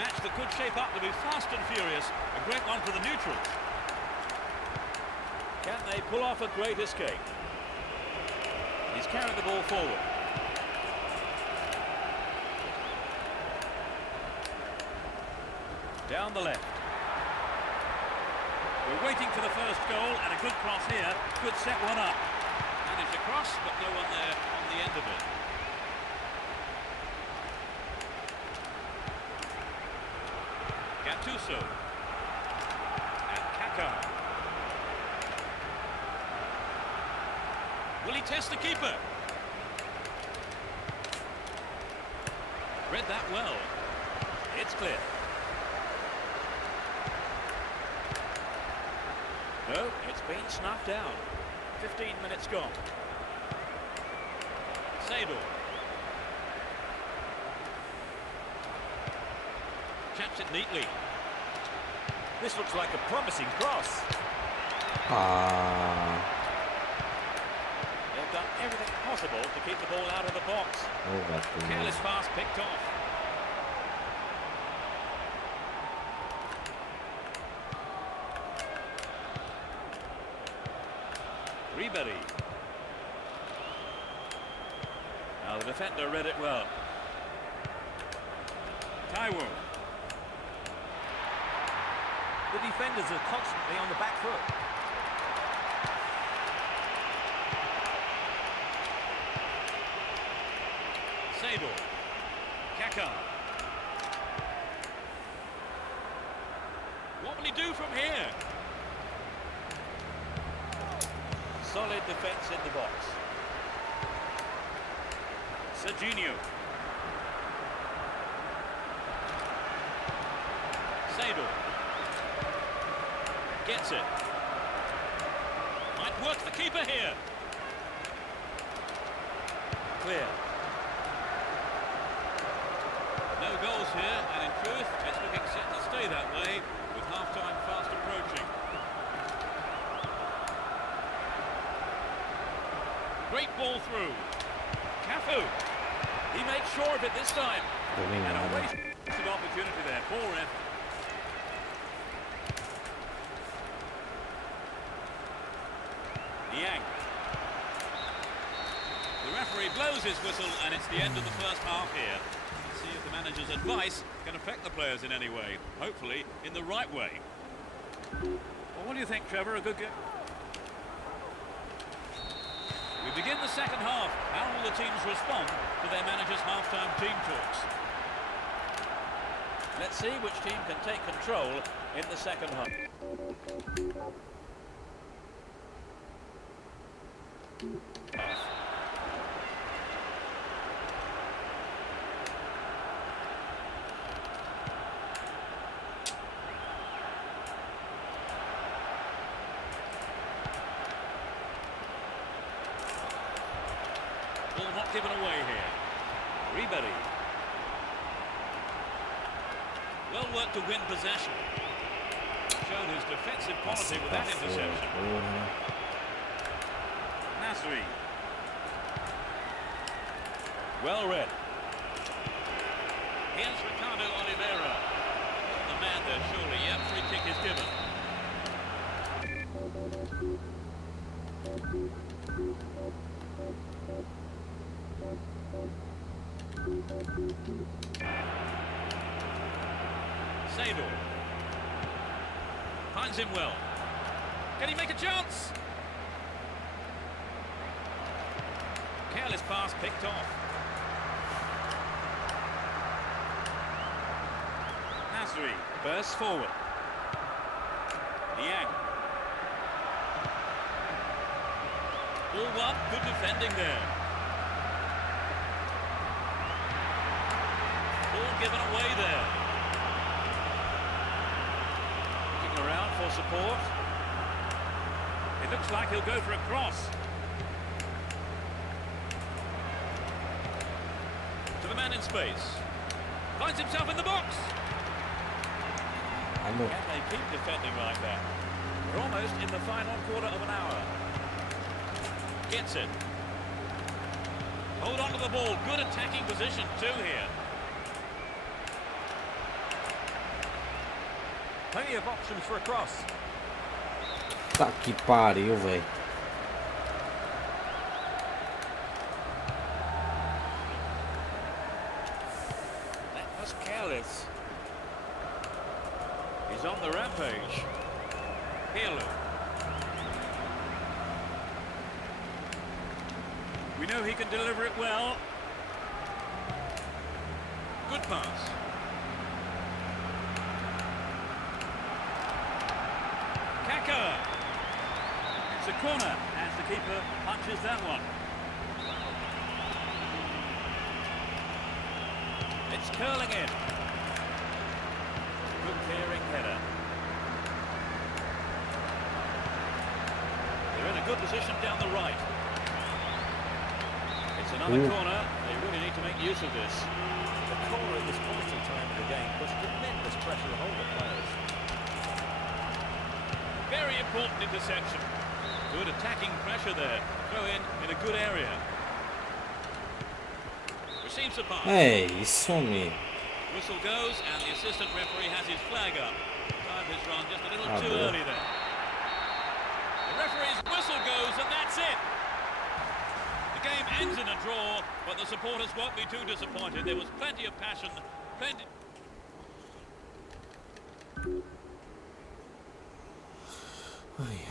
Match that could shape up to be fast and furious. A great one for the neutrals. Can they pull off a great escape? He's carrying the ball forward. Down the left. We're waiting for the first goal, and a good cross here. Could set one up. Managed a cross, but no one there on the end of it. Gattuso and Canal. Will he test the keeper? Read that well. It's clear. No, it's been snuffed down. 15 minutes gone. Sejam. Chaps it neatly. This looks like a promising cross. They've done everything possible to keep the ball out of the box. Oh, that's good. Careless pass picked off. Ribery. Now the defender read it well. Taiwo. The defenders are constantly on the back foot. Sejam. Canal. What will he do from here? Solid defence in the box. Sejam. Sejam. Gets it. Might work the keeper here. Clear. No goals here, and in truth, it's looking set to stay that way with half-time fast approaching. Great ball through. Cafu. He made sure of it this time. And a wasted opportunity there. Poor ref. Yang. The referee blows his whistle, and it's the end of the first half here. Let's see if the manager's advice can affect the players in any way. Hopefully, in the right way. Well, what do you think, Trevor? A good game? We begin the second half. How will the teams respond to their manager's half-time team talks? Let's see which team can take control in the second half. Ball not given away here. Ribery. Well worked to win possession. Showed his defensive quality with that interception. Nasri. Well read. Here's Ricardo Oliveira. The man there, surely. Yeah, free kick is given. Sejam. Finds him well. Can he make a chance? Careless pass picked off. Nasri bursts forward. Yang. All one, good defending there. given away there. Looking around for support. It looks like he'll go for a cross. To the man in space. Finds himself in the box. I know. Can they keep defending like that? We're almost in the final quarter of an hour. Gets it. Hold on to the ball. Good attacking position too here. Plenty of options for a cross. Tá que pariu, velho. That was careless. He's on the rampage. Pirlo. We know he can deliver it well. Good pass. Kaka. It's a corner as the keeper punches that one. It's curling in. Good clearing header. They're in a good position down the right. It's another corner. They really need to make use of this. The corner at this point in time of the game puts tremendous pressure on all the players. Very important interception. Good attacking pressure there. Throw in a good area. Receives the pass. É isso, meu. Whistle goes and the assistant referee has his flag up. Time has run just a little too bro. early there. The referee's whistle goes and that's it. The game ends in a draw, but the supporters won't be too disappointed. There was plenty of passion, plenty... Ai,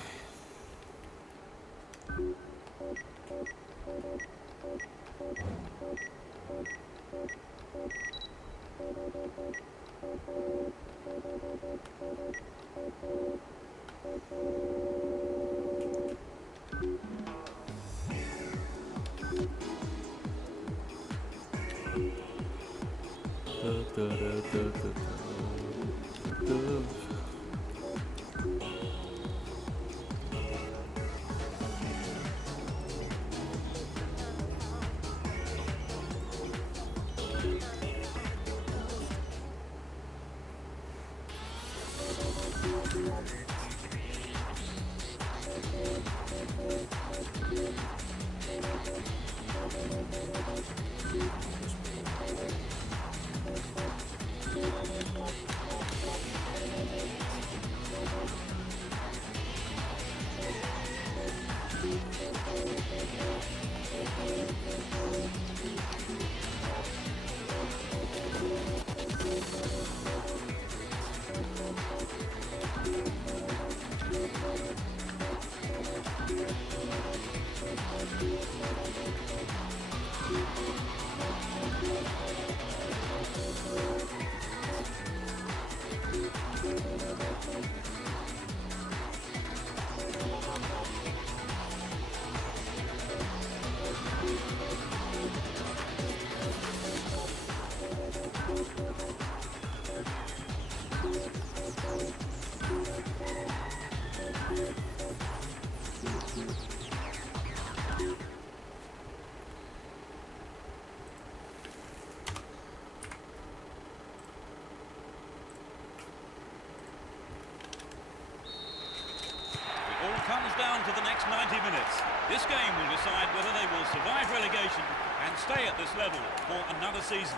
Comes down to the next 90 minutes. This game will decide whether they will survive relegation and stay at this level for another season.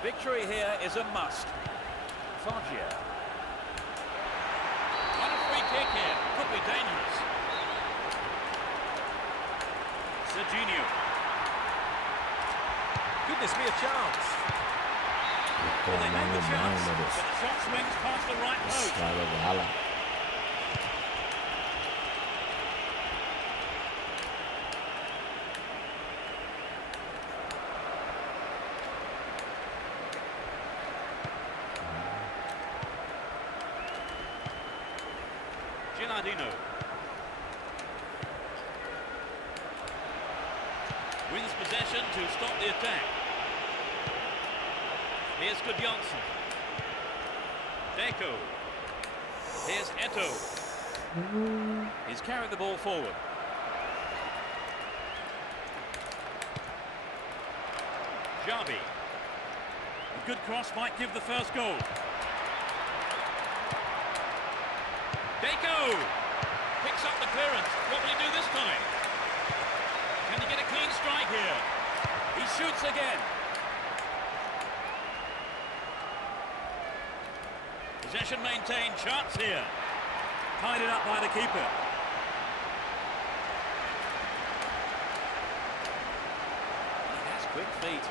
Victory here is a must. Foggia. On a free kick here. Could be dangerous. Sejam. Could this be a chance? Well, they made the chance, meu but Deus. the shot swings past the right post. Estrada bala. Wins possession to stop the attack. Here's Gudjonsson. Deco. Here's Eto. He's carried the ball forward. Javi. A good cross might give the first goal. Deco picks up the clearance. What will he do this time? Can he get a clean strike here? He shoots again. Possession maintained. Chance here. Tied it up by the keeper. He has quick feet.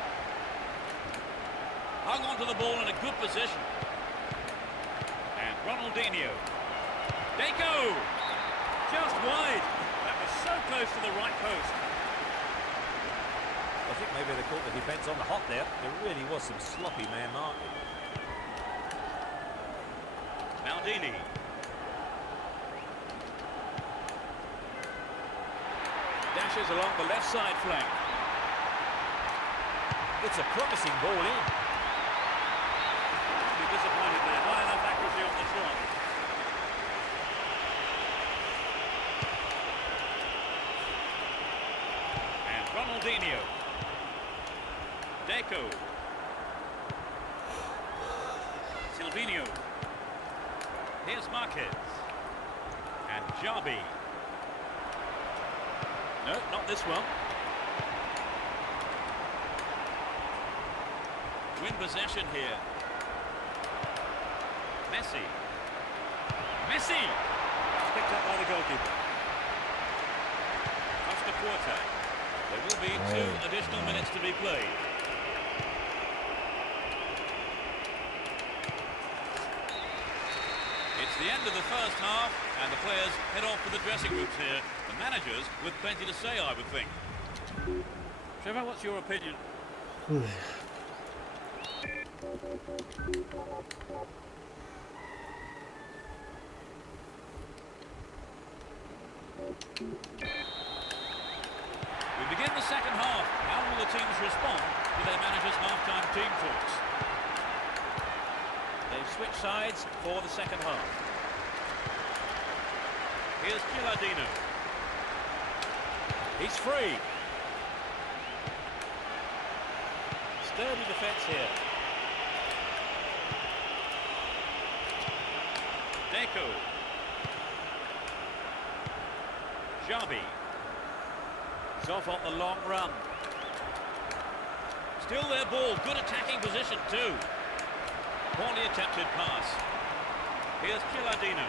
Hung onto the ball in a good position. And Ronaldinho. Deco! Just wide. That was so close to the right post. I think maybe they caught the defence on the hop there. There really was some sloppy man marking. Maldini. Dashes along the left side flank. It's a promising ball in. Be disappointed there. Not enough accuracy on the shot. And Ronaldinho. Deco. Silvinho. Here's Marquez. And Javi. No, not this one. Win possession here. Messi. Messi! That's picked up by the goalkeeper. Costa Quarta. There will be 2 additional minutes to be played. It's the end of the first half, and the players head off to the dressing rooms here. The managers with plenty to say, I would think. Trevor, what's your opinion? We begin the second half. How will the teams respond to their managers' half-time team talks? They've switched sides for the second half. Here's Gilardino. He's free. Sturdy defence here. Deco. Javi. It's off on the long run. Still their ball. Good attacking position too. Poorly attempted pass. Here's Gilardino.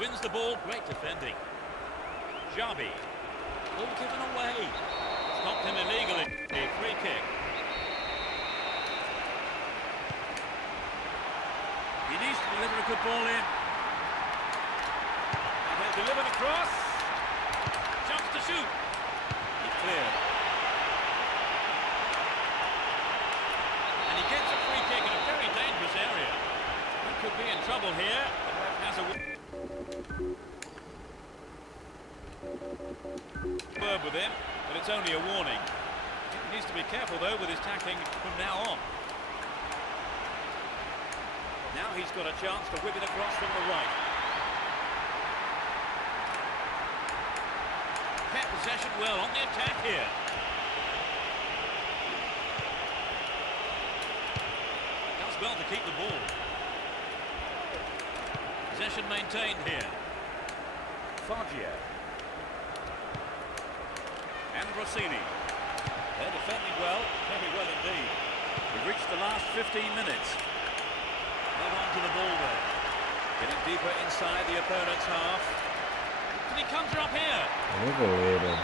Wins the ball. Great defending. Javi. Ball given away. Stopped him illegally. A free kick. He needs to deliver a good ball in. And they'll deliver the cross. Jumps to shoot. He cleared. And he gets a free kick in a very dangerous area. He could be in trouble here. The ref has a word with him, but it's only a warning. He needs to be careful though with his tackling from now on. Now he's got a chance to whip it across from the right. Kept possession well on the attack here. Does well to keep the ball. Possession maintained here. Faggio. And Rossini. They're defending well, very well indeed. We've reached the last 15 minutes. Hold on to the ball there. Getting deeper inside the opponent's half. Can he conjure up here? Olha o goleiro.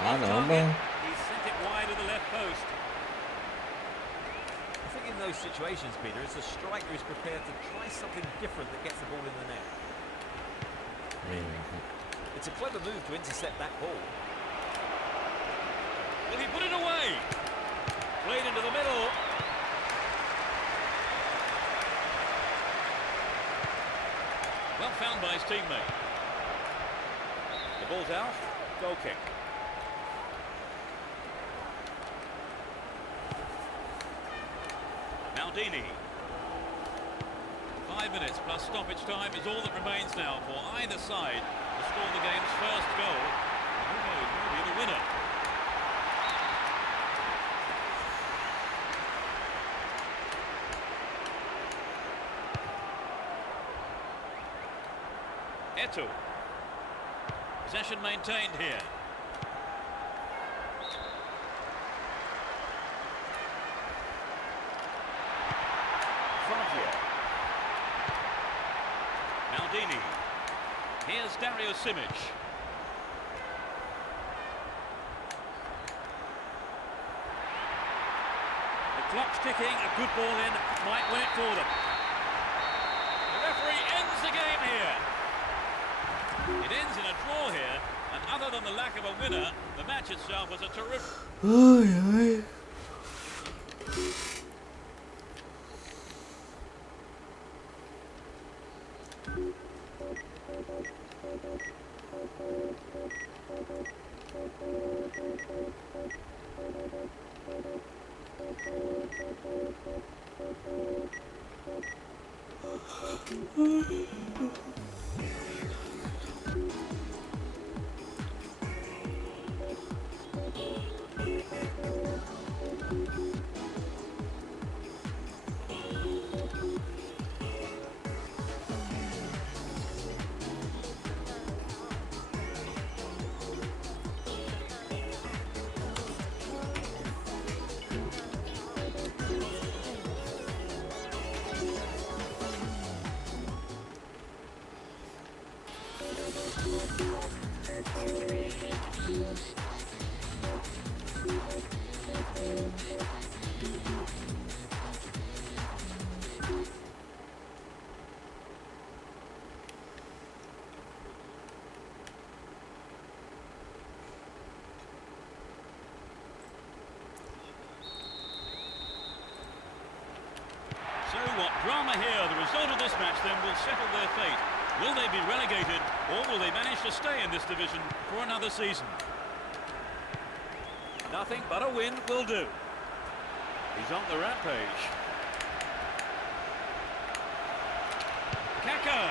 Caramba. He sent it wide of the left post. I think in those situations, Peter, it's the striker who's prepared to try something different that gets the ball in the net. It's a clever move to intercept that ball. Will he put it away? Played into the middle. Well found by his teammate. The ball's out. Goal kick. Maldini. 5 minutes plus stoppage time is all that remains now for either side to score the game's first goal. Who knows, maybe the winner. Eto'o. Possession maintained here. Maldini. Here's Dario Simic. The clock's ticking, a good ball in, might win it for them. The referee ends the game here. It ends in a draw here, and other than the lack of a winner, the match itself was a terrific... Ai, ai. So what drama here. The result of this match then will settle their fate. Will they be relegated, or will they manage to stay in this division for another season? Nothing but a win will do. He's on the rampage. Kaka.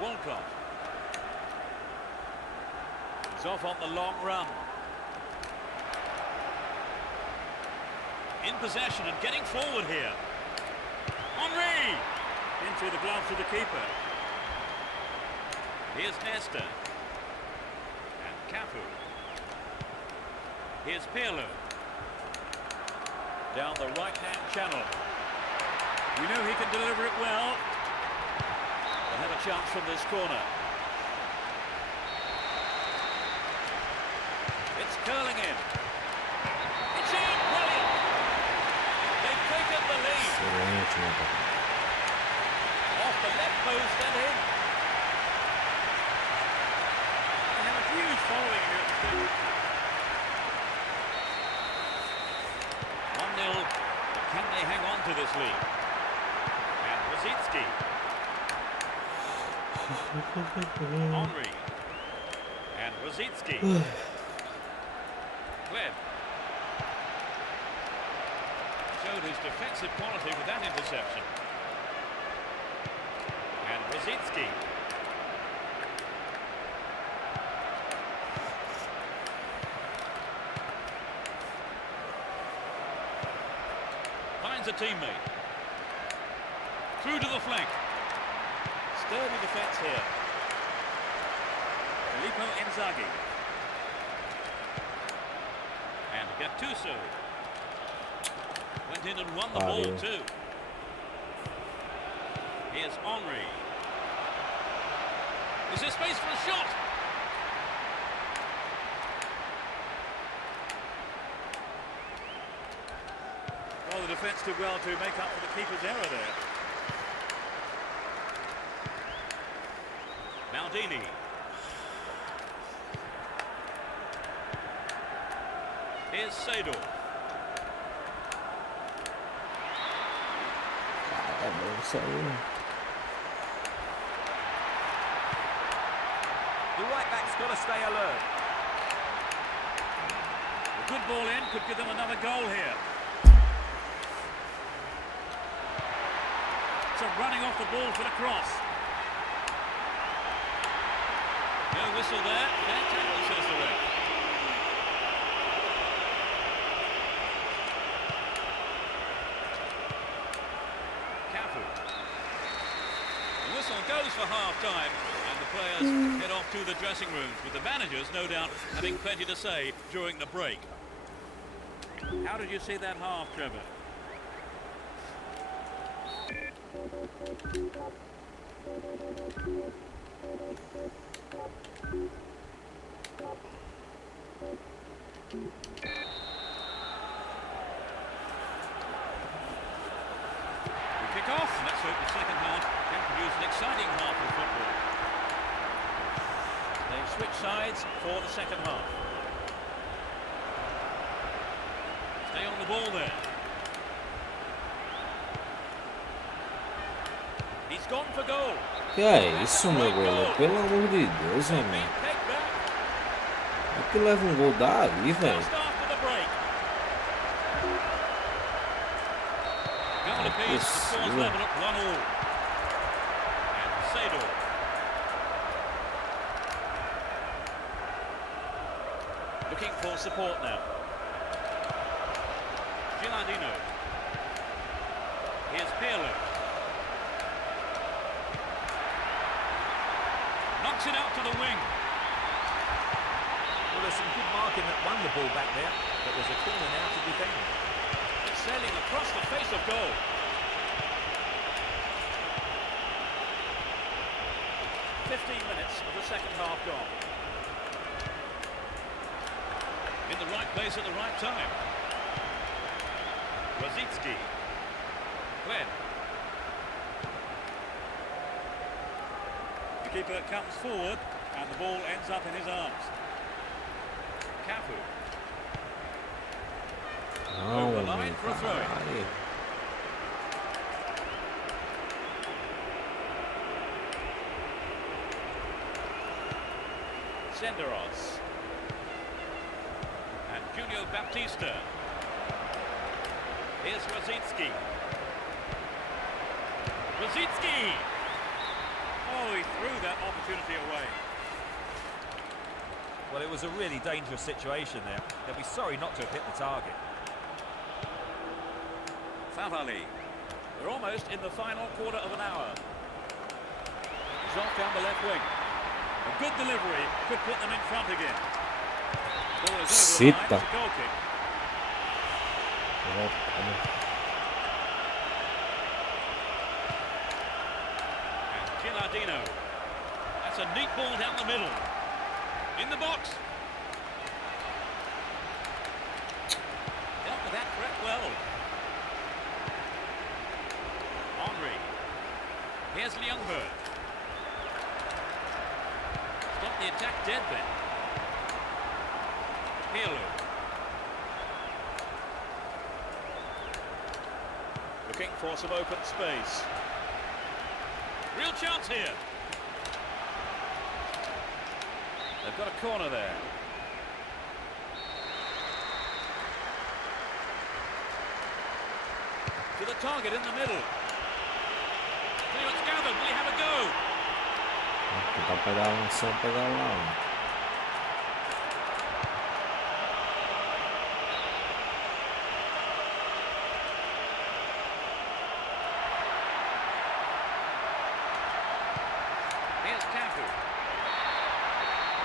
Walcott. He's off on the long run. In possession and getting forward here. Henry! Into the gloves of the keeper. Here's Nesta. And Cafu. Here's Pirlo. Down the right-hand channel. We know he can deliver it well. They'll have a chance from this corner. It's curling in. It's in! Brilliant! They've taken the lead. Off the left post and in. They have a huge following here at the stadium. 1-0. Can they hang on to this lead? And Rosicki. Henry. And Rosicki. Webb. Showed his defensive quality with that interception. And Rosicki. Finds a teammate. Through to the flank. Sturdy defence here. Filippo Inzaghi. And Gattuso. Went in and won the ball too. Here's Henry. Is there space for a shot? Well, the defence did well to make up for the keeper's error there. Maldini. Here's Sejam. The right back's got to stay alert. A good ball in could give them another goal here. So running off the ball for the cross. No whistle there. Fair tackle, says the ref. The whistle goes for half-time, and the players head off to the dressing rooms, with the managers, no doubt, having plenty to say during the break. How did you see that half, Trevor? Kick off, and let's hope the second half can produce an exciting half of football. They've switched sides for the second half. Stay on the ball there. He's gone for goal. Que é isso, meu golo? Pelo amor de Deus, hein, mano. É que leva um gol daí, velho. Just after the break. Goal apiece, the score's level at 1-1. And Sejam. Looking for support now. Gilardino. Here's Pirlo. Knocks it out to the wing. Well, there's some good marking that won the ball back there, but there's a corner now to defend. It's sailing across the face of goal. Minutes of the second half gone. In the right place at the right time. Rosicki. Glenn. The keeper comes forward and the ball ends up in his arms. Cafu. Over the line for a throw-in. Senderos. And Julio Baptista. Here's Rosicki. Rosicki! Oh, he threw that opportunity away. Well, it was a really dangerous situation there. They'll be sorry not to have hit the target. Favali. We're almost in the final quarter of an hour. He's off down the left wing. A good delivery could put them in front again. Ball is over the line. It's a goal kick. And Gilardino. That's a neat ball down the middle. In the box. Dealt with that threat well. Henry. Here's Ljungberg. Stop the attack dead then. Pirlo. Looking for some open space. Real chance here. They've got a corner there. To the target in the middle. Clearance gathered. Will he have a go? Tentar pegar a lanção, pegar lá. Here's Canal.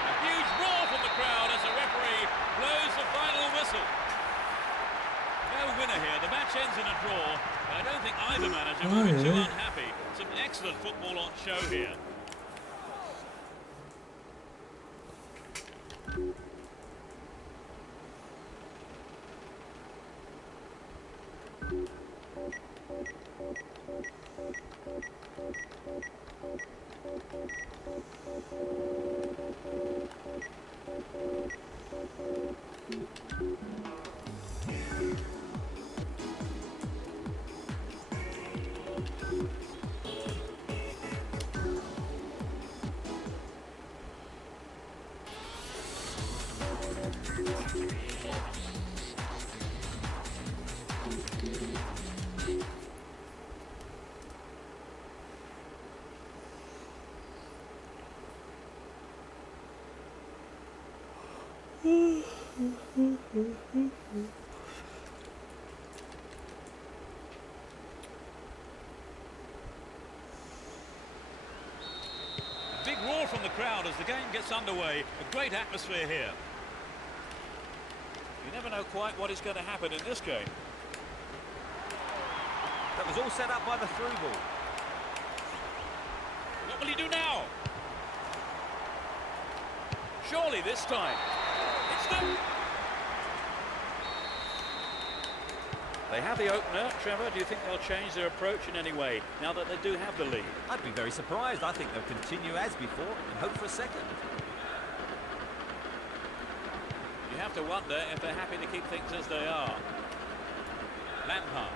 A huge roar from the crowd as the referee blows the final whistle. No winner here. The match ends in a draw. But I don't think either manager will be too unhappy. Some excellent football on show here. big roar from the crowd as the game gets underway. A great atmosphere here. You never know quite what is going to happen in this game. That was all set up by the through ball. What will he do now? Surely this time. It's no... They have the opener. Trevor, do you think they'll change their approach in any way now that they do have the lead? I'd be very surprised. I think they'll continue as before and hope for a second. You have to wonder if they're happy to keep things as they are. Lampard.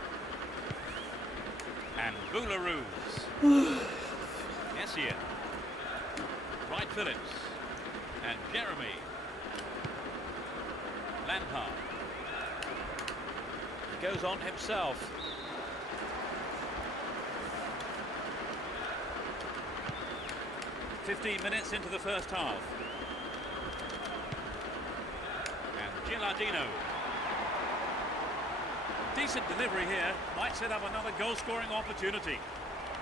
And Boularus. Essien. Wright Phillips. And Jeremy. Lampard. He goes on himself. "15 minutes into the first half. And Gilardino. Decent delivery here. Might set up another goal-scoring opportunity.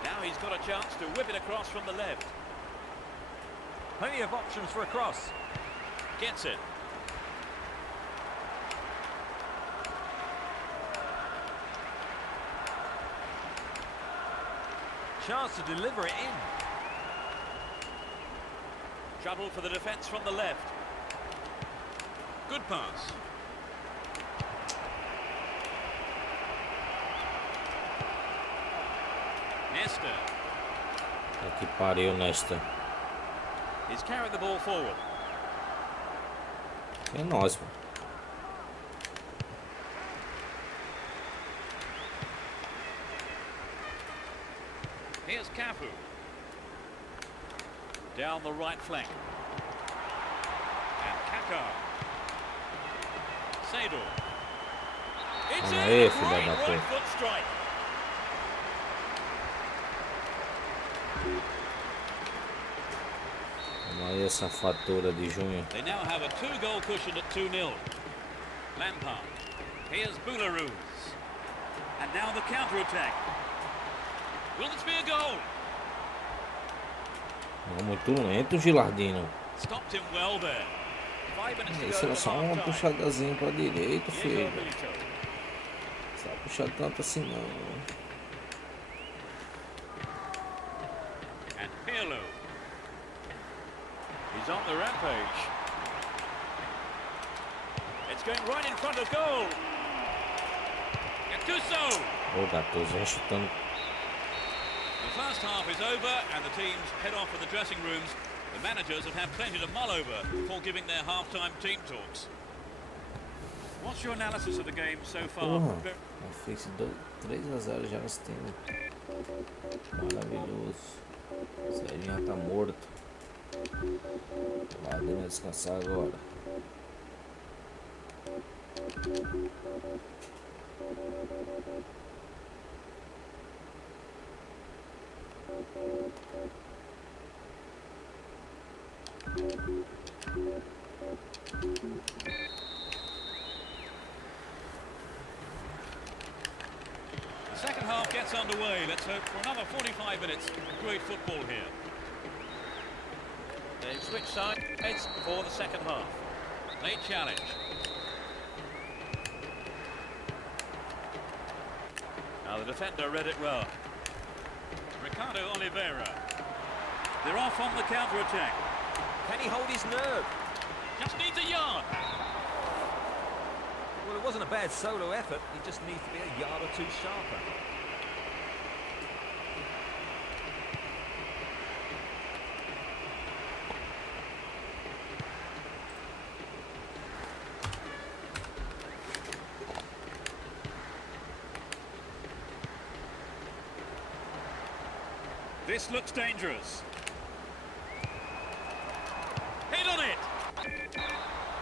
Now he's got a chance to whip it across from the left. Plenty of options for a cross. Gets it. Chance to deliver it in. Trouble for the defence from the left. Good pass. Nesta. Que pariu nesta. He's carried the ball forward. É nós, mano. Here's Cafu. Down the right flank. And Kaká. Sejam. It's Olha in. aí, Great filha da right puta. foot strike. Olha aí essa fatura de junho. They now have a 2-goal cushion at 2-0. Lampard. Here's Boularus. And now the counter-attack. Will this be a goal? Não, muito lento, Gilardino. Stopped him well there. 5 minutes to Isso go era to só uma half-time. puxadazinha pra direita, filho. Diego Milito. Não sabe puxar tanto assim não. And Pirlo. He's on the rampage. It's going right in front of goal. Gattuso. Ô, Gattuso, chutando. The first half is over and the teams head off for the dressing rooms. The managers have had plenty to mull over before giving their half-time team talks. What's your analysis of the game so far? Porra, fez 3-0 já nesse tempo. Maravilhoso. Sejam já tá morto. Lá deu descansar agora. The second half gets underway. Let's hope for another 45 minutes of great football here. They've switched sides for the second half. Late challenge. Now the defender read it well. Ricardo Oliveira. They're off on the counter-attack. Can he hold his nerve? Just needs a yard. Well, it wasn't a bad solo effort. He just needs to be a yard or two sharper. This looks dangerous. Hit on it!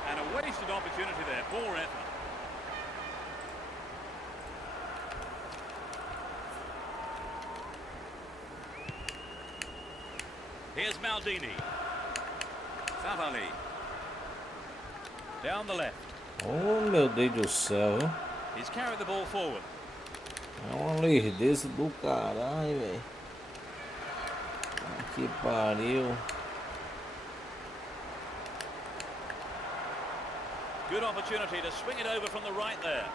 And a wasted opportunity there. Poor effort. Here's Maldini. Savali. Down the left. Oh, meu Deus do céu, hein? He's carried the ball forward. É uma lerdeza do caralho, velho. que pariu. Good opportunity to swing it over from the right there.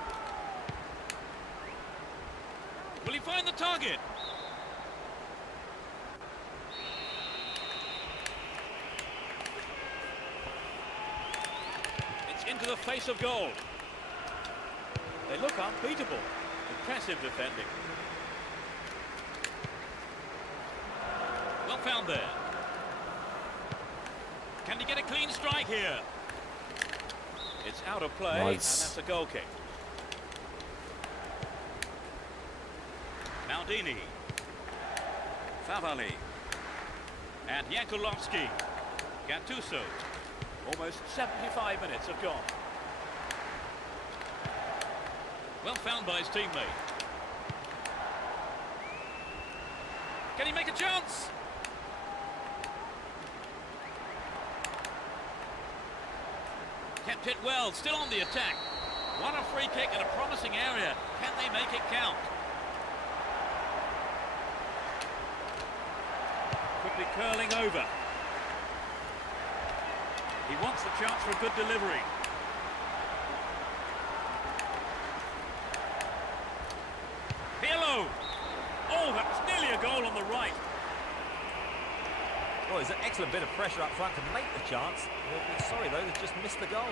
Will he find the target? It's into the face of goal. They look unbeatable. Impressive defending. Well found there. Can he get a clean strike here? It's out of play, and that's a goal kick. Maldini. Favali. And Yankulovsky. Gattuso. Almost 75 minutes have gone. Well found by his teammate. Can he make a chance? Kept it well, still on the attack. What a free kick in a promising area. Can they make it count? Could be curling over. He wants the chance for a good delivery. Pirlo! Oh, that was nearly a goal on the right. Well, there's an excellent bit of pressure up front to make the chance. They'll be sorry, though, they've just missed the goal.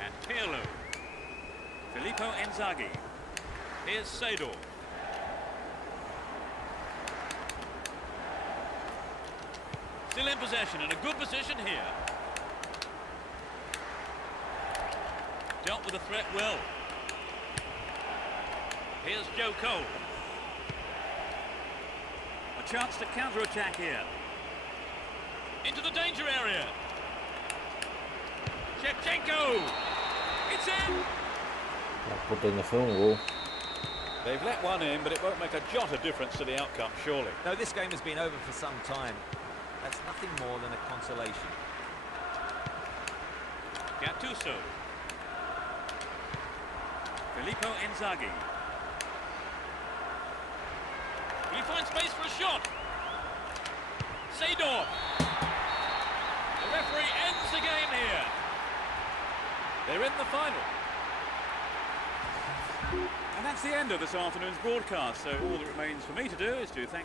And Pirlo. Filippo Inzaghi. Here's Sejam. Still in possession, in a good position here. Dealt with the threat well. Here's Joe Cole. A chance to counter-attack here. Into the danger area. Shevchenko! It's in! A puta, ainda foi gol. They've let one in, but it won't make a jot of difference to the outcome, surely. No, this game has been over for some time. That's nothing more than a consolation. Gattuso. Filippo Inzaghi. Will he find space for a shot? Sejam. The referee ends the game here. They're in the final. And that's the end of this afternoon's broadcast, so all that remains for me to do is to thank...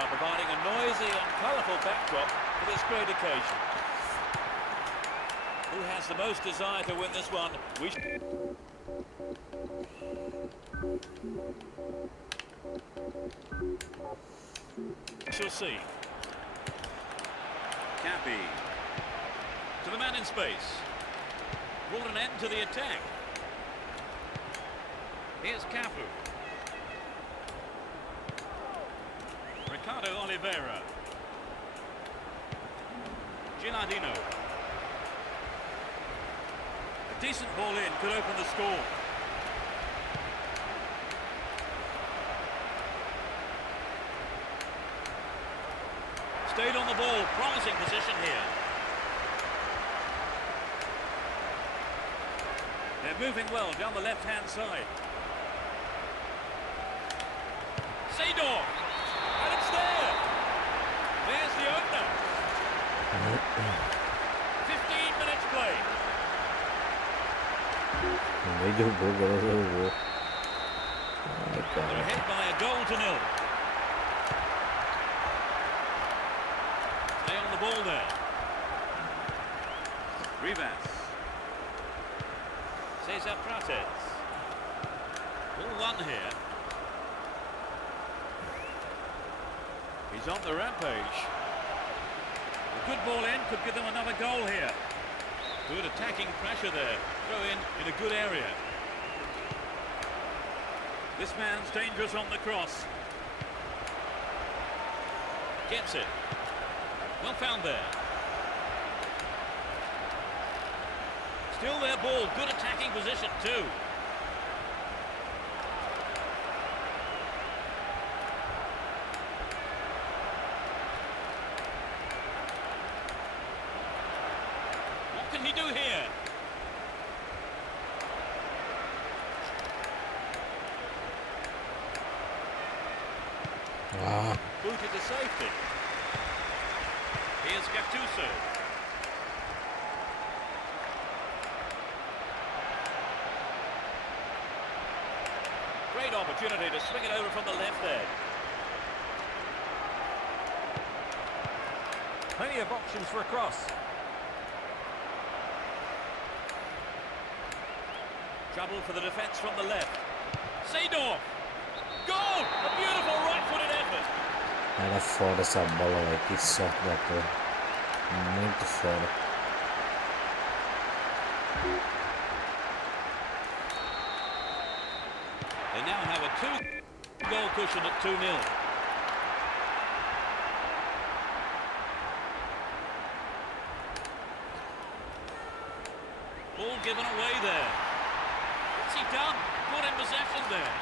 are providing a noisy and colourful backdrop for this great occasion. Who has the most desire to win this one? We shall see. Cappy. To the man in space. Brought an end to the attack. Here's Cafu. Ricardo Oliveira. Gilardino. A decent ball in could open the score. Stayed on the ball, promising position here. They're moving well down the left-hand side. Seedorf, and it's there. There's the opener. 15 minutes played. They're ahead by a goal to nil. Stay on the ball there. Rivas. Cesar Prates. Ball one here. He's on the rampage. A good ball in could give them another goal here. Good attacking pressure there. Throw in a good area. This man's dangerous on the cross. Gets it. Well found there. Still their ball. Good attacking position too. What can he do here? Booted to safety. Here's Gattuso. Great opportunity to swing it over from the left edge. Plenty of options for a cross. Trouble for the defence from the left. Seedorf. Goal! A beautiful right-footed effort. Era foda essa bola, velho. Que sorte da porra. Muito foda. They now have a two-goal cushion at 2-0. Ball given away there. What's he done? Caught in possession there.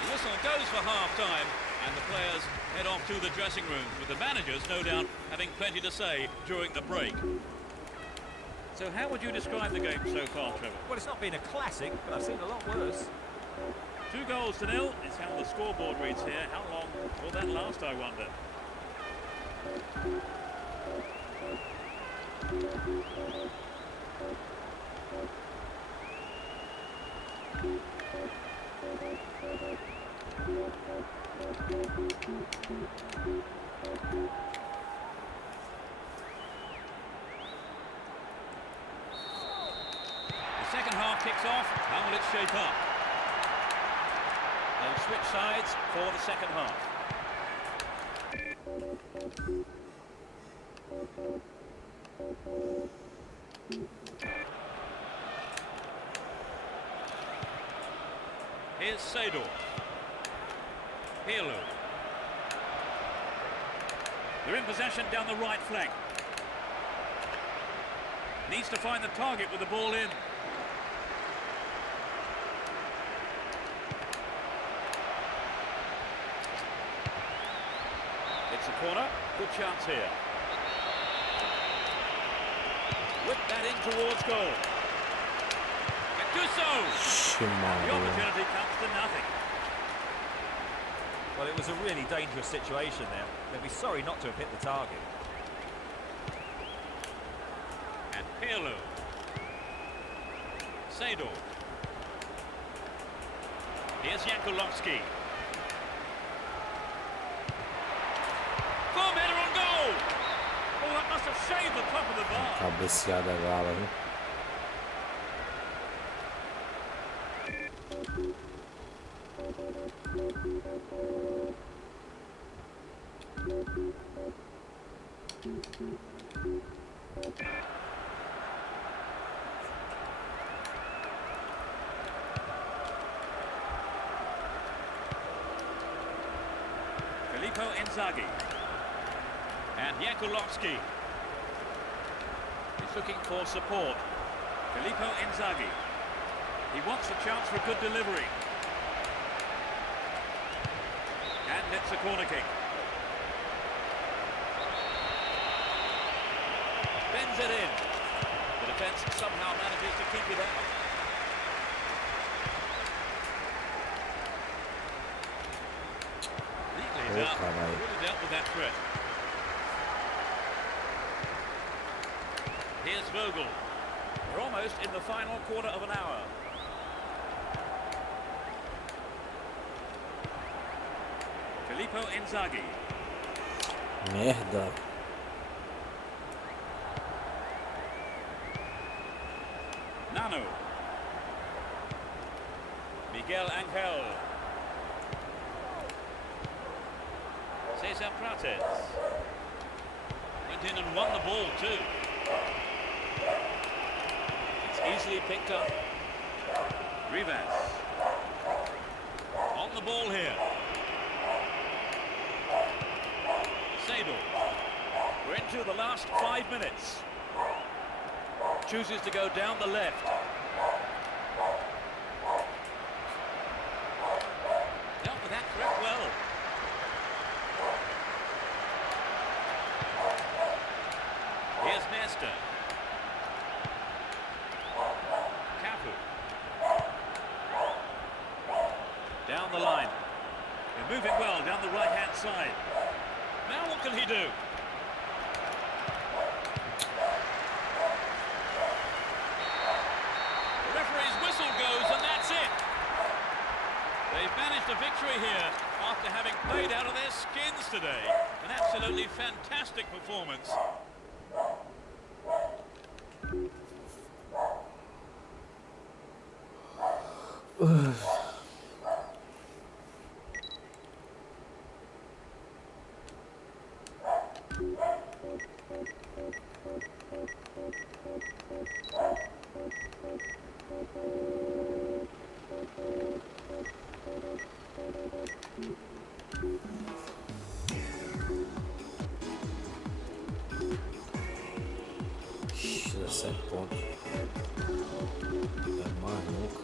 The whistle goes for half-time, and the players head off to the dressing rooms, with the managers, no doubt, having plenty to say during the break. So how would you describe the game so far, Trevor? Well, it's not been a classic, but I've seen a lot worse. 2-0 is how the scoreboard reads here. How long will that last, I wonder? The second half kicks off. How will it shape up? They'll switch sides for the second half. Here's Seedorf. Pirlo. They're in possession down the right flank. Needs to find the target with the ball in. It's a corner. Good chance here. Whip that in towards goal. Mancuso. The Mario. opportunity comes to nothing. Well, it was a really dangerous situation there. They'll be sorry not to have hit the target. And Pirlo. Sejam. Here's Jankulovski. Form header on goal. Oh, that must have shaved the top of the bar. Cabeceada gala, viu? Filippo Inzaghi. And Jankulovski. He's looking for support. Filippo Inzaghi. He wants a chance for a good delivery. And it's a corner kick. Bends it in. The defence somehow manages to keep it out. Neatly out. Really dealt with that threat. Here's Vogel. We're almost in the final quarter of an hour. Filippo Inzaghi. Merda. Nano. Miguel Angel. Cesar Prates. Went in and won the ball too. It's easily picked up. Rivas. On the ball here. Sejam. We're into the last 5 minutes. Chooses to go down the left. Dealt with that threat well. Here's Nesta. Cafu. Down the line. They're moving well down the right-hand side. Now what can he do? The referee's whistle goes and that's it. They've managed a victory here after having played out of their skins today. An absolutely fantastic performance. Ixi, 17 pontos. É mais nunca.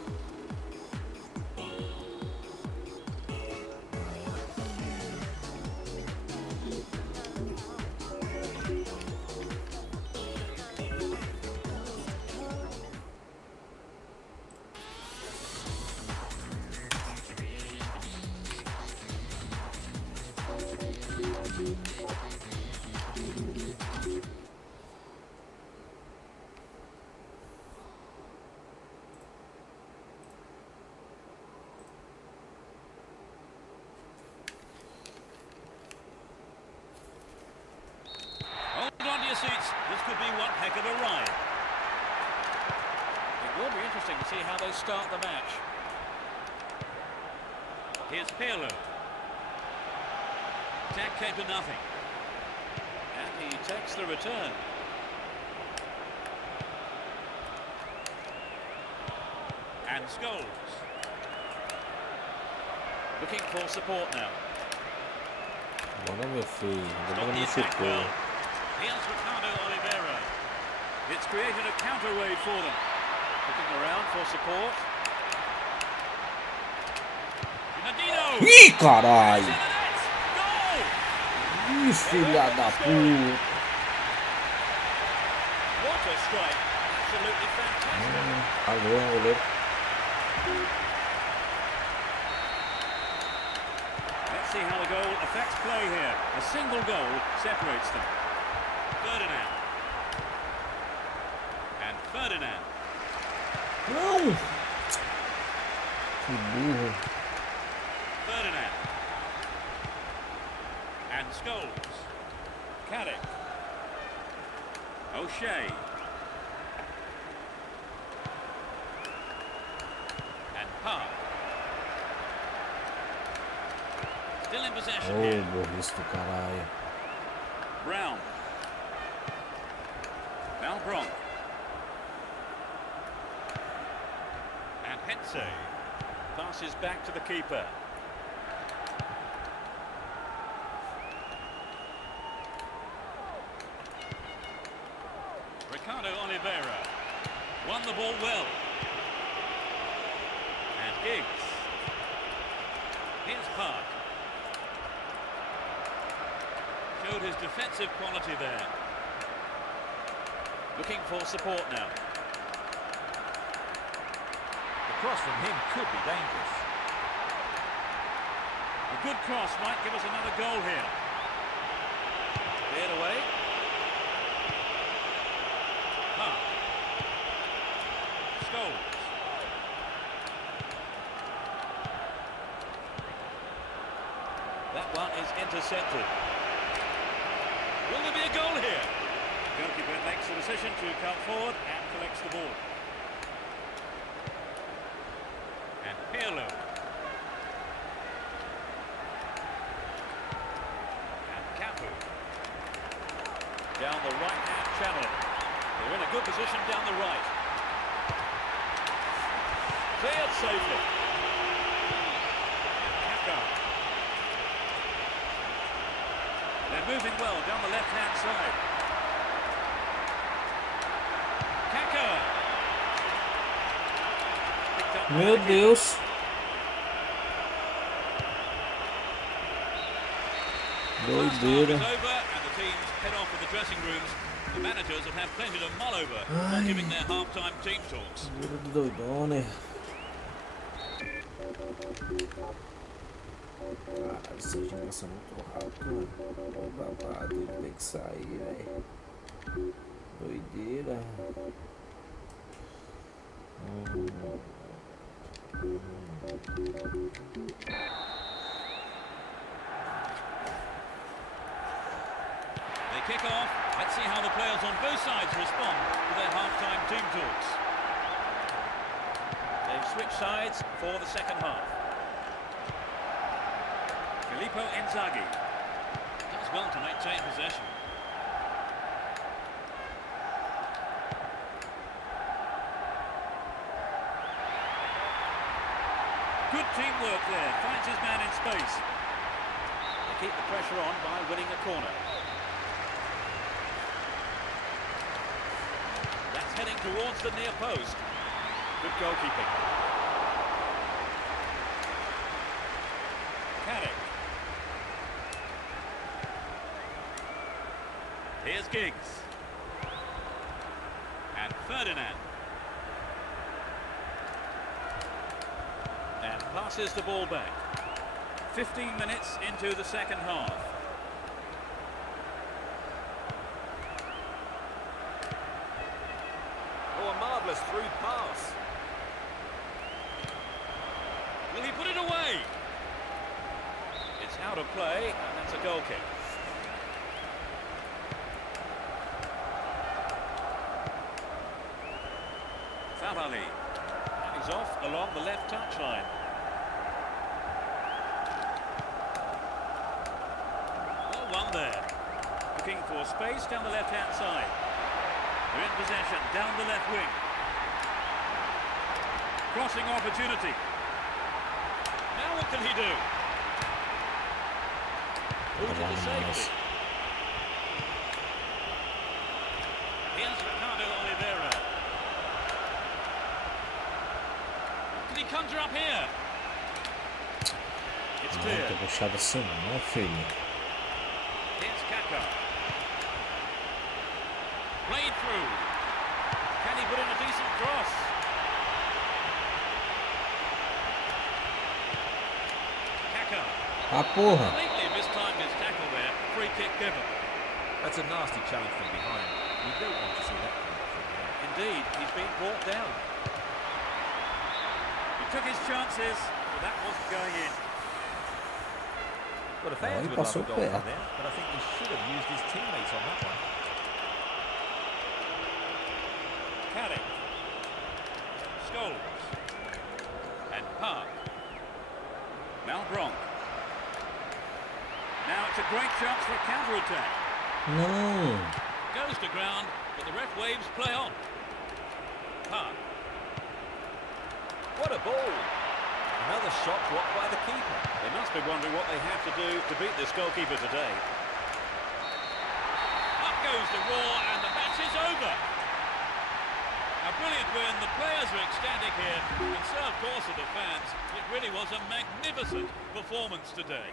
Seats. This could be one heck of a ride. It will be interesting to see how they start the match. Here's Pirlo. Attack came to nothing. And he takes the return. And Scholes. Looking for support now. Bora, meu filho. Stop Bora the no attack chutão. well. Here's Ricardo Oliveira. It's created a counter wave for them. Looking around for support. Nadino. Ih, caralho! Goal! Ih, filha da puta! What a strike. Absolutely fantastic. Valeu, goleiro. Let's see how the goal affects play here. A single goal separates them. Ferdinand. And Ferdinand. Não! Que burro. Ferdinand. And Scholes. Caddick. O'Shea. And Park. Still in possession here. Oh, burrice do caralho. Brown. Malbronk. And Hetze passes back to the keeper. Ricardo Oliveira won the ball well. And Giggs. Here's Park. Showed his defensive quality there. Looking for support now. The cross from him could be dangerous. A good cross might give us another goal here. Cleared away. Park. Scholes. That one is intercepted. Will there be a goal here? Goalkeeper makes the decision to come forward and collects the ball. And Pirlo. And Capu. Down the right-hand channel. They're in a good position down the right. Cleared safely. And Kaka. They're moving well down the left-hand side. Kaka. Picked up Meu by Deus. First half Doideira. is over and the teams head off to the dressing rooms. The managers have had plenty to mull over before giving their half-time team talks. Doideira do doidone. Caralho, Sejam passa muito rápido, mano. Ó, babado, ele tem que sair, velho. Doideira. They kick off. Let's see how the players on both sides respond to their half-time team talks. They've switched sides for the second half. Filippo Inzaghi does well to maintain possession. Good teamwork there. Finds his man in space. They keep the pressure on by winning a corner. That's heading towards the near post. Good goalkeeping. Caddick. Here's Giggs. And Ferdinand. And passes the ball back. 15 minutes into the second half. Oh, a marvellous through pass. Will he put it away? It's out of play, and that's a goal kick. Favali. And he's off along the left touchline. Well, one there. Looking for space down the left-hand side. They're in possession down the left wing. Crossing opportunity. Now what can he do? Who to the safety? Here's Ricardo Oliveira. Can he conjure up here? It's Não, clear. tô puxado assim não, filho. Here's Kaka. Played through. Can he put in a decent cross? Ah, porra. Completely mistimed his tackle there. Free kick given. That's a nasty challenge from behind. You don't want to see that come from there. Indeed, he's been brought down. He took his chances, but that wasn't going in. Well, the fans he would love passou a goal perto. from there, but I think he should have used his teammates on that one. Caddick. Scholes. And Park. Malbronk. Now it's a great chance for a counter-attack. Não. Goes to ground, but the ref waves play on. Park. What a ball! Another shot blocked by the keeper. They must be wondering what they have to do to beat this goalkeeper today. Up goes the roar, and the match is over. A brilliant win. The players are ecstatic here, and so of course are the fans. It really was a magnificent performance today.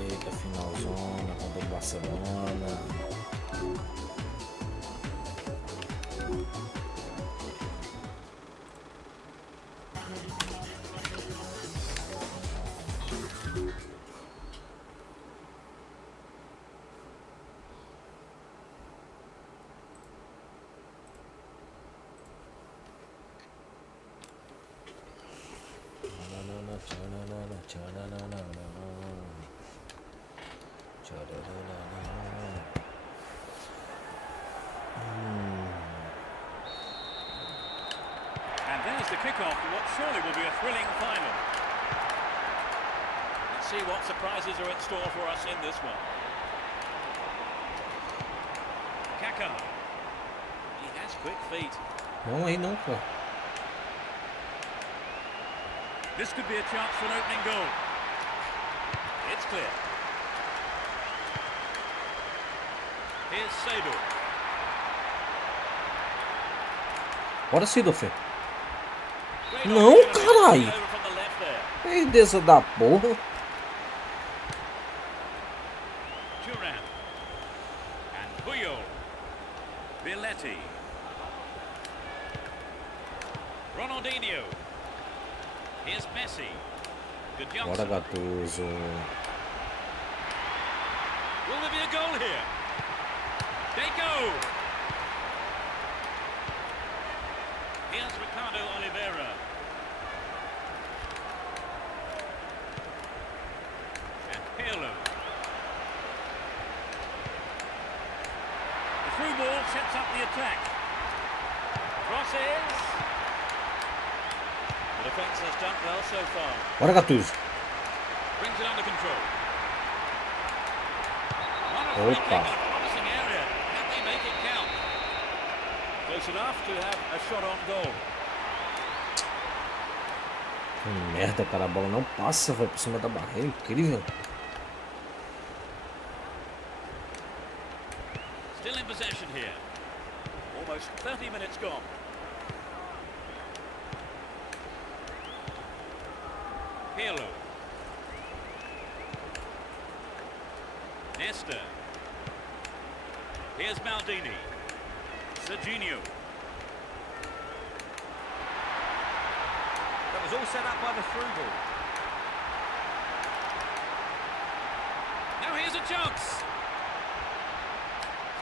Eita, finalzona contra o Barcelona. And there's the kick-off to what surely will be a thrilling final. Let's see what surprises are in store for us in this one. Kaká. He has quick feet. Não aí não, pô. This could be a chance for an opening goal. It's clear. Here's Sejam. Bora, Sidorf. Great Não, opportunity carai. over from the left there. Perdeza da porra. Duran. And Puyol. Villetti. Ronaldinho. Here's Messi. Good Bora, Johnson. Gattuso. Will there be a goal here? They go. Here's Ricardo Oliveira. And Pirlo. The through ball sets up the attack. Crosses. The defence has done well so far. Bora, Gattuso. Brings it under control. On a free kick in Opa. a promising area. Can they make it count? Close enough to have a shot on goal. Que merda, cara. A bola não passa, vai por cima da barreira. Incrível. Still in possession here. Almost 30 minutes gone. Pirlo. Nesta. Here's Maldini. Serginho. That was all set up by the through ball. Now here's a chance.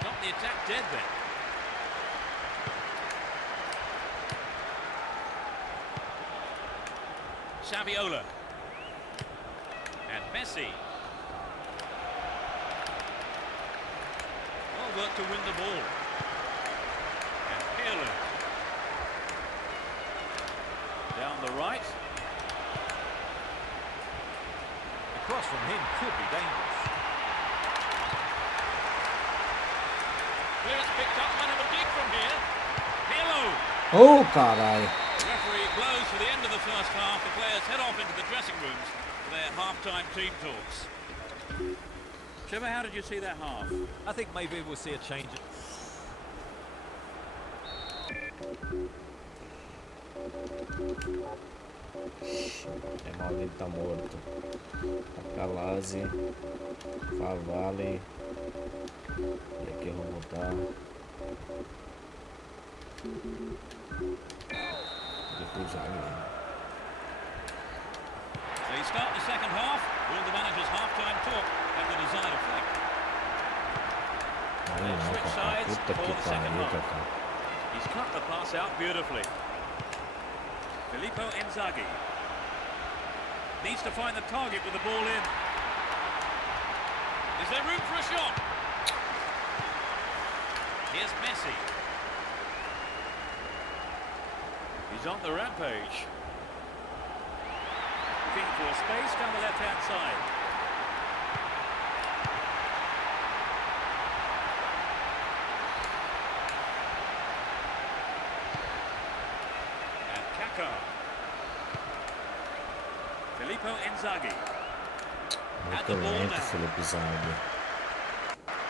Stop the attack dead then. Saviola. And Messi. Well work to win the ball. And Pirlo. right. The cross from him could be dangerous. Clearance picked up, might have a dig from here. Pirlo. Oh, caralho. The referee blows for the end of the first half. The players head off into the dressing rooms for their half-time team talks. Trevor, how did you see that half? I think maybe we'll see a change. É maldito, tá morto. Calazzi, Favale. E aqui eu vou botar. Depois já. So you start the second half. Will the manager's half-time talk have the desired effect? Não, Switch sides puta for que the second pariu, half. cara. He's cut the pass out beautifully. Filippo Inzaghi needs to find the target with the ball in. Is there room for a shot? Here's Messi. He's on the rampage. Looking for space down the left-hand side. And Kaka. Filippo Inzaghi. Had the Muito ball lento, now. Felipe Zague.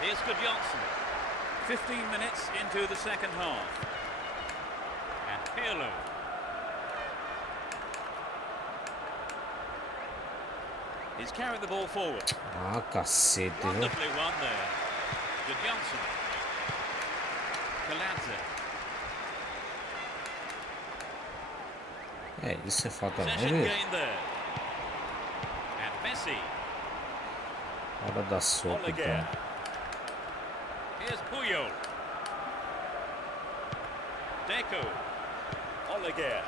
Here's Johnson. 15 minutes into the second half. And Pirlo. He's carrying the ball forward. Ah, cacete, viu? Wonderfully won there. Johnson. Calazzi. É, isso é falta Possession nele. gain there. And Messi. Hora da sopa, Oleguer. então. Here's Puyol. Deco. Oleguer.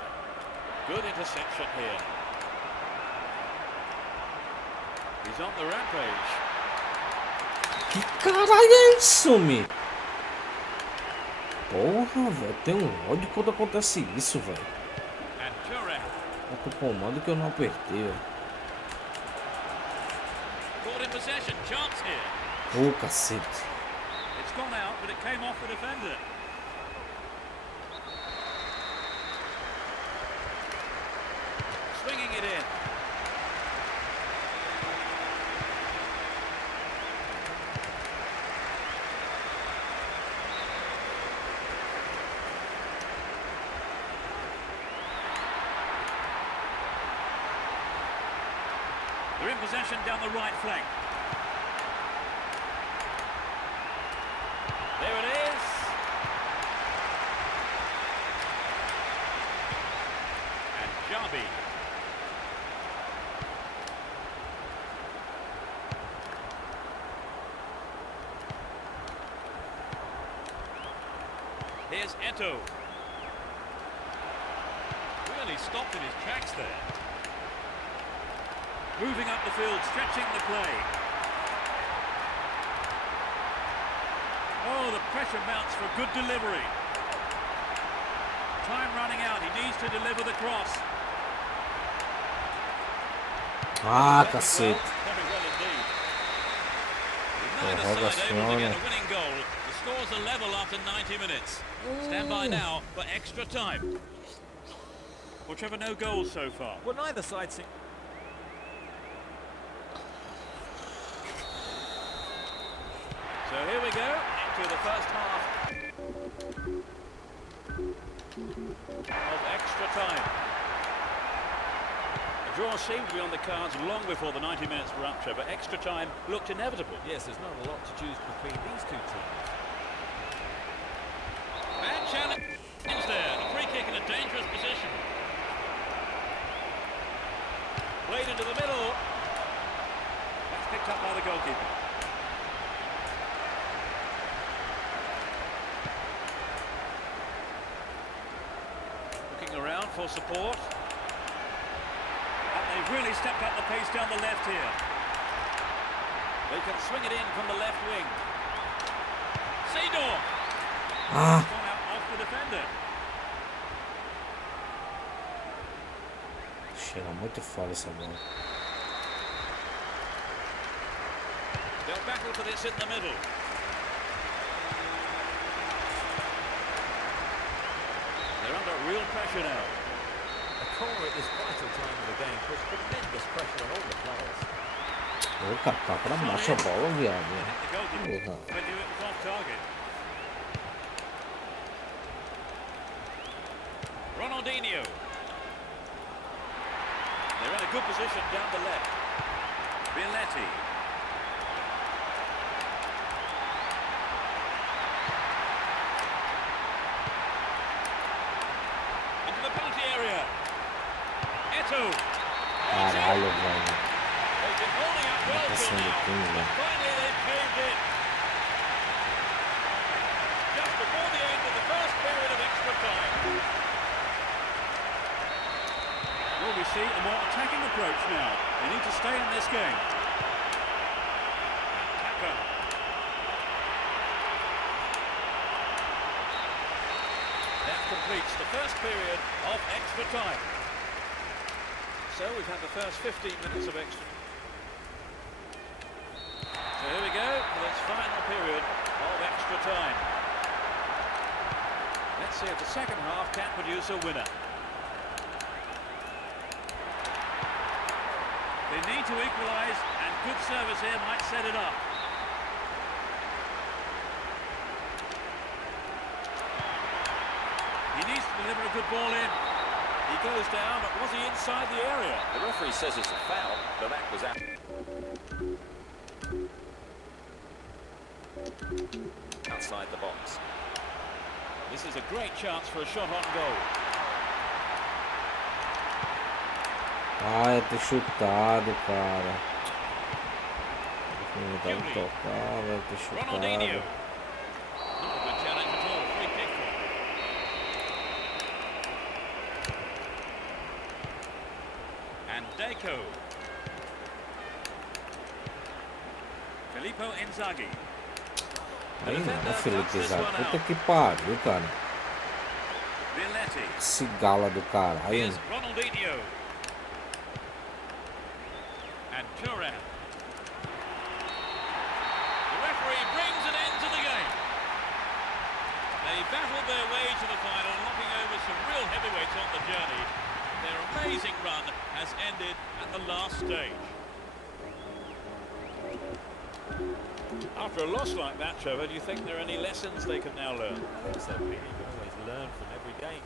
Good interception here. He's on the rampage. Que caralho é isso, mi? Porra, velho. Tem um ódio quando acontece isso, velho. And Thuram. Bota o comando que eu não apertei, velho. Caught in possession. Chance here. Ô, cacete. It's gone out, but it came off the defender. Swinging it in. They're in possession down the right flank. There it is. And Jabi. Here's Eto. Really stopped in his tracks there. Moving up the field, stretching the play. Oh, the pressure mounts for good delivery. Time running out, he needs to deliver the cross. Ah, Very cacete. very well indeed. With neither Roga side able to get Fiona. a winning goal. The scores are level after 90 minutes. Stand by now for extra time. Well, Trevor, no goals so far. Well, neither side seems... So here we go into the first half of extra time. A draw seemed to be on the cards long before the 90 minutes were up, Trevor. Extra time looked inevitable. Yes, there's not a lot to choose between these two teams. Bad challenge there. A free kick in a dangerous position. Played into the middle. That's picked up by the goalkeeper. Looking around for support. And they've really stepped up the pace down the left here. They can swing it in from the left wing. Seedorf. Ah, Gone out off the defender. Chega muito fora essa bola. They'll battle for this in the middle. They're under real pressure now. A corner at this vital time of the game puts tremendous pressure on all the players. Ô, Kaká, pra baixo a bola, viado. The goalkeeper Porra. when it was off target. Ronaldinho. They're in a good position down the left. Bialetti. Into the penalty area. Eto'o. Caralho, velho. They've been holding up well till passando now, tudo, but né? finally they've caved in. Just before the end of the first period of extra time. Well, we see a more attacking approach now. They need to stay in this game. Kaka. That completes the first period of extra time. So we've had the first 15 minutes of extra. So here we go for this final period of extra time. Let's see if the second half can produce a winner. They need to equalise, and good service here might set it up. He needs to deliver a good ball in. He goes down, but was he inside the area? The referee says it's a foul, but that was out. Outside the box. This is a great chance for a shot on goal. Ah, ia ter chutado, cara. Não dá um tocar, vai ter Ronaldinho. chutado. Not a good challenge at all. Free kick. And Deco. Filippo Inzaghi. Aí não, Felipe Zago. Puta que pariu, cara. Bialetti. Esse gala do cara. Aí, Here's Ronaldinho. And Turan. The referee brings an end to the game. They battled their way to the final, knocking over some real heavyweights on the journey. Their amazing run has ended at the last stage. After a loss like that, Trevor, do you think there are any lessons they can now learn? I think so, Peter. You can always learn from every game.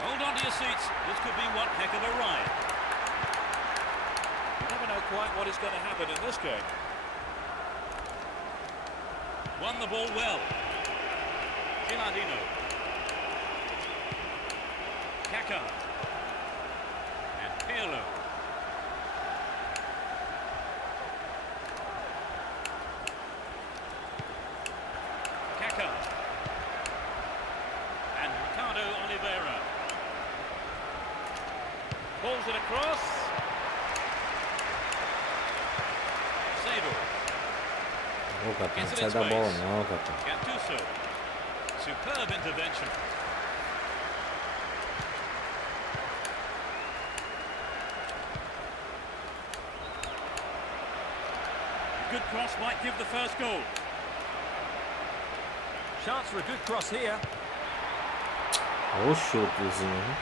Hold on to your seats. This could be one heck of a ride. You never know quite what is going to happen in this game. Won the ball well. Gilardino. Kaka. And Pirlo. Kaka. And Ricardo Oliveira. Pulls it across. Sejam. Ô, Kaká, não sai da bola não, Kaká. Gattuso. Superb intervention. good cross might give the first goal. Chance for a good cross here. Hoş yapıyorsun ya.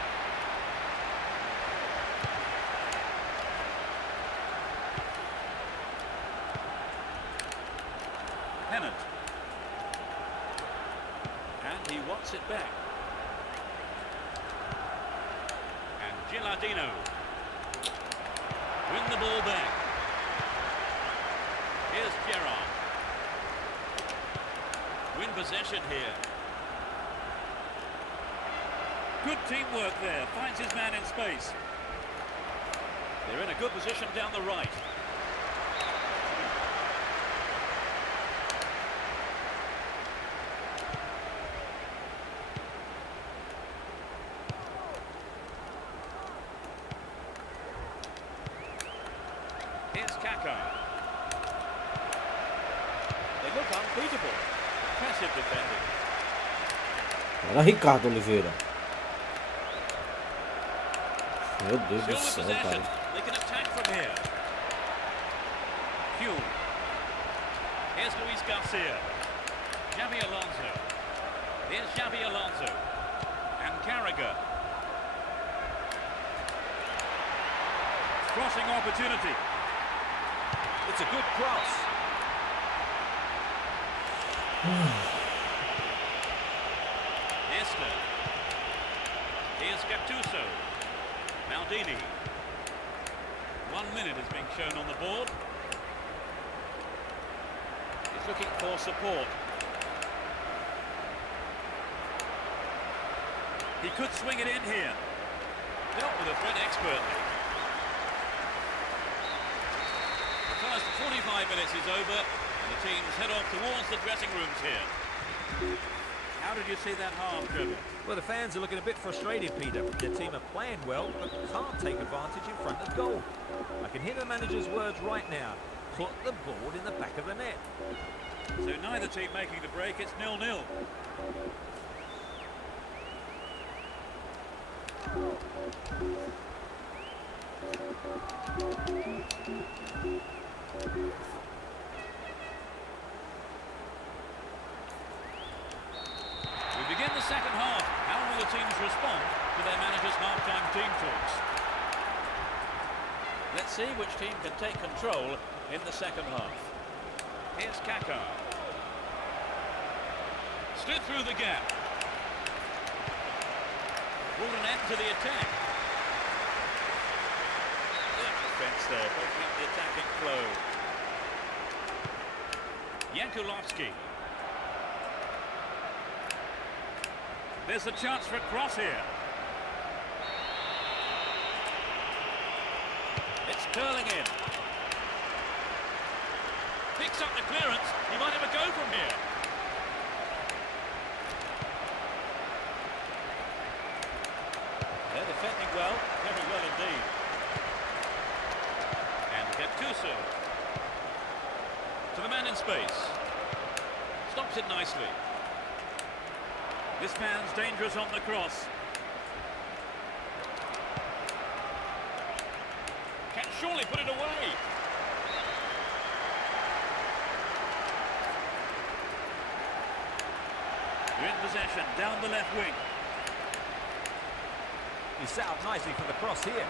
Pennant. And he wants it back. And Gilardino. Win the ball back. Here's Gerrard. Win possession here. Good teamwork there. Finds his man in space. They're in a good position down the right. Here's Kaka. They look unbeatable. Impressive defending. Era Ricardo Oliveira. Meu Deus do Still céu, with possession. cara. They can attack from here. Hume. Here's Luis Garcia. Xabi Alonso. Here's Xabi Alonso. And Carragher. Crossing opportunity. It's a good cross. Esta. Here's Gattuso. Maldini. 1 minute is being shown on the board. He's looking for support. He could swing it in here. Dealt with the threat expertly. The first 45 minutes is over, and the teams head off towards the dressing rooms here. How did you see that half, Trevor? Well, the fans are looking a bit frustrated, Peter. Their team are playing well, but can't take advantage in front of goal. I can hear the manager's words right now. Put the ball in the back of the net. So neither team making the break, it's 0-0. We begin the second half. How will the teams respond to their manager's half-time team talks? Let's see which team can take control in the second half. Here's Kaka. Slid through the gap. Brought an end to the attack. Good defence there, breaking up the attacking flow. Yankulovsky. There's a chance for a cross here. It's curling in. Picks up the clearance. He might have a go from here. They're defending well, very well indeed. And Gattuso. To the man in space. Stops it nicely. This man's dangerous on the cross. Can surely put it away. You're in possession, down the left wing. He's set up nicely for the cross here.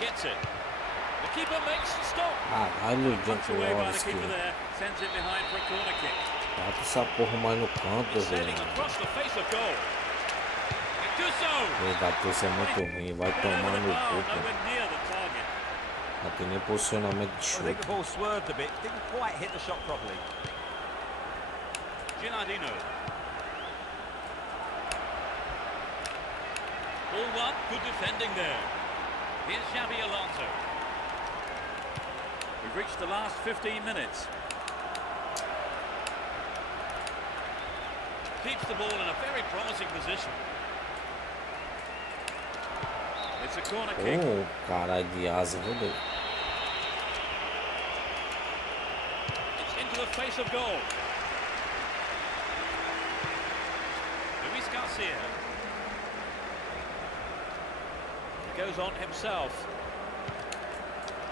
Gets it. The keeper makes the stop. Caralho, Punched away by the Jankulovski. keeper there. Sends it behind for a corner kick. Bota essa porra mais no canto, It's sailing velho. across the face of goal. Gattuso. Ele bateu, isso é muito ruim. Vai tomar no cu, pô. Nowhere near the target. Não tem nem posicionamento de I chute. think the ball swerved a bit. Didn't quite hit the shot properly. Gilardino. All one, good defending there. Here's Xabi Alonso. We've reached the last 15 minutes. Keeps the ball in a very promising position. It's a corner kick. Oh, caralho de asa, meu Deus. It's into the face of goal. Luis Garcia. He goes on himself.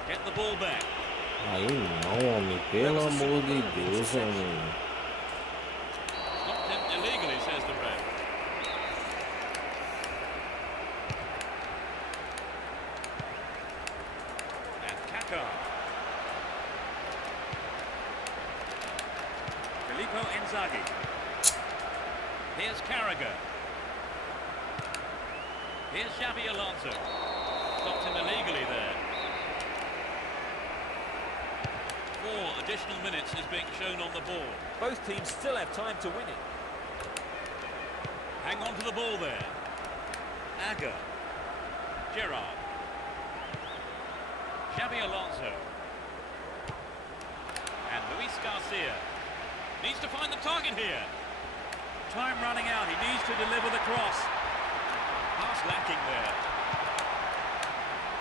Get the ball back. Aí não, homem, pelo amor de Deus, homem. Stopped him illegally, says the ref. And Canal. Filippo Inzaghi. Here's Carragher. Here's Xabi Alonso. Stopped him illegally there. 4 additional minutes is being shown on the board. Both teams still have time to win it. Hang on to the ball there. Aga. Gerrard. Xabi Alonso. And Luis Garcia. Needs to find the target here. Time running out. He needs to deliver the cross. Pass lacking there.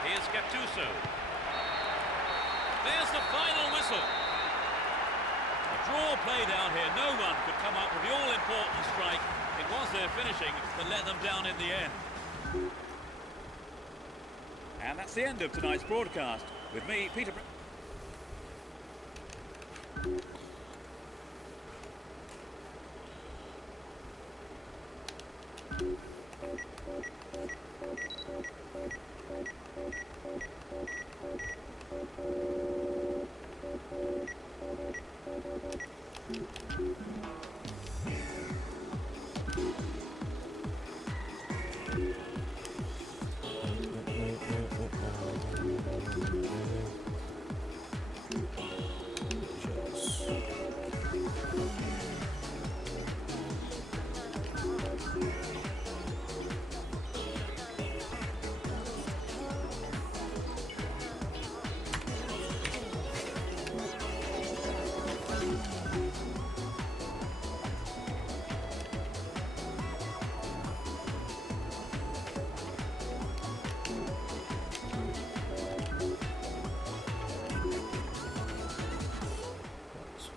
Here's Gattuso. There's the final whistle. A draw played out here. No one could come up with the all-important strike. It was their finishing that let them down in the end. And that's the end of tonight's broadcast. With me, Peter...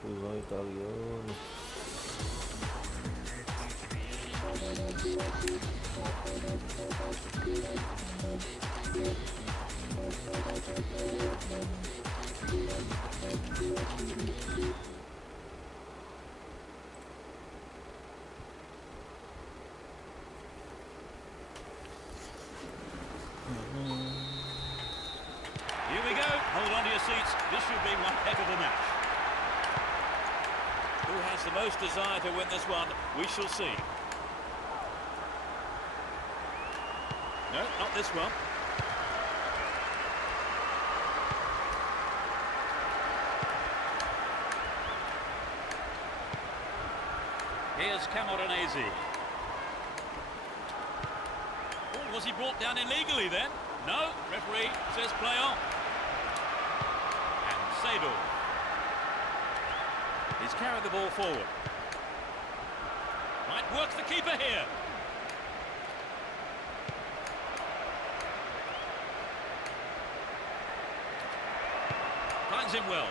Exclusão italiana. Here we go. Hold on to your seats. This should be one heck of a match. Who has the most desire to win this one? We shall see. No, not this one. Here's Camoranesi. Oh, was he brought down illegally then? No, referee says play on. And Sejam. He's carried the ball forward. Might work the keeper here. Finds him well.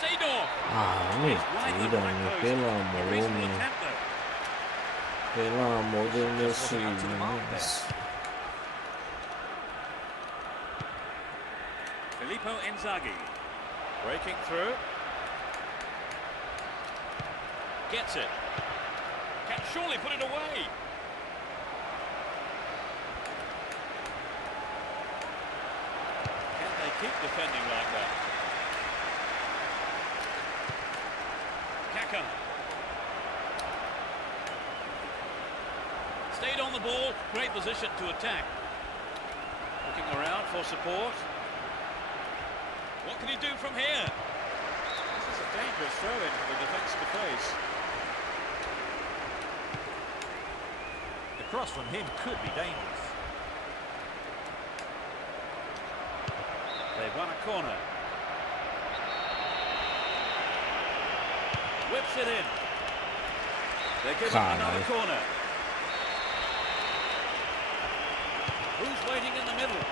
Sejam. Ah, mentira, meu, pelo amor, Reasonable meu. attempt though. Pelo amor de meus filhos. Filippo Inzaghi. Breaking through. Gets it. Can surely put it away. Can they keep defending like that? Kaka. Stayed on the ball. Great position to attack. Looking around for support. What can he do from here? This is a dangerous throw-in for the defence to face. The cross from him could be dangerous. They've won a corner. Whips it in. They're giving another Caralho. corner. Who's waiting in the middle?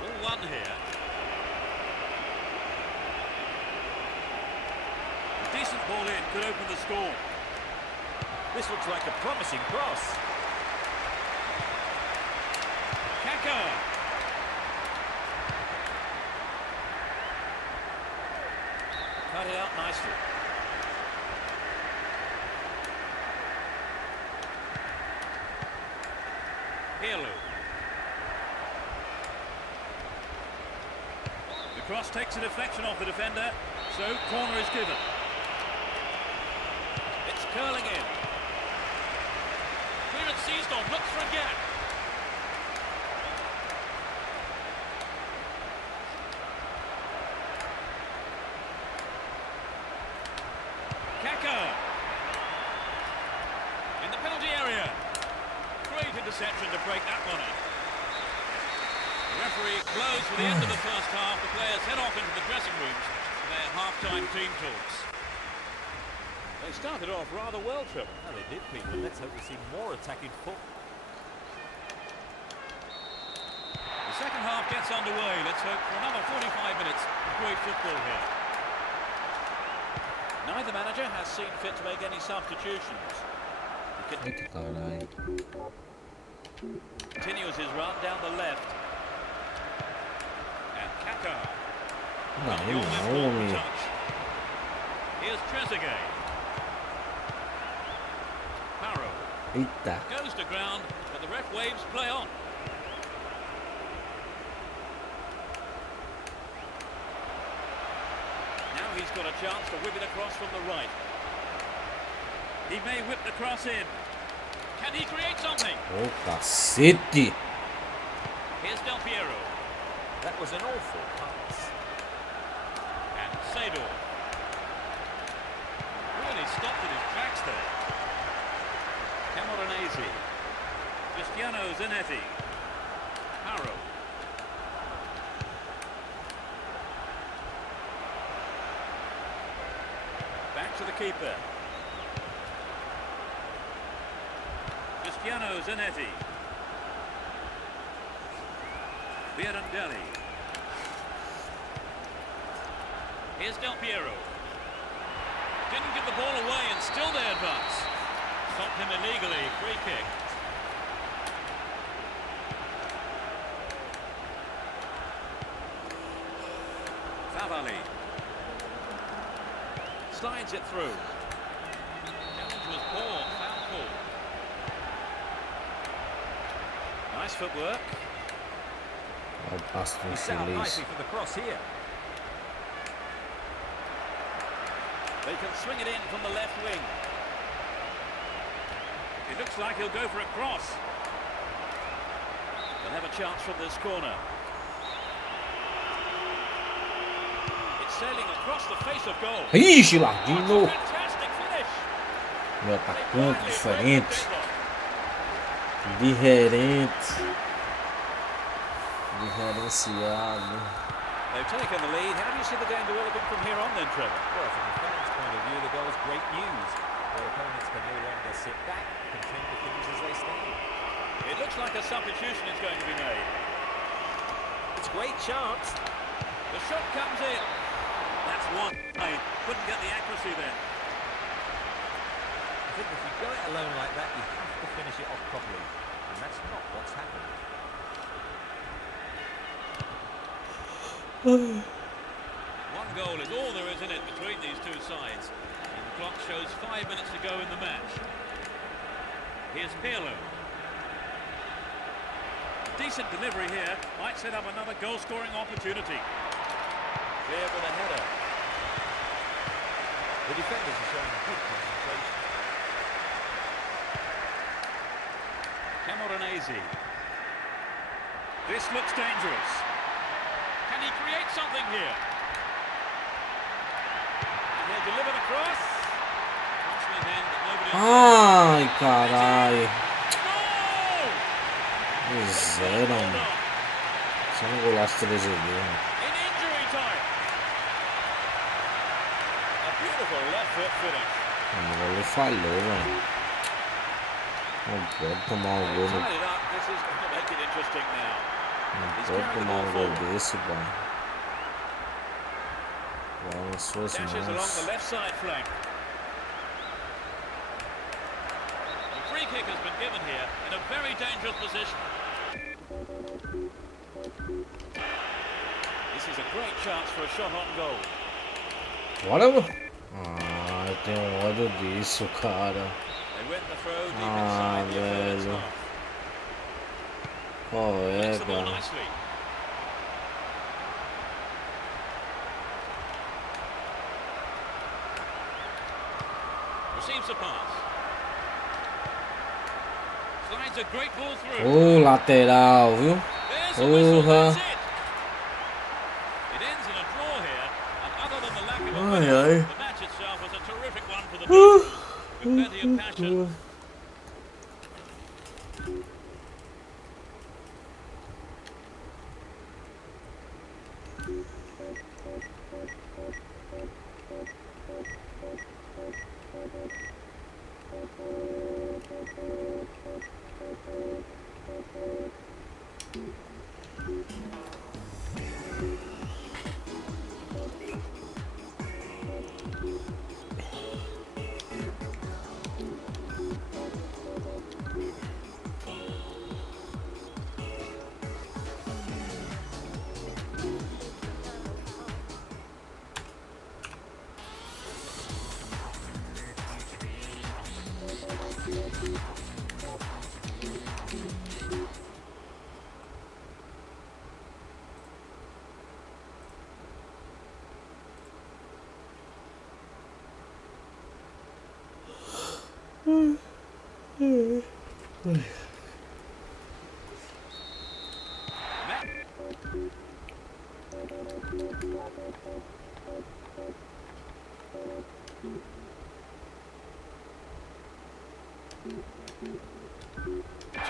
All one here. decent ball in could open the score. This looks like a promising cross. Kaka. Cut it out nicely. Pirlo. The cross takes a deflection off the defender, so corner is given. It's curling in. Clearance seized on, looks for a gap. Kaka. In the penalty area. Great interception to break that one up. The referee blows for the end of the first half. The players head off into the dressing rooms for their half-time team talks. They started off rather well, Trevor. Well, they did, Peter. Let's hope we see more attacking football. The second half gets underway. Let's hope for another 45 minutes of great football here. Neither manager has seen fit to make any substitutions. Eita caralho. Continues his run down the left. And Kaka. Não, homem. Here's Trezeguet. Barrow Eita. goes to ground, but the ref waves play on. Now he's got a chance to whip it across from the right. He may whip the cross in. Can he create something? Ô, cacete. Here's Del Piero. That was an awful pass. And Sejam. Really stopped in his tracks there. Camoranesi. Cristiano Zanetti. Barrow. Back to the keeper. Cristiano Zanetti. Birandelli. Here's Del Piero. Didn't give the ball away and still they advance. Stopped him illegally. Free kick. Favali. Slides it through. Challenge was poor. Foul call. Nice footwork. Ó, o passo He set up infeliz. nicely for the cross here. They can swing it in from the left wing. It looks like he'll go for a cross. They'll have a chance from this corner. It's sailing across the face of goal. Ixi, Lardino. Fantastic finish. Meu atacante diferente. Diferenciado. They've taken the lead. How do you see the game developing from here on then, Trevor? Well, from the fans' point of view, the goal is great news. Their opponents can no longer sit back, contend with things as they stand. It looks like a substitution is going to be made. It's a great chance. The shot comes in. That's one. I couldn't get the accuracy there. I think if you go it alone like that, you have to finish it off properly. And that's not what's happened. One goal is all there is in it between these two sides. And the clock shows 5 minutes to go in the match. Here's Pirlo. Decent delivery here. Might set up another goal-scoring opportunity. Clear with a header. The defenders are showing good concentration. Camoranesi. This looks dangerous. Can he create something here? And he'll deliver the cross. Crossman in, but nobody Ai, caralho. Goal! Zero, mano. Só um golaço 3 In injury time. A beautiful left foot finish. Mano, ele falhou, velho. Não pode tomar um gol. Tied it up. This is going to make it interesting now. Não pode tomar um gol desse, pai. This was Dashes along nice. the left side flank. The free kick has been given here in a very dangerous position. This is a great chance for a shot on goal. Whatever. Tem ódio disso, cara. They went the throw deep inside the opponent's velho. half. Qual é, Makes the ball cara? nicely. Receives the pass. Slides a great ball through. Lateral, viu? There's a whistle, Porra. that's it. It ends in a draw here, and other than the lack of a Ai, winner, ai. the match itself was a terrific one for the Dutch, with plenty of passion.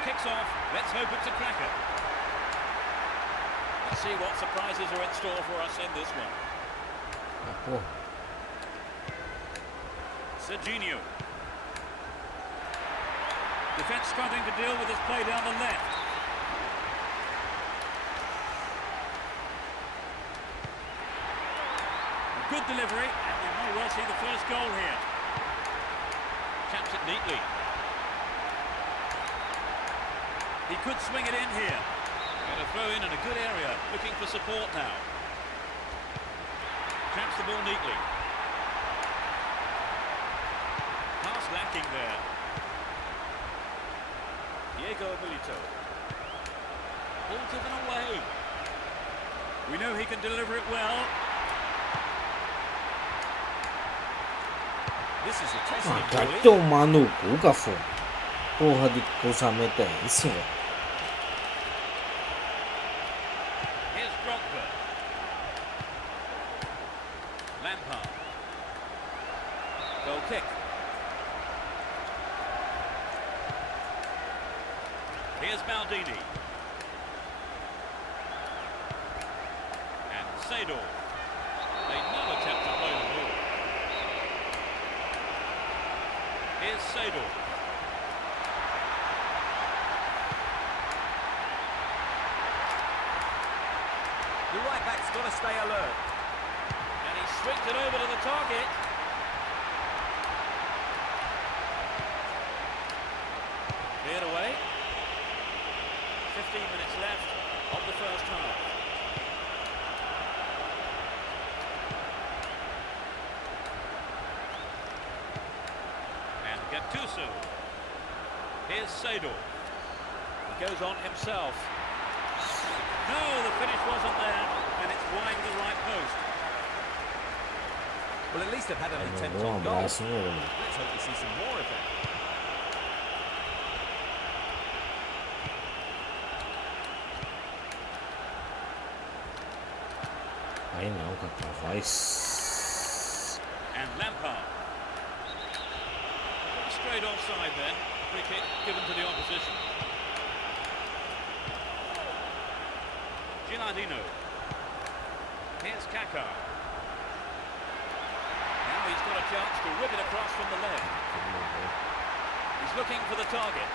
Kicks off. Let's hope it's a cracker. Let's see what surprises are in store for us in this one. Porra. Sejam. Defence struggling to deal with this play down the left. A good delivery, and we may well see the first goal here. Taps it neatly. He could swing it in here. Going to throw in a good area, looking for support now. Traps the ball neatly. Pass lacking there. Diego Milito. Ball given away. We know he can deliver it well. This is a testing, Vai really. tomar no cu, Cafu. Porra de cruzamento é esse, velho? Here's Drogba. Lampard. Goal kick. Here's Maldini. And Sejam. Made no attempt to play the ball. Here's Sejam. The right back's got to stay alert. And he swings it over to the target. Cleared away. 15 minutes left of the first half. And Gattuso. Here's Sejam. He goes on himself. No, the finish wasn't there, and it's wide of the right post. Well, at least they've had an attempt Mandou on goal. abraço, meu velho. Let's hope we see some more of that. Aí não, Kaká, vai. And Lampard. Straight offside then. Free kick given to the opposition. Gilardino. Here's Kaká. Now he's got a chance to whip it across from the left. He's looking for the target.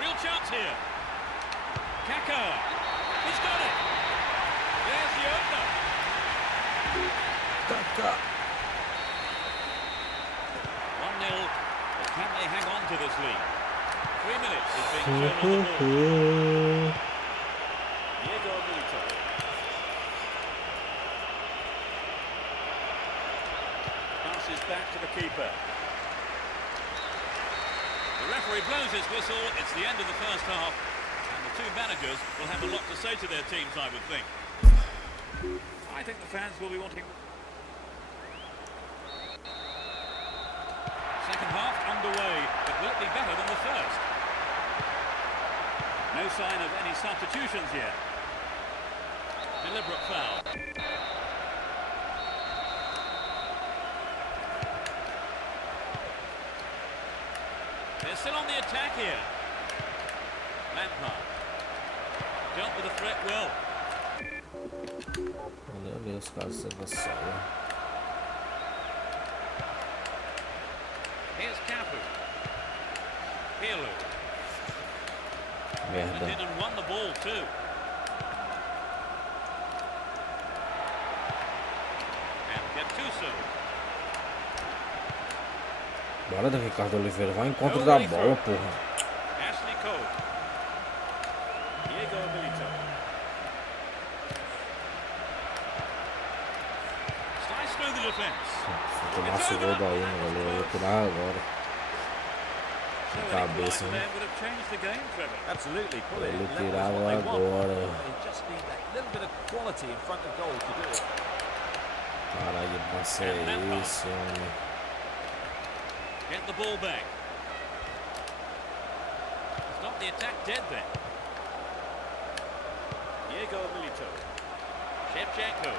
Real chance here. Kaká. He's got it. Kaká. 1-0. But can they hang on to this lead? 3 minutes is being shown on the ball. Diego Milito. Passes back to the keeper. The referee blows his whistle. It's the end of the first half. And the two managers will have a lot to say to their teams, I would think. I think the fans will be wanting... Second half underway, but will it be better than the first? No sign of any substitutions yet. Deliberate foul. They're still on the attack here. Lampard. Dealt with the threat well. Olha ali os caras se vassalham. Here's Cafu. Pirlo. Merda. Did and won the ball too. And Gattuso. Bora da Ricardo Oliveira, vai em contra da bola, porra. Ashley Cole. Diego Milito. Slice through the defense. Se tomasse o gol daí, né, galera? Eu vou tirar agora. So Na an cabeça, equaliser né? there would have changed the game, Trevor. Absolutely. Put it Ele level is tirava what they want. agora. They just need that little bit of quality in front of goal to do it. Caralho, passe é esse, homem. Get the ball back. Stop the attack dead then. Diego Milito. Shevchenko.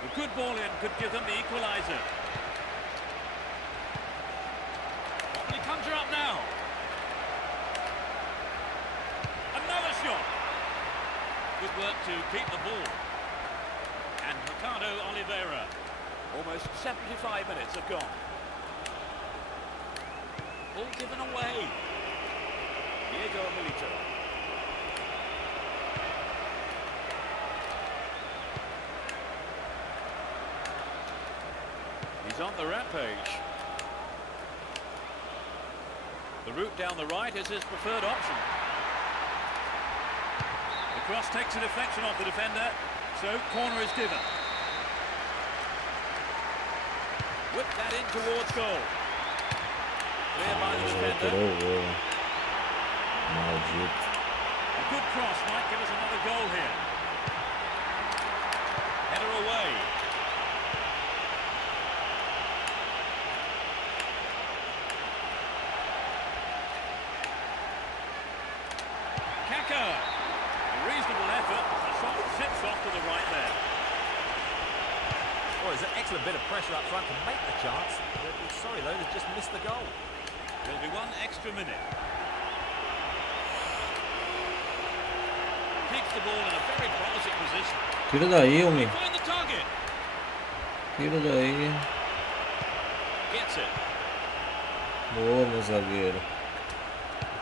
A good ball in could give them the equaliser. He comes her up now. Another shot. Good work to keep the ball. And Ricardo Oliveira. Almost 75 minutes have gone. Ball given away. Diego Milito. He's on the rampage. The route down the right is his preferred option. The cross takes a deflection off the defender, so corner is given. Whip that in towards goal. Clear by the defender. Tirou o gol. Maldito. A good cross might give us another goal here. Header away. Kaká. A reasonable effort. The shot zips off to the right there. Well, there's an excellent bit of pressure up front to make the chance. Sorry though, they've just missed the goal. There'll be one extra minute. Keeps the ball in a very promising position. Tira daí, homem. Find the target. Tira daí. Gets it. Boa, meu zagueiro.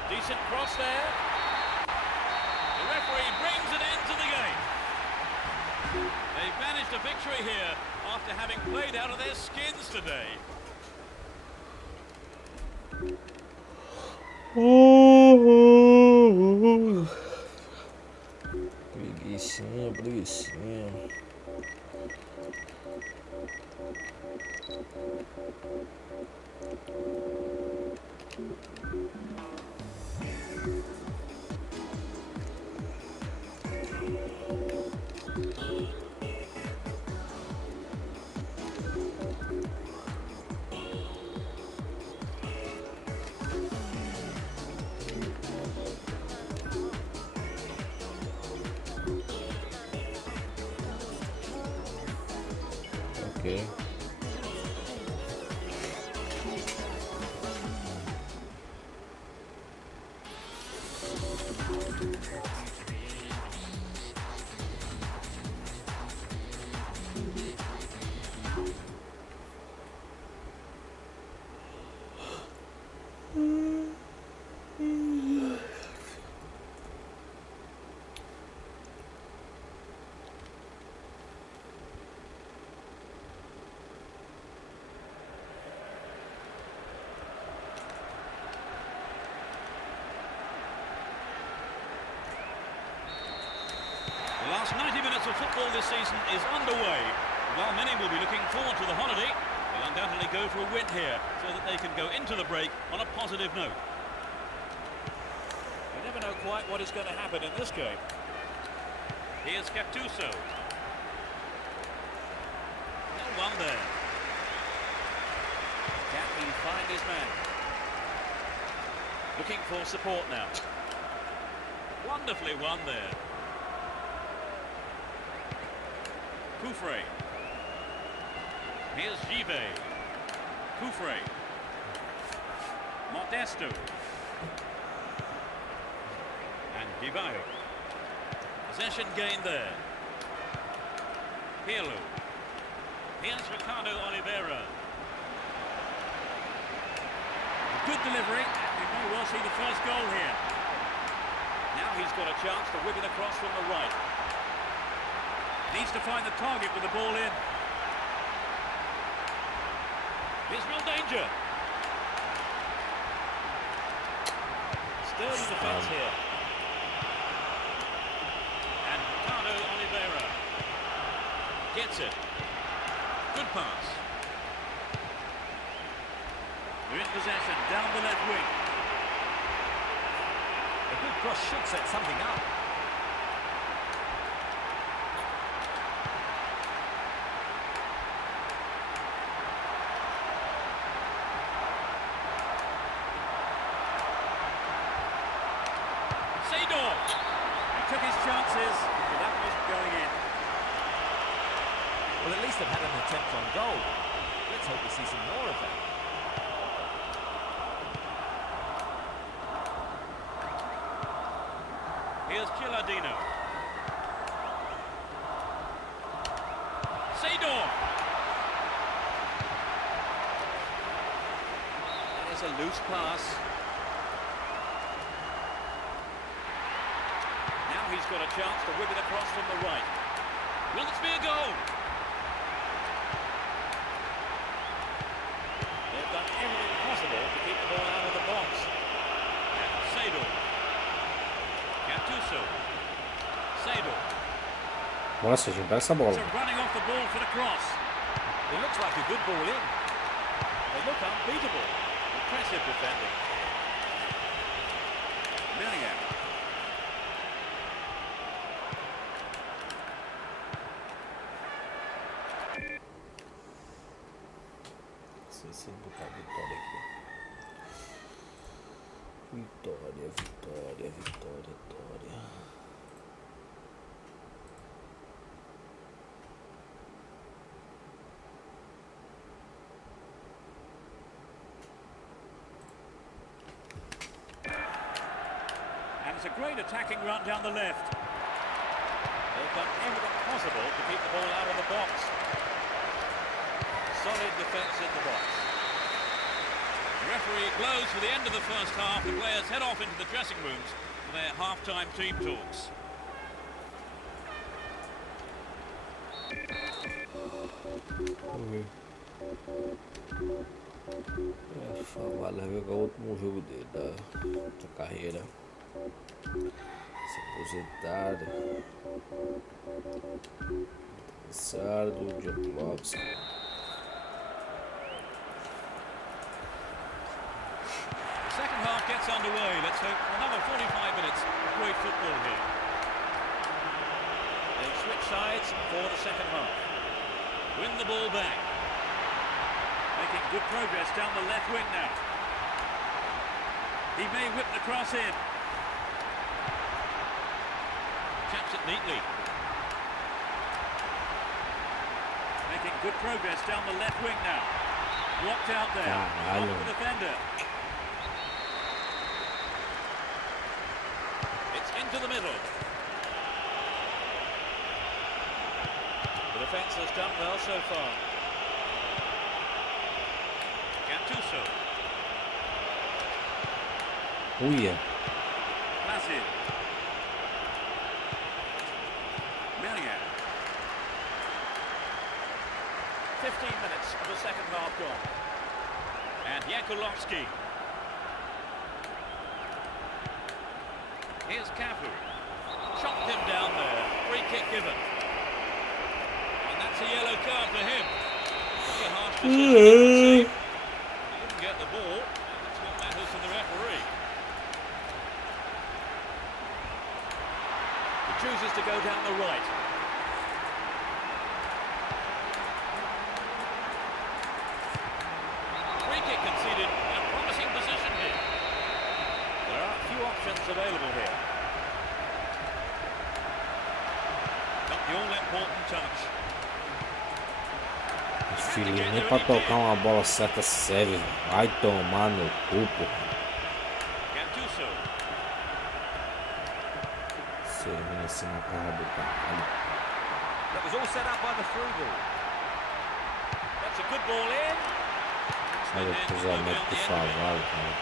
Decent cross there. The referee brings an end to the game. They've managed a victory here after having played out of their skins today. Preguicinha, preguicinha. Ok. last 90 minutes of football this season is underway. While many will be looking forward to the holiday, they'll undoubtedly go for a win here so that they can go into the break on a positive note. You never know quite what is going to happen in this game. Here's Gattuso. No one there. Can he find his man? Looking for support now. Wonderfully won there. Kufre. Here's Gibe. Kufre. Modesto. And Divayo. Possession gained there. Pirlo. Here's Ricardo Oliveira. A good delivery, and we may well see the first goal here. Now he's got a chance to whip it across from the right. Needs to find the target with the ball in. Here's real danger. Sturdy defence here. And Ricardo Oliveira gets it. Good pass. They're in possession, down the left wing. A good cross should set something up. Sejam. He took his chances, but that wasn't going in. Well, at least they've had an attempt on goal. Let's hope we see some more of that. Here's Gilardino. Sejam. There's a loose pass. Now he's got a chance to whip it across from the right. Will this be a goal? They've done everything possible to keep the ball out of the box. And Sejam. Gattuso. Sejam. Bora, Sejam, pega essa bola. So running off the ball for the cross. It looks like a good ball in. They look unbeatable. Impressive defending. Milligan. Se botar vitória aqui. Vitória, vitória, vitória, vitória. And it's a great attacking run down the left. They've done everything possible to keep the ball out of the box. Solid defence in the box. The referee blows for the end of the first half. The players head off into the dressing rooms for their half-time team talks. Vale jogar o último jogo dele da carreira. Se aposentar. Cansado, John. Second half gets underway. Let's hope for another 45 minutes of great football here. They switch sides for the second half. Win the ball back. Making good progress down the left wing now. He may whip the cross in. Chaps it neatly. Making good progress down the left wing now. Blocked out there. Off the defender. Into the middle. The defence has done well so far. Gattuso. Uia. Placid. Milligan. 15 minutes of the second half gone. And Yakulovsky. Here's Cafu. Chopped him down there. Free kick given. And that's a yellow card for him. Pretty harsh decision, it would seem. He didn't get the ball. That's what matters to the referee. He chooses to go down the right. Free kick conceded in a promising position here. There are a few options available here. Not the all-important touch. Filho, nem pra tocar uma bola certa serve. Vai tomar no cu, pô. Gattuso. Servindo assim na cara do caralho. That was all set up by the through ball. That's a good ball in. Olha o cruzamento do Favaro, cara.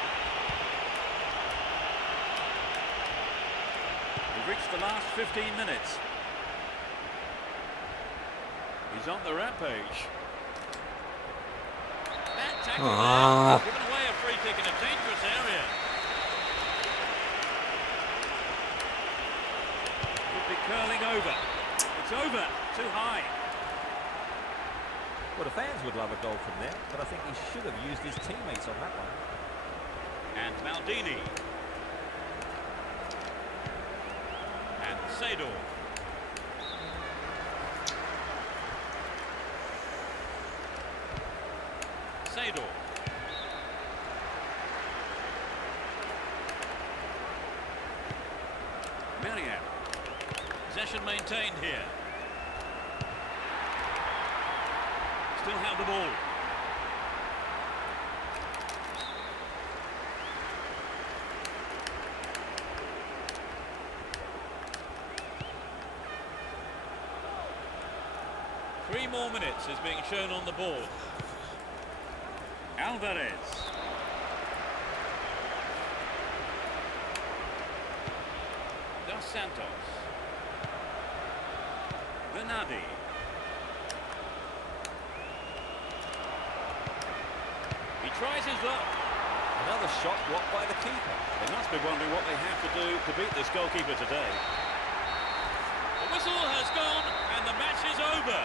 We've reached the last 15 minutes. He's on the rampage. Bad tackle there. Given away a free kick in a dangerous area. Could be curling over. It's over. Too high. Well, the fans would love a goal from there, but I think he should have used his teammates on that one. And Maldini. And Sejam. Sejam. Miriam. Possession maintained here. Still have the ball. Three more minutes is being shown on the board. Alvarez. Dos Santos. Bernardi. He tries his luck. Another shot blocked by the keeper. They must be wondering what they have to do to beat this goalkeeper today. The whistle has gone and the match is over.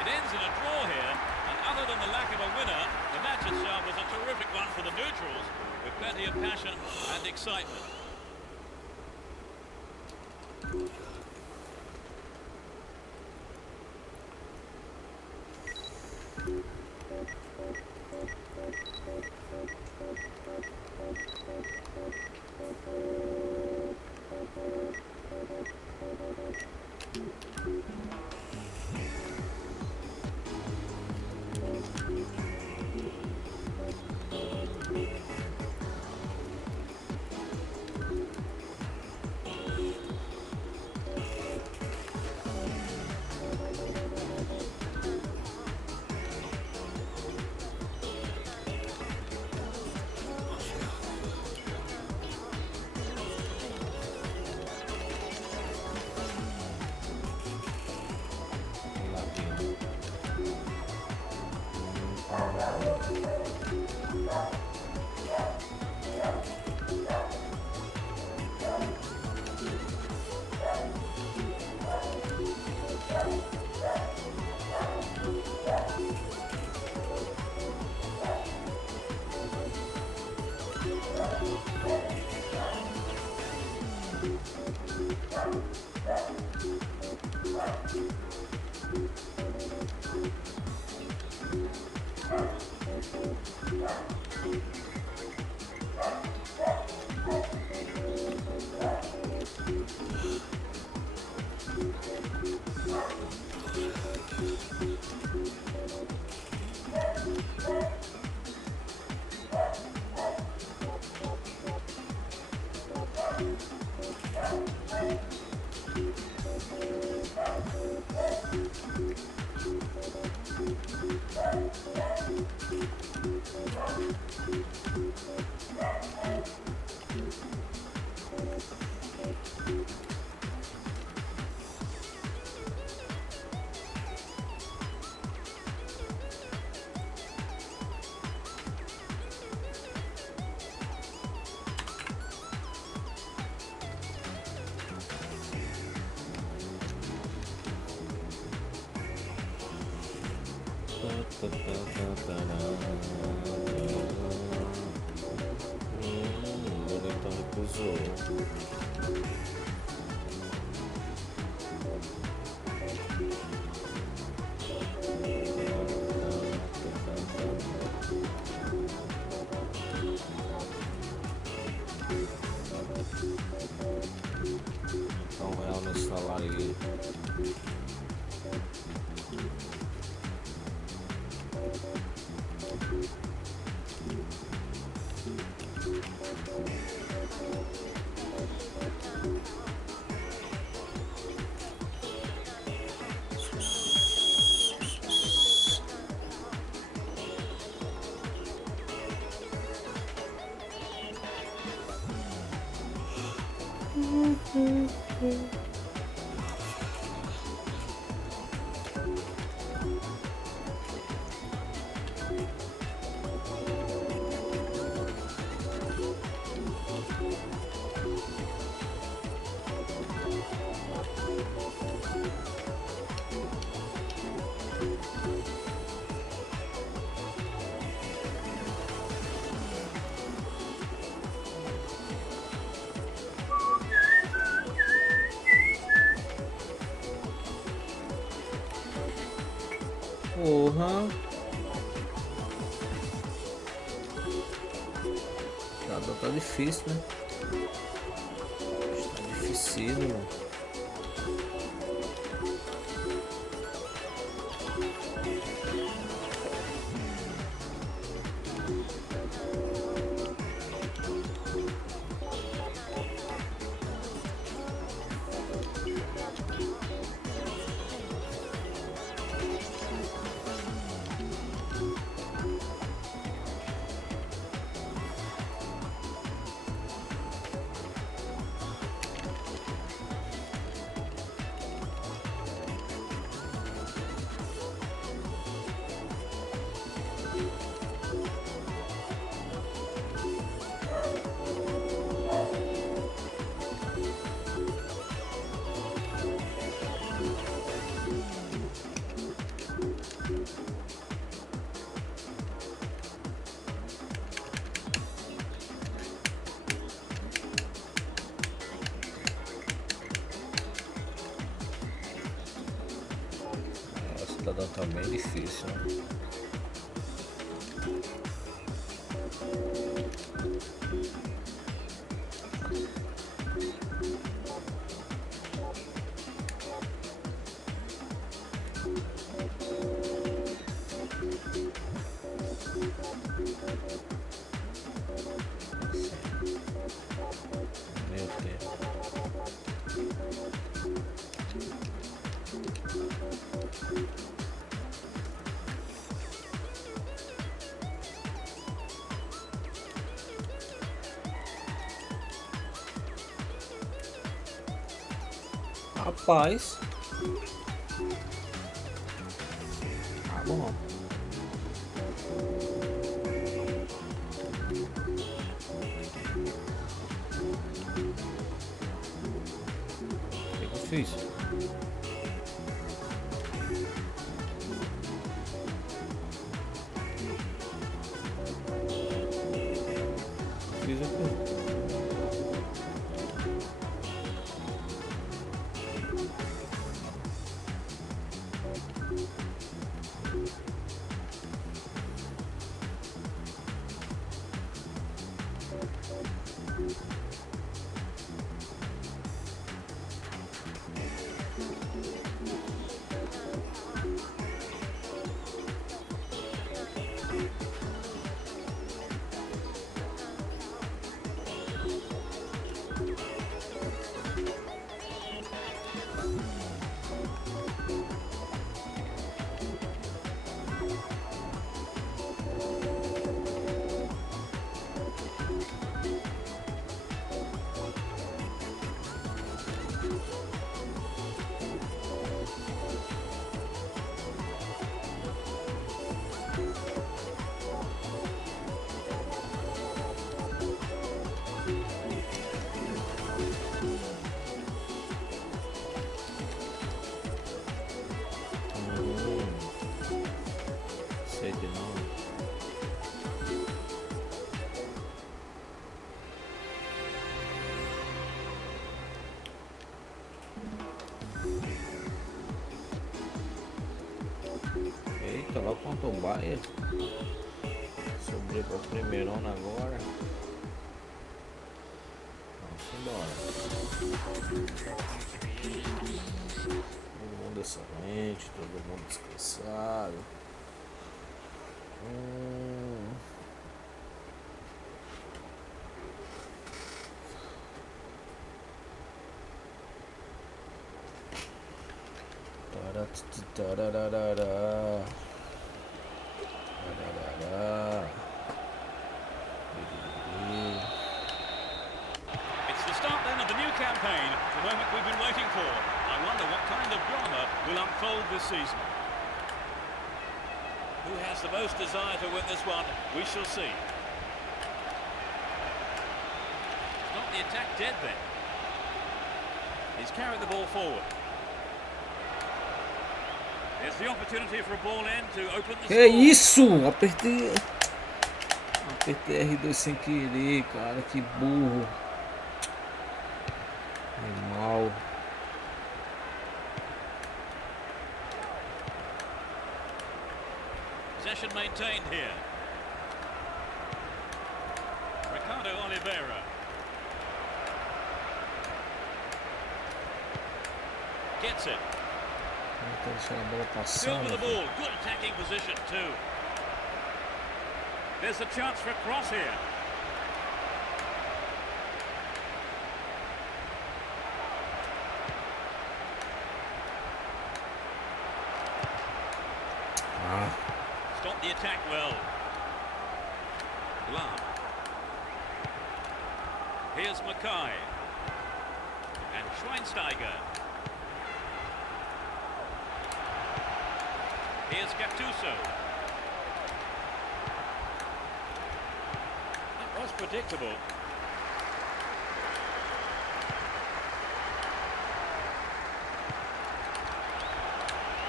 It ends in a draw here, and other than the lack of a winner, the match itself was a terrific one for the neutrals, with plenty of passion and excitement. Bonitão recusou. R$1 no salário. Porra. Tá difícil, né? Está difícil, mano. Cidadão tá bem difícil, né? Meu Deus. Rapaz. Tá bom. O que eu fiz? Fiz aqui. Eita, lá contra o Baia. Subiu para o primeirão agora. Vamos embora. Todo mundo excelente, todo mundo descansado. It's the start then of the new campaign, the moment we've been waiting for. I wonder what kind of drama will unfold this season. Who has the most desire to win this one? We shall see. It's not the attack dead then. He's carried the ball forward. There's the opportunity for a ball in to open the Que score. isso? Apertei R2 sem querer, cara, que burro. Animal. Possession maintained here. Ricardo Oliveira. Gets it. Não tô deixando a bola Still with passando. the ball. Good attacking position too. There's a chance for a cross here. Stop the attack well. Lam. Here's Mackay. And Schweinsteiger. Here's Gattuso. That was predictable.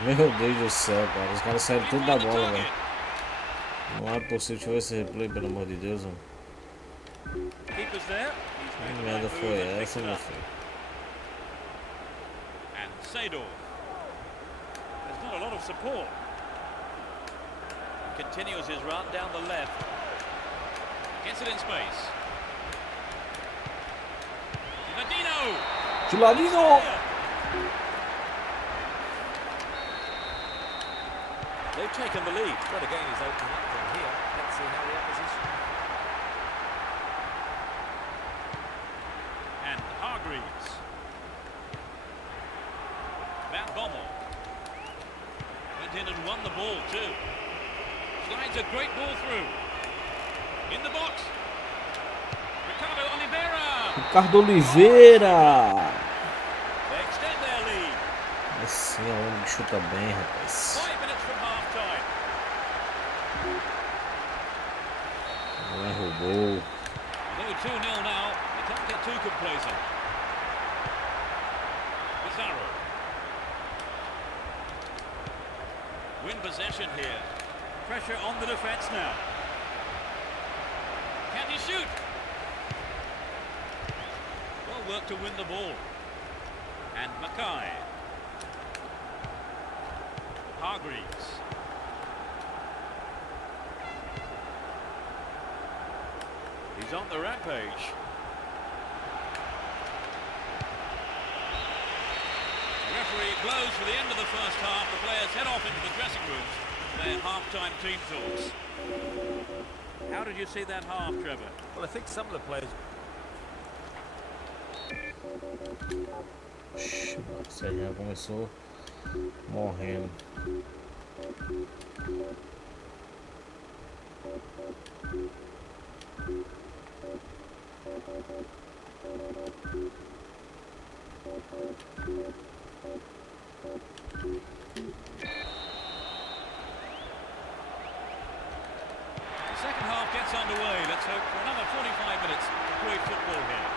Meu Deus do céu, cara. Os caras saíram tudo da bola, velho. Não é possível. Deixa eu ver esse replay, pelo amor de Deus, mano. Keeper's there. He's Que made the merda right foi move and essa, picked it meu up. filho? And Seedorf. There's not a lot of support. Continues his run down the left. Gets it in space. Ladino! Ladino! They've taken the lead. Well, the game is opening up from here. Let's see how the opposition. And Hargreaves. Van Bommel. Went in and won the ball too. Slides a great ball through. In the box. Ricardo Oliveira. Ricardo Oliveira! They extend their lead. Assim é um que chuta bem, rapaz. 5 minutes from half time. Não é roubou. Although 2-0 now, you can't get too complacent. Pizarro. Win possession here. Pressure on the defence now. Can he shoot? Well worked to win the ball. And Mackay. Hargreaves. He's on the rampage. The referee blows for the end of the first half. The players head off into the dressing rooms. Their half-time team talks. How did you see that half, Trevor? Well, I think some of the players. Sejam começou morrendo. The second half gets underway. Let's hope for another 45 minutes of great football here.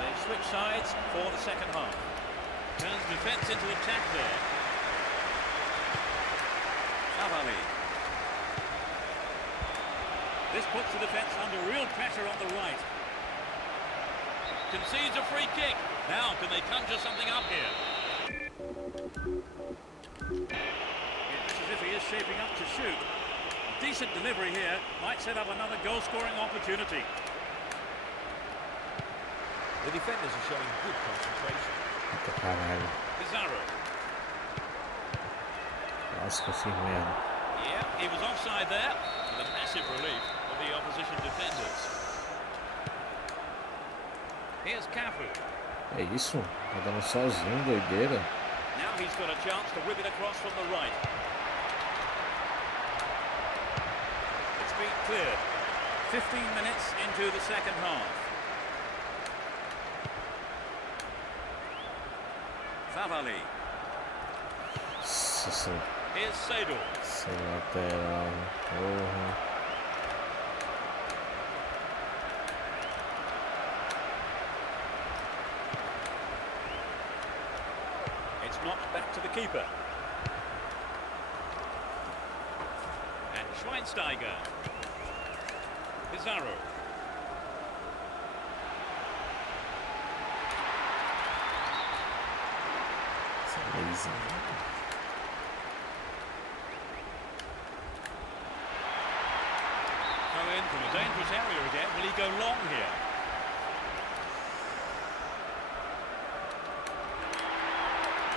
They switch sides for the second half. Turns defence into attack there. Savali. This puts the defence under real pressure on the right. Concedes a free kick. Now can they conjure something up here? shaping up to shoot. A decent delivery here might set up another goal-scoring opportunity. The defenders are showing good concentration. Puta caralho. Pizarro. Nossa, que fiz merda. Yeah, he was offside there, with a massive relief for the opposition defenders. Here's Cafu. É isso? Tá dando sozinho, doideira. Now he's got a chance to whip it across from the right. It's been cleared. 15 minutes into the second half. Favali. Nossa, Here's Sejam. esse lateral. Porra. It's knocked back to the keeper. And Schweinsteiger. Pizarro. Easy. Throw in from a dangerous area again. Will he go long here?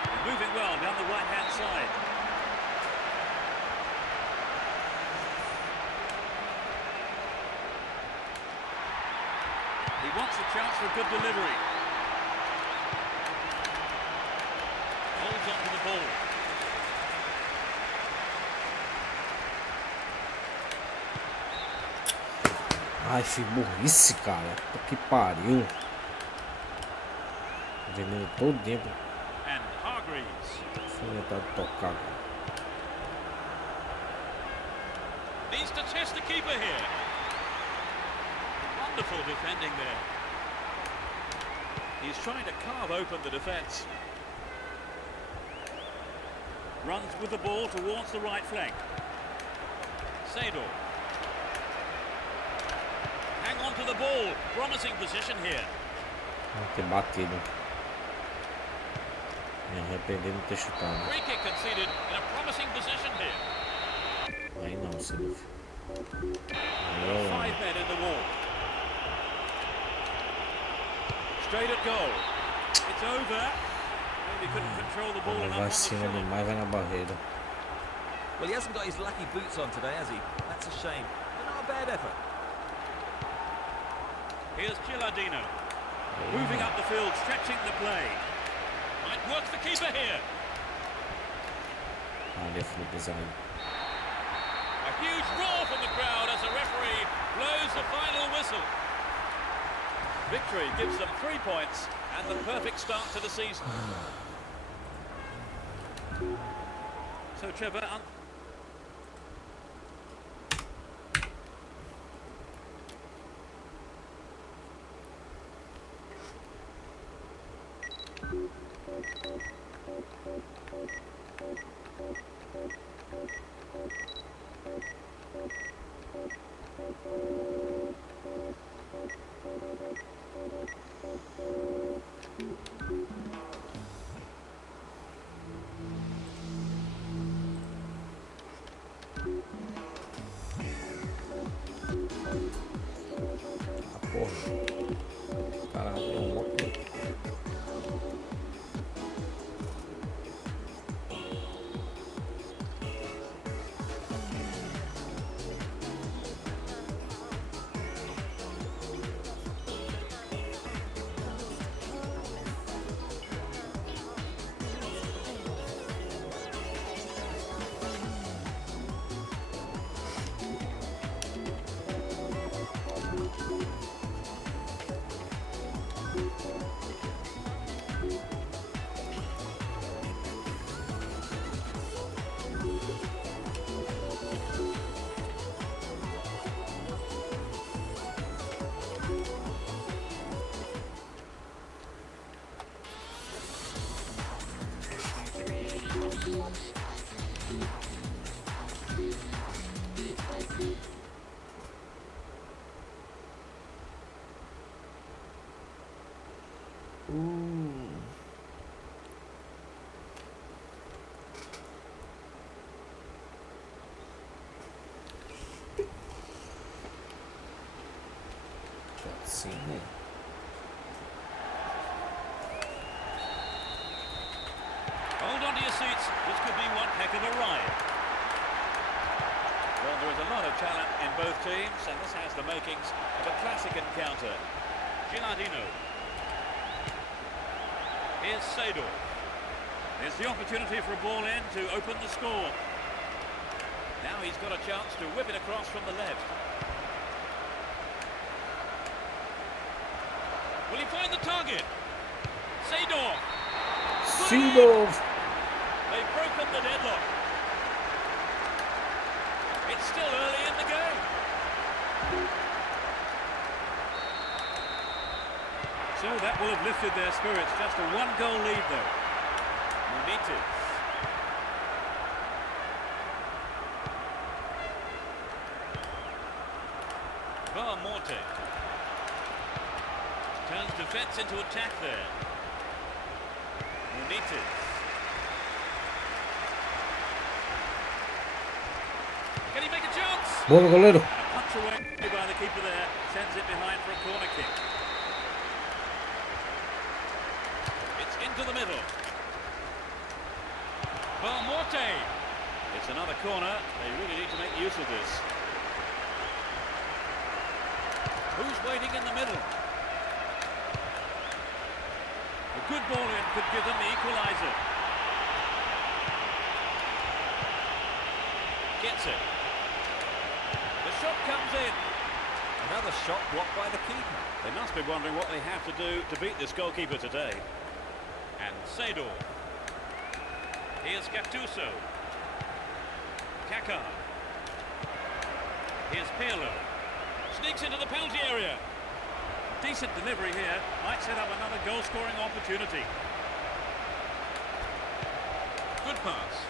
They're moving well down the right-hand side. He wants a chance for a good delivery. Holds on to the ball. Ai, que burrice, cara. Puta que pariu. Veneno todo tempo. And Hargreaves. Fui tentar tocar. Needs to test the keeper here. Wonderful defending there. He's trying to carve open the defence. Runs with the ball towards the right flank. Sejam. Hang on to the ball. Promising position here. Vou ter batido. Me arrependi de não ter chutado. Free kick conceded in a promising position here. Aí não, Silvio. Aí eu 5 men in the wall. Straight at goal. It's over. Maybe couldn't control the ball amo. enough Vai on the cima shot. demais, vai na barreira. Well, he hasn't got his lucky boots on today, has he? That's a shame. But not a bad effort. Here's Gilardino. Moving up the field, stretching the play. Might work the keeper here. Ali é Felipe Zayn. A huge roar from the crowd as the referee blows the final whistle. Victory gives them 3 points and the perfect start to the season. So Trevor, Ah, porra. Caralho, tem um louco. seats. This could be one heck of a ride. Well, there is a lot of talent in both teams, and this has the makings of a classic encounter. Gilardino. Here's Sejam. There's the opportunity for a ball in to open the score. Now he's got a chance to whip it across from the left. Will he find the target? Sejam. Sejam. They've broken the deadlock. It's still early in the game. So that will have lifted their spirits. Just a one-goal lead, though. Benitez. Morte. Turns defence into attack there. Benitez. Can he make a chance? Bom goleiro. A punch away by the keeper there. Sends it behind for a corner kick. It's into the middle. Morte. It's another corner. They really need to make use of this. Who's waiting in the middle? A good ball in could give them the equaliser. Gets it. The shot comes in. Another shot blocked by the keeper. They must be wondering what they have to do to beat this goalkeeper today. And Sejam. Here's Gattuso. Kaká. Here's Pirlo. Sneaks into the penalty area. Decent delivery here. Might set up another goal-scoring opportunity. Good pass.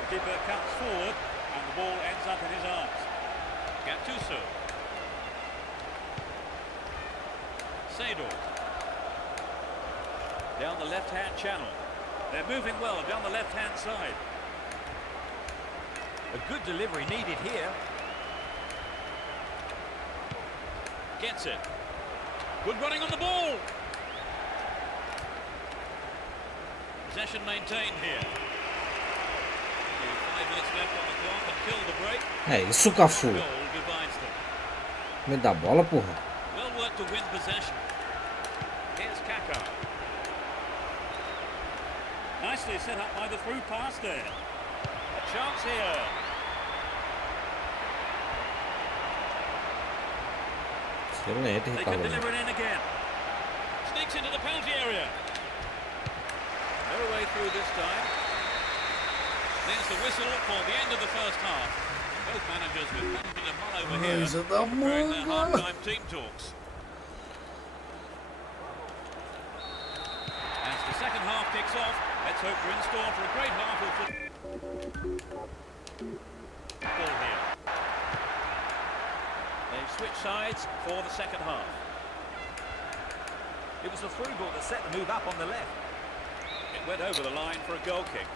The keeper comes forward and the ball ends up in his arms. Gattuso. Sejam. Down the left-hand channel. They're moving well down the left-hand side. A good delivery needed here. Gets it. Good running on the ball. Possession maintained here. 5 minutes left on the clock and kill the break. É isso, Cafu. Goal divides them. Me dá bola, porra. Well worked to win possession. Here's Kaká. Nicely set up by the through pass there. A chance here. Excelente, They can Ricardo. deliver it in again. Sneaks into the penalty area. No way through this time. There's the whistle for the end of the first half. Both managers with plenty to mull over here during their half-time team talks. As the second half kicks off, let's hope we're in store for a great half of football here. They've switched sides for the second half. It was the through ball that set the move up on the left. It went over the line for a goal kick.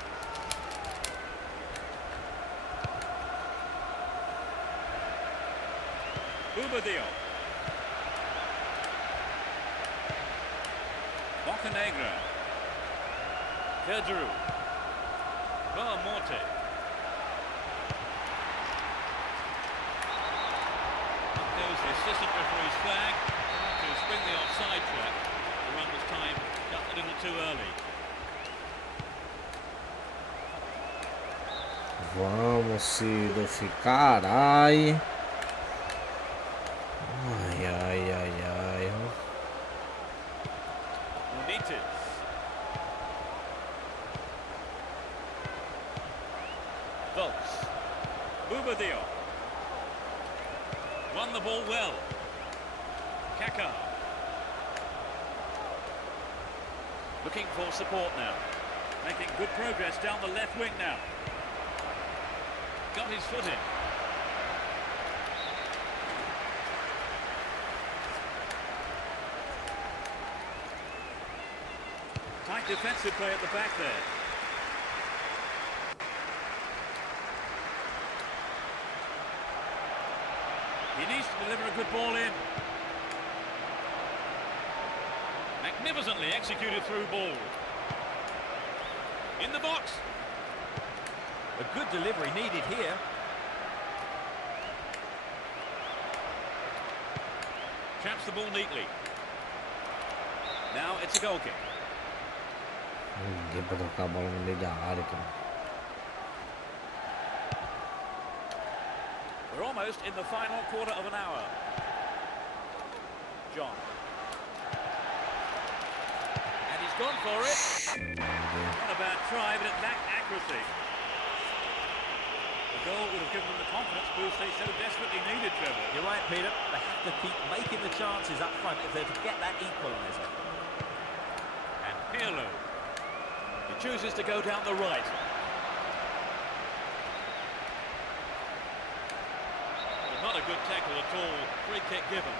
Ubadio. Montenegro. Pedro. Morte. Up goes the assistant referee's flag. To spring the offside trap. The run was timed just a little too early. Vamos, Sidolf, carai. Ai, ai, ai, ai. Benitez. Volks. Ubadio. Won the ball well. Kaká. Looking for support now. Making good progress down the left wing now. Got his foot in. Tight defensive play at the back there. He needs to deliver a good ball in. Magnificently executed through ball. In the box. A good delivery needed here. Traps the ball neatly. Now it's a goal kick. Dia pra tocar a bola no meio da área, cara. We're almost in the final quarter of an hour. John. And he's gone for it. Not a bad try, but it lacked accuracy. The goal would have given them the confidence boost they so desperately needed, Trevor. You're right, Peter. They have to keep making the chances up front if they're to get that equaliser. And Pirlo. He chooses to go down the right. Well, not a good tackle at all. Free kick given.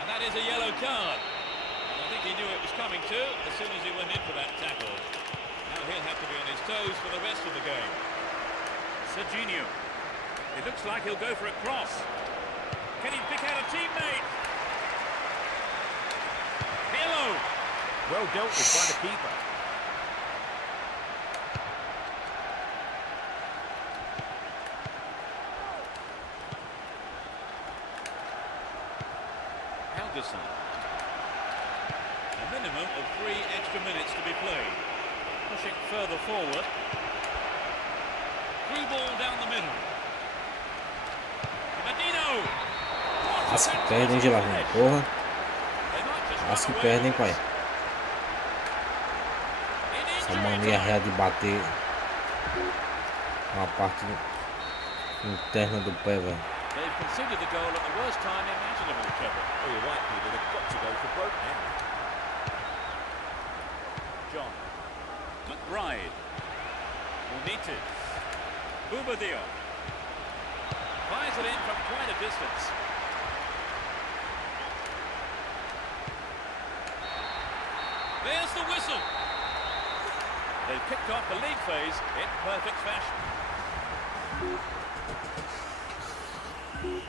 And that is a yellow card. And I think he knew it was coming too as soon as he went in for that tackle. Now he'll have to be on his toes for the rest of the game. Sejam. It looks like he'll go for a cross. Can he pick out a teammate? Pirlo. Well dealt with by the keeper. A minimum of 3 extra minutes to be played. Pushing further forward. Through ball down the middle. Medino. Nossa, que perdem de lá, porra. Nossa, que perdem, pai. Essa mania real de bater uma parte interna do pé, velho. They've conceded the goal at the worst time imaginable, Trevor. Oh, you're right, Peter. They've got to go for broke now. John. McBride. Benitez. Boubadio. Fires it in from quite a distance. There's the whistle. They've kicked off the league phase in perfect fashion.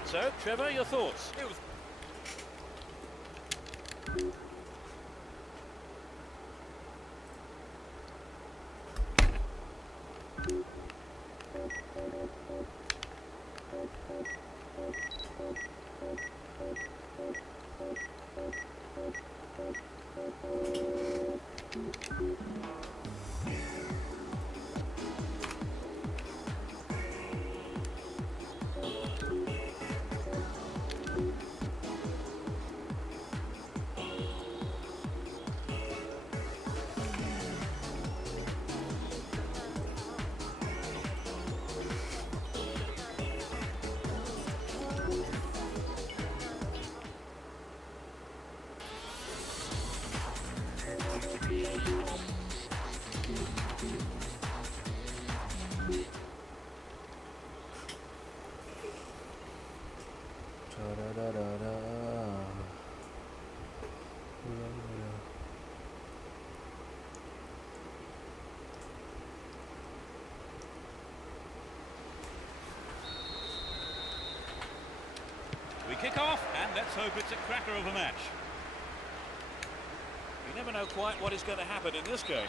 So, Trevor, your thoughts? It was We kick off, and let's hope it's a cracker of a match. You never know quite what is going to happen in this game.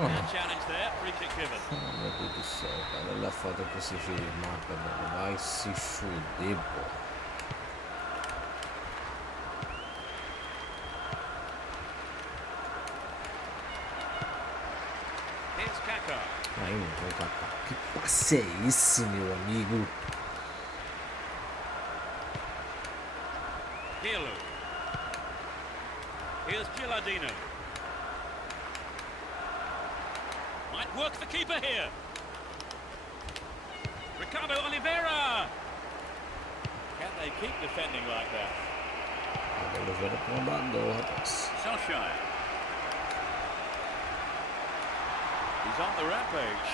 And challenge there, free kick given. Oh, meu Deus do céu, cara. Olha a falta que esse juiz marca, mano. Vai se fuder, pô. Here's Kaká. Aí, meu Kaká. Que passe é esse, meu amigo? Pirlo. Here's Gilardino. Might work the keeper here. Ricardo Oliveira. Can they keep defending like that? Oliveira com uma bandou, rapaz. Solskjaer. He's on the rampage.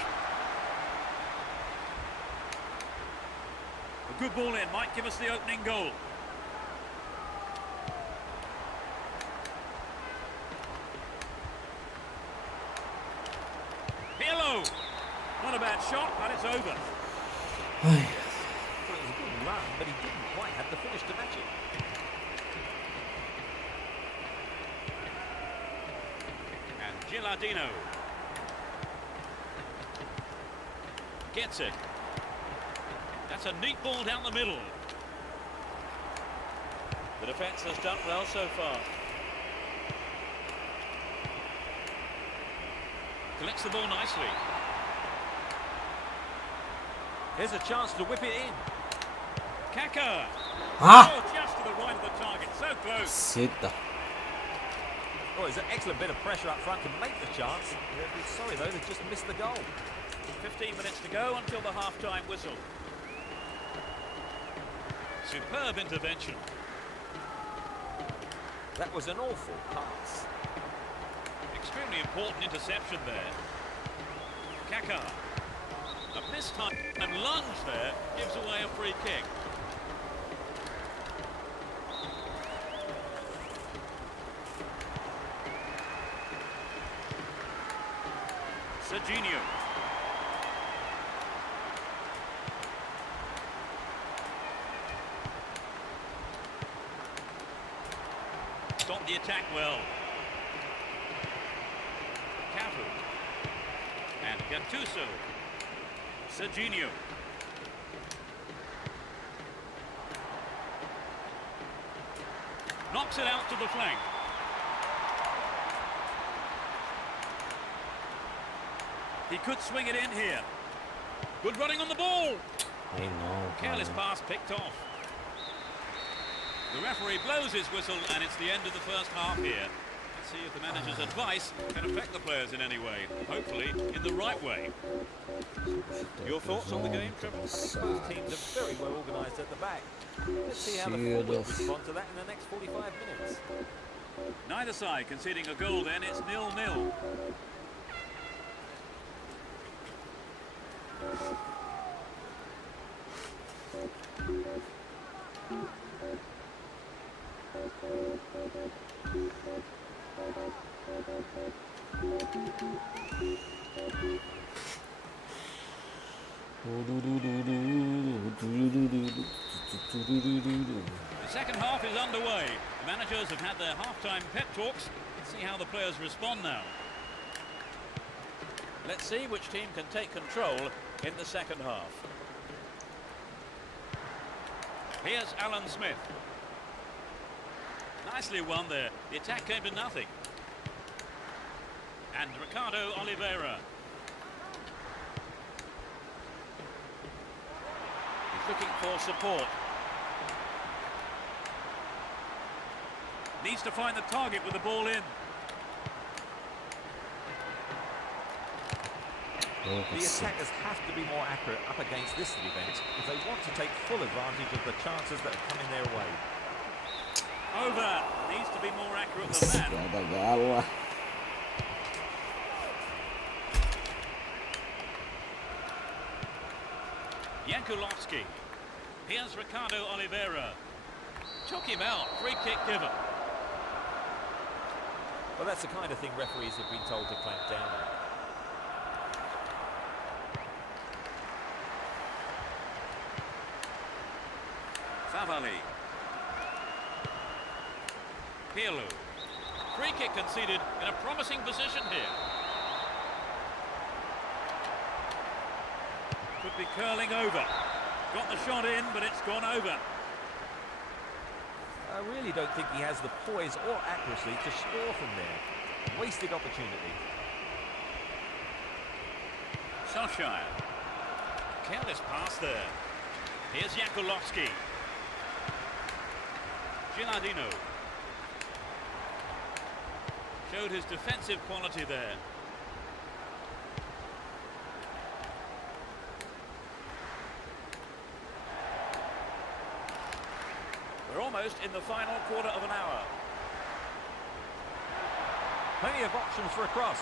A good ball in might give us the opening goal. Pirlo. Not a bad shot, but it's over. Well, it was a good run, but he didn't quite have the finish to match it. Gilardino. Gets it. That's a neat ball down the middle. The defence has done well so far. Collects the ball nicely. Here's a chance to whip it in. Kaka. Ah! Oh, just to the right of the target. So close. Sita. Oh, it's an excellent bit of pressure up front to make the chance. They'll be sorry, though, they've just missed the goal. 15 minutes to go until the half-time whistle. Superb intervention. That was an awful pass. Extremely important interception there. Kaka. A missed time and lunge there gives away a free kick. Sejam. Stopped the attack well. Cafu. And Gattuso. Sejam. Knocks it out to the flank. He could swing it in here. Good running on the ball. I know. Careless pass picked off. The referee blows his whistle and it's the end of the first half here. Let's see if the manager's advice can affect the players in any way. Hopefully in the right way. Your thoughts on the game, Trevor? Both teams are very well organised at the back. Let's see how the forwards respond to that in the next 45 minutes. Neither side conceding a goal then. It's 0-0. The second half is underway. The managers have had their half-time pep talks. Let's see how the players respond now. Let's see which team can take control in the second half. Here's Alan Smith. Nicely won there. The attack came to nothing. And Ricardo Oliveira. He's looking for support. Needs to find the target with the ball in. The attackers have to be more accurate up against this defence if they want to take full advantage of the chances that are coming their way. Over. Needs to be more accurate than that. Yankulovsky. Here's Ricardo Oliveira. Took him out. Free kick given. Well, that's the kind of thing referees have been told to clamp down on. Favali. Pirlo. Free kick conceded in a promising position here. Could be curling over. Got the shot in, but it's gone over. I really don't think he has the poise or accuracy to score from there. Wasted opportunity. Solskjaer. Careless pass there. Here's Yankulovsky. Gilardino. Showed his defensive quality there. We're almost in the final quarter of an hour. Plenty of options for a cross.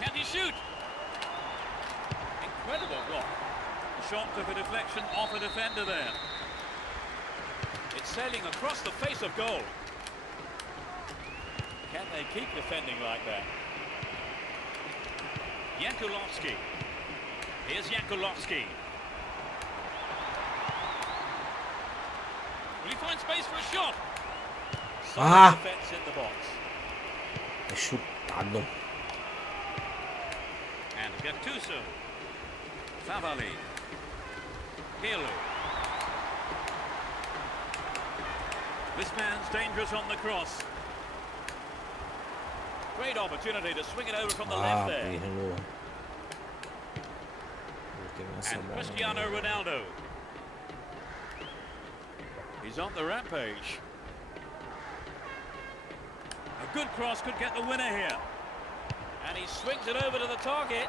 Can he shoot? Incredible block. The shot took a deflection off a defender there. It's sailing across the face of goal. Can they keep defending like that? Yankulovsky. Here's Yankulovsky. Will he find space for a shot? solid defense in the box. È chutado. And Gattuso. Favali. Pirlo. This man's dangerous on the cross. Great opportunity to swing it over from the left there. Pirlo. And Cristiano Ronaldo. He's on the rampage. A good cross could get the winner here. And he swings it over to the target.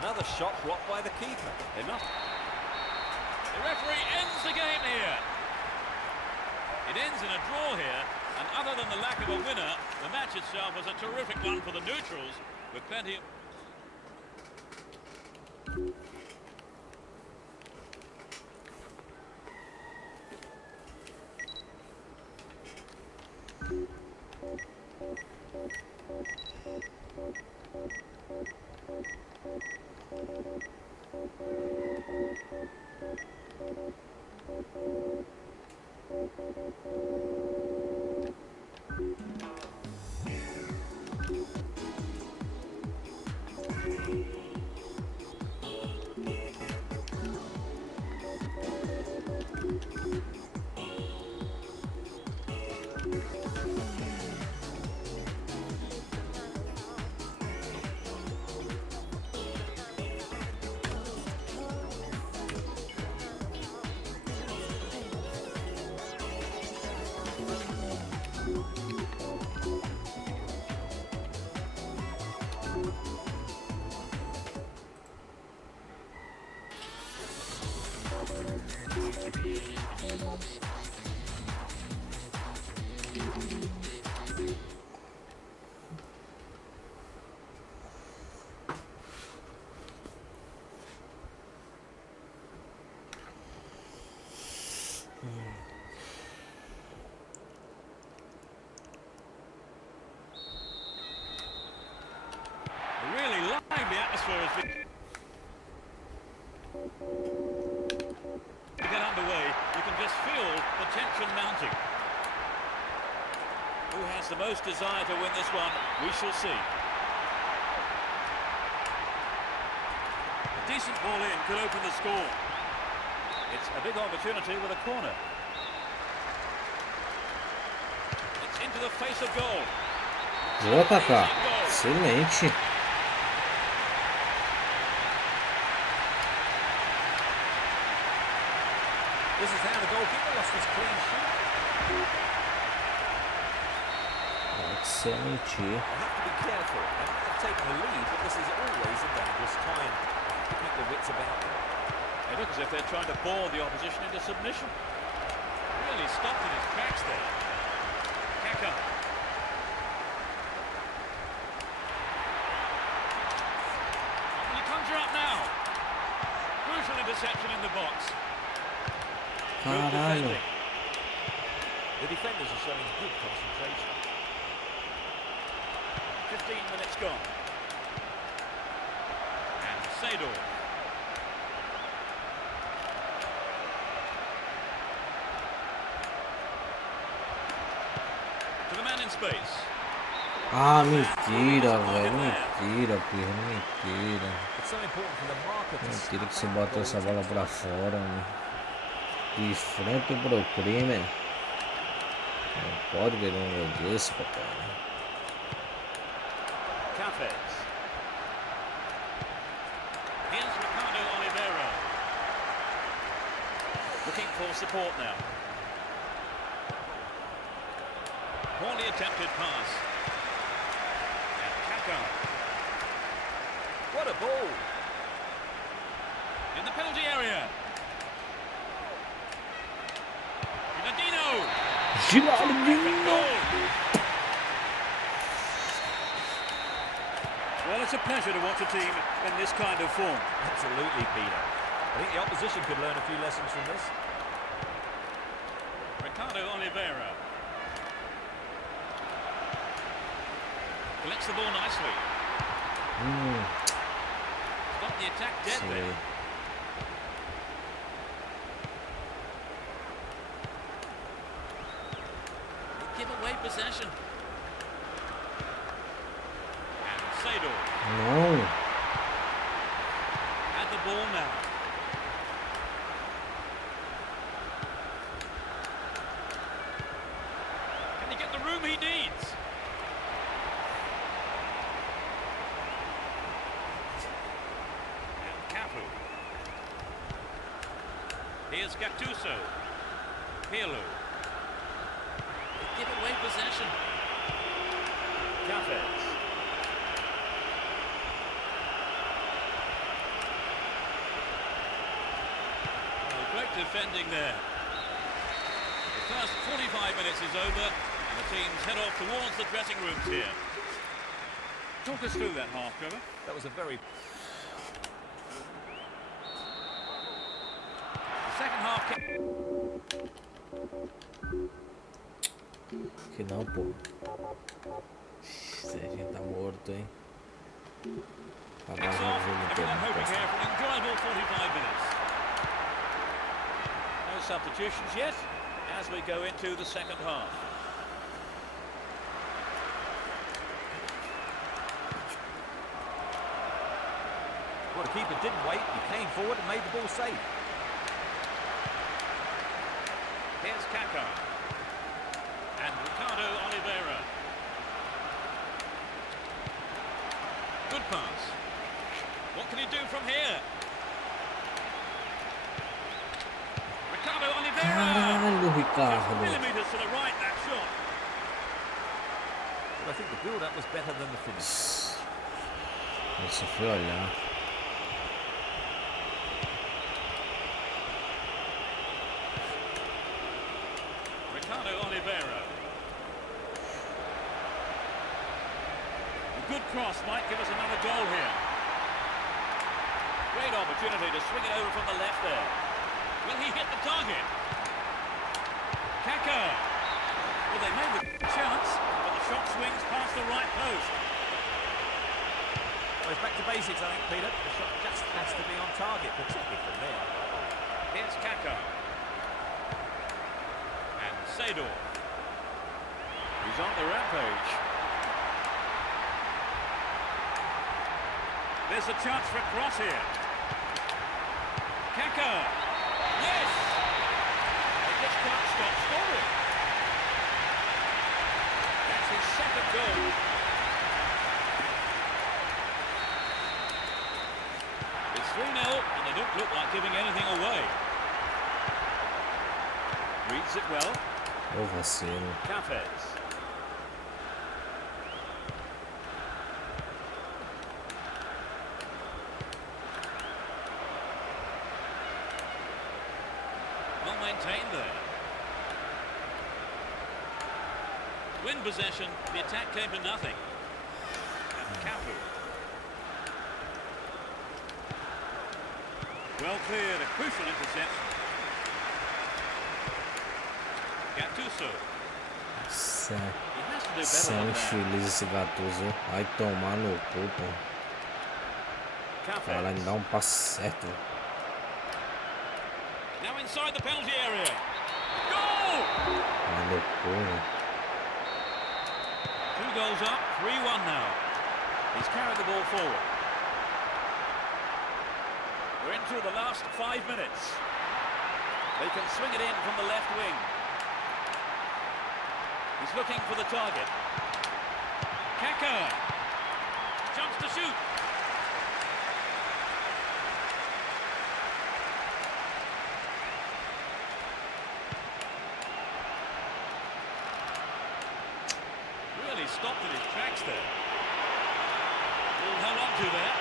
Another shot blocked by the keeper. Enough. The referee ends the game here. It ends in a draw here, and other than the lack of a winner, the match itself was a terrific one for the neutrals, with plenty of... Really lively atmosphere has been... To get underway, you can just feel the tension mounting. Who has the most desire to win this one? We shall see. A decent ball in could open the score. It's a big opportunity with a corner. It's into the face of goal. Boa, Kaká. Excelente. This is how the goalkeeper lost his clean sheet. Excelente. They have to be careful. They might have taken the lead, but this is always a dangerous time. To keep the wits about them. They look as if they're trying to bore the opposition into submission. Really stopped in his tracks there. Kaka. Will he conjure up now? Crucial interception in the box. Good Caralho. defending. The defenders are showing good concentration. 15 minutes gone. And Sejam. To the man in space. Ah, mentira, velho. Mentira, Pirlo. Mentira. It's so important for the marker to Mentira que snap você that botou goal essa to bola the pra fora, mano. De frente pro crime. Não pode ver um gol desse, papai. Cafes. Here's Ricardo Oliveira. Looking for support now. Poorly attempted pass. And Kaka. What a ball! In the penalty area. Ronaldinho. Giraldinho! Well, it's a pleasure to watch a team in this kind of form. Absolutely, Peter. I think the opposition could learn a few lessons from this. Ricardo Oliveira. Collects the ball nicely. Stop the attack dead there. Give away possession. And Sejam Não. had the ball now. Can he get the room he needs? And Cafu. Here's Gattuso. Pirlo. They give away possession. Cafes. Oh, great defending there. The first 45 minutes is over and the teams head off towards the dressing rooms here. Talk us through that half, Trevor. That was a very... The second half... Que não, pô. Sejam tá morto, hein? Acabar It's o off, jogo and inteiro. we're Não hoping posso. here for an enjoyable 45 minutes. No substitutions yet, as we go into the second half. Well, the keeper didn't wait. He came forward and made the ball safe. Here's Kaká. And Ricardo Oliveira. Good pass. What can he do from here? Ricardo Oliveira! Caralho, Ricardo. Millimetres to the right, that shot. But I think the build-up was better than the finish. Eu só fui olhar. Ricardo Oliveira. A good cross might give us another goal here. Great opportunity to swing it over from the left there. Will he hit the target? Kaká. Well, they made the chance, but the shot swings past the right post. Well, it's back to basics, I think, Peter. The shot just has to be on target, particularly from there. Here's Kaká. And Sejam. He's on the rampage. There's a chance for a cross here. Kaká. Yes! They just can't stop scoring. That's his second goal. It's 3-0 and they don't look like giving anything away. Reads it well. Ô vacilo. Cafes. Well maintained there. Win possession, the attack came to nothing. And Cafu. Well cleared, a crucial interception. Gattuso. Nossa, He has to do better são than that. infeliz esse Gattuso. Vai tomar no cu, pô. Caralho, Cafes. dá passe certo. Now inside the penalty area. Goal! Vai no cu, né? 2 goals up, 3-1 now. He's carried the ball forward. We're into the last 5 minutes. They can swing it in from the left wing. He's looking for the target. Kaká. Jumps to shoot. Really stopped in his tracks there. Ball held on to there.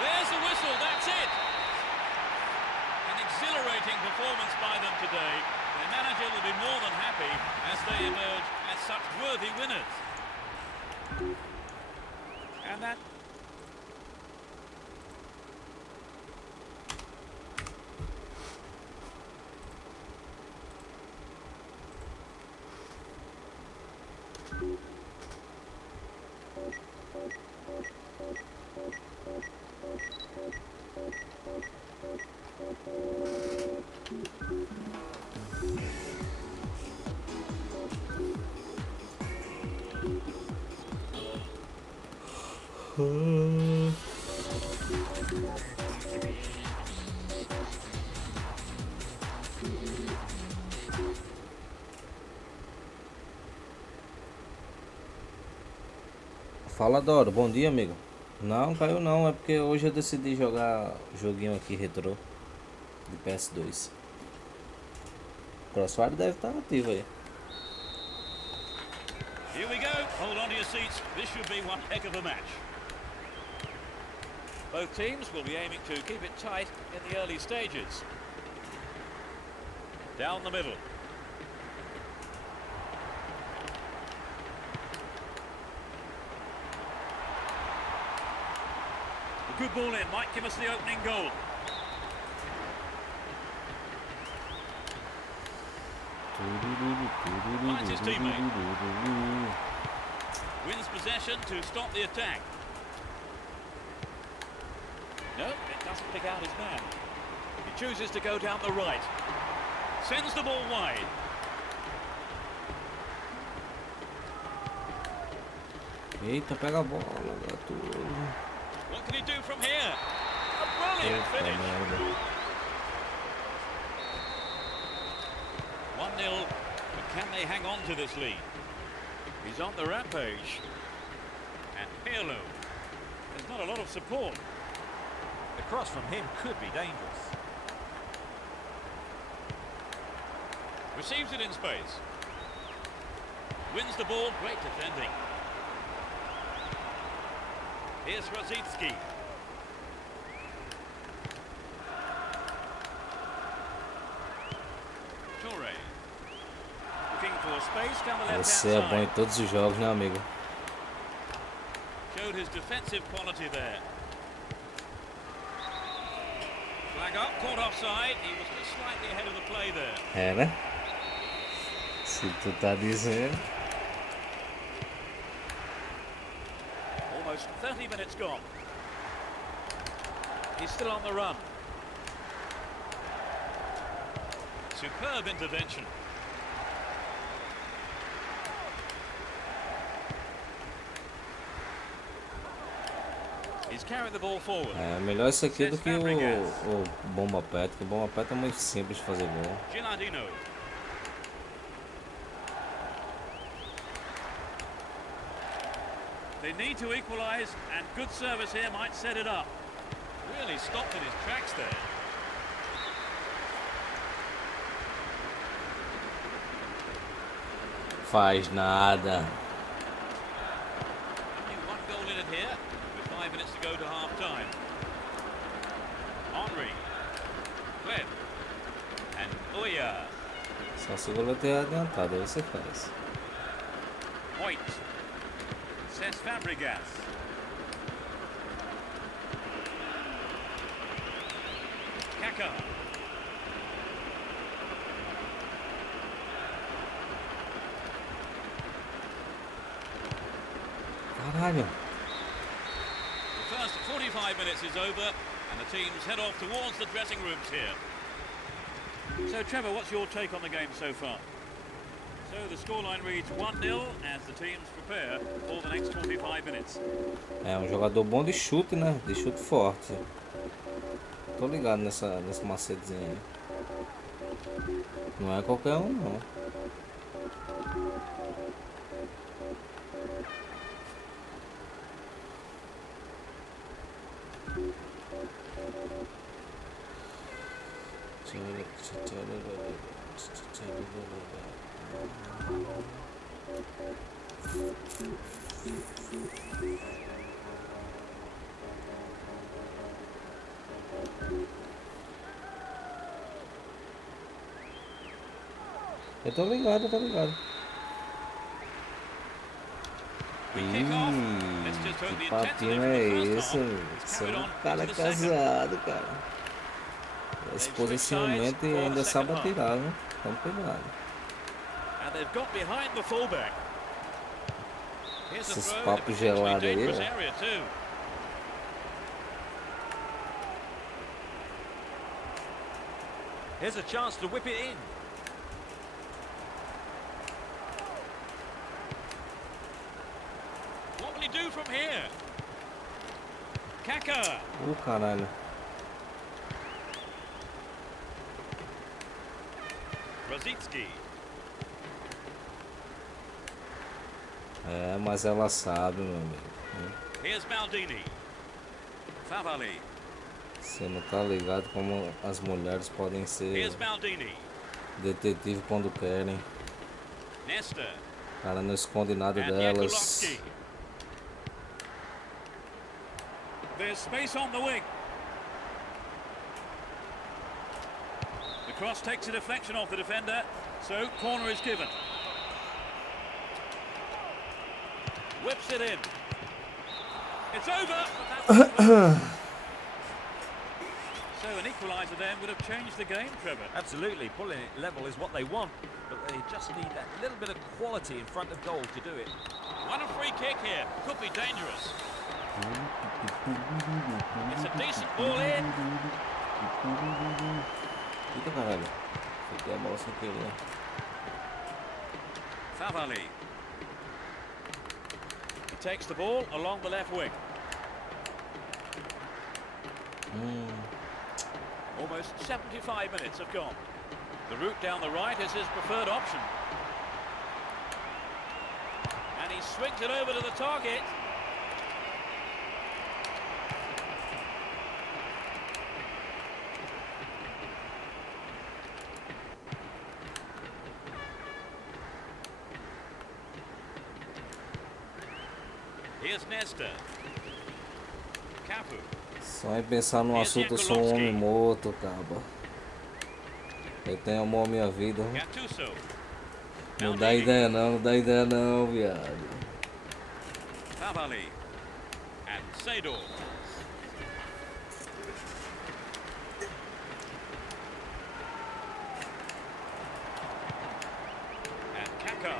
There's the whistle, that's it! An exhilarating performance by them today. Their manager will be more than happy as they emerge as such worthy winners. And that... Fala, Doro. Bom dia, amigo. Não, caiu não. É porque hoje eu decidi jogar joguinho aqui retrô de PS2. O Crossfire deve estar ativo aí. Here we go. Hold on to your seats. This should be one heck of a match. Both teams will be aiming to keep it tight in the early stages. Down the middle. A good ball in might give us the opening goal. Finds his teammate. Wins possession to stop the attack. No, it doesn't pick out his man. He chooses to go down the right. Sends the ball wide. Eita, pega a bola, gato. What can he do from here? A brilliant Eita, finish. merda. 1-0, but can they hang on to this lead? He's on the rampage. And Pirlo. There's not a lot of support. The cross from him could be dangerous. Receives it in space. Wins the ball, great defending. Here's Rosicki. Torre. Looking for space down the left-hand Você é bom em side. todos os jogos, né, amigo? Showed his defensive quality there. Flag up, caught offside. He was just slightly ahead of the play there. É, né? Se tu tá dizendo. Almost 30 minutes gone. He's still on the run. Superb intervention. He's carrying the ball forward. É melhor isso aqui do que o bomba pet, que o bomba pet é muito simples de fazer gol. Gilardino. They need to equalise, and good service here might set it up. Really stopped in his tracks there. Faz nada. Only one goal in it here, with 5 minutes to go to half-time. Henry. Clem. And Oya. Só se o goleiro ter adiantado, aí você faz. White. Says Fabregas. Kaka. Caralho. The first 45 minutes is over, and the teams head off towards the dressing rooms here. So, Trevor, what's your take on the game so far? So the scoreline reads 1-0 as the teams prepare for the next 45 minutes. É um jogador bom de chute, né? De chute forte. Tô ligado nesse macetezinho aí. Não é qualquer um, não. Eu tô ligado, eu tô ligado. Que papinho é esse? Você é um cara casado, cara. Esse posicionamento e ainda sabe atirar, né? Então cuidado. And they've got behind the fullback. Here's a Esses throw in a papos potentially gelados aí, dangerous ó. area too. Here's a chance to whip it in. What will he do from here? Kaka. Caralho. Rosicki. É, mas ela sabe, meu amigo. Here's Maldini. Favali. Você não tá ligado como as mulheres podem ser Here's Maldini. detetive quando querem. Nesta. O cara não esconde nada And delas. Yakulovsky. There's space on the wing. The cross takes a deflection off the defender, so corner is given. Whips it in. It's over. But that's so an equaliser then would have changed the game, Trevor. Absolutely, pulling it level is what they want, but they just need that little bit of quality in front of goal to do it. One a free kick here. Could be dangerous. It's a decent ball in. Eita caralho. Fiquei a bola sem querer. Favali. He takes the ball along the left wing. Almost 75 minutes have gone. The route down the right is his preferred option. And he swings it over to the target. Here's Nesta. Cafu. Só em pensar no assunto eu sou um homem morto, caba. Eu tenho amor à minha vida. Gattuso. Não dá ideia não, não dá ideia não, viado. Favali. And Seydor. And Kaka.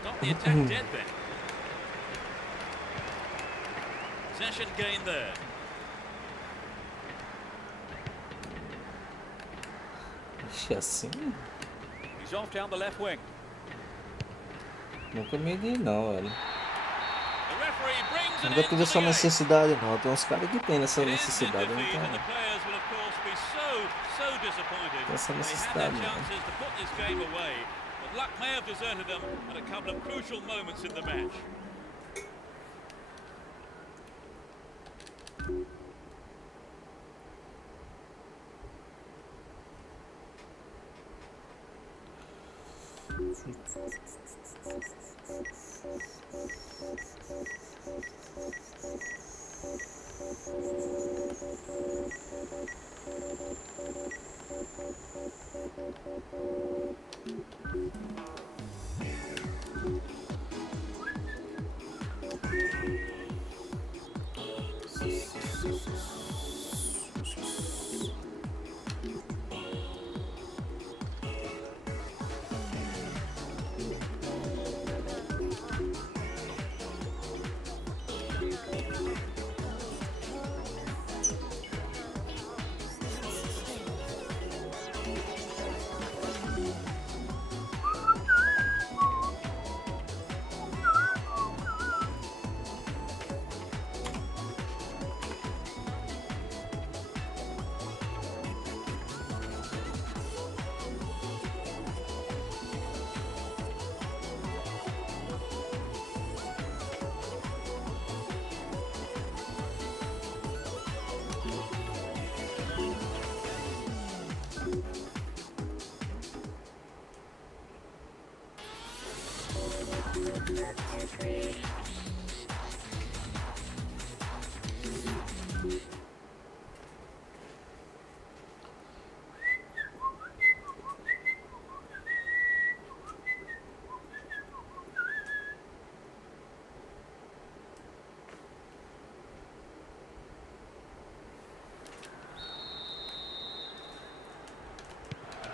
Stop the attack dead then. Possession gain there. Ixi, assim? He's off down the left wing. Nunca me não, velho. The referee brings it Nunca tive into essa the game. necessidade não. Tem uns caras que tem essa It ends in necessidade, eu não defeat, and the tenho. players will of course be so disappointed. Essa They had their necessidade, né? chances to put this game away, but luck may have deserted them at a couple of crucial moments in the match.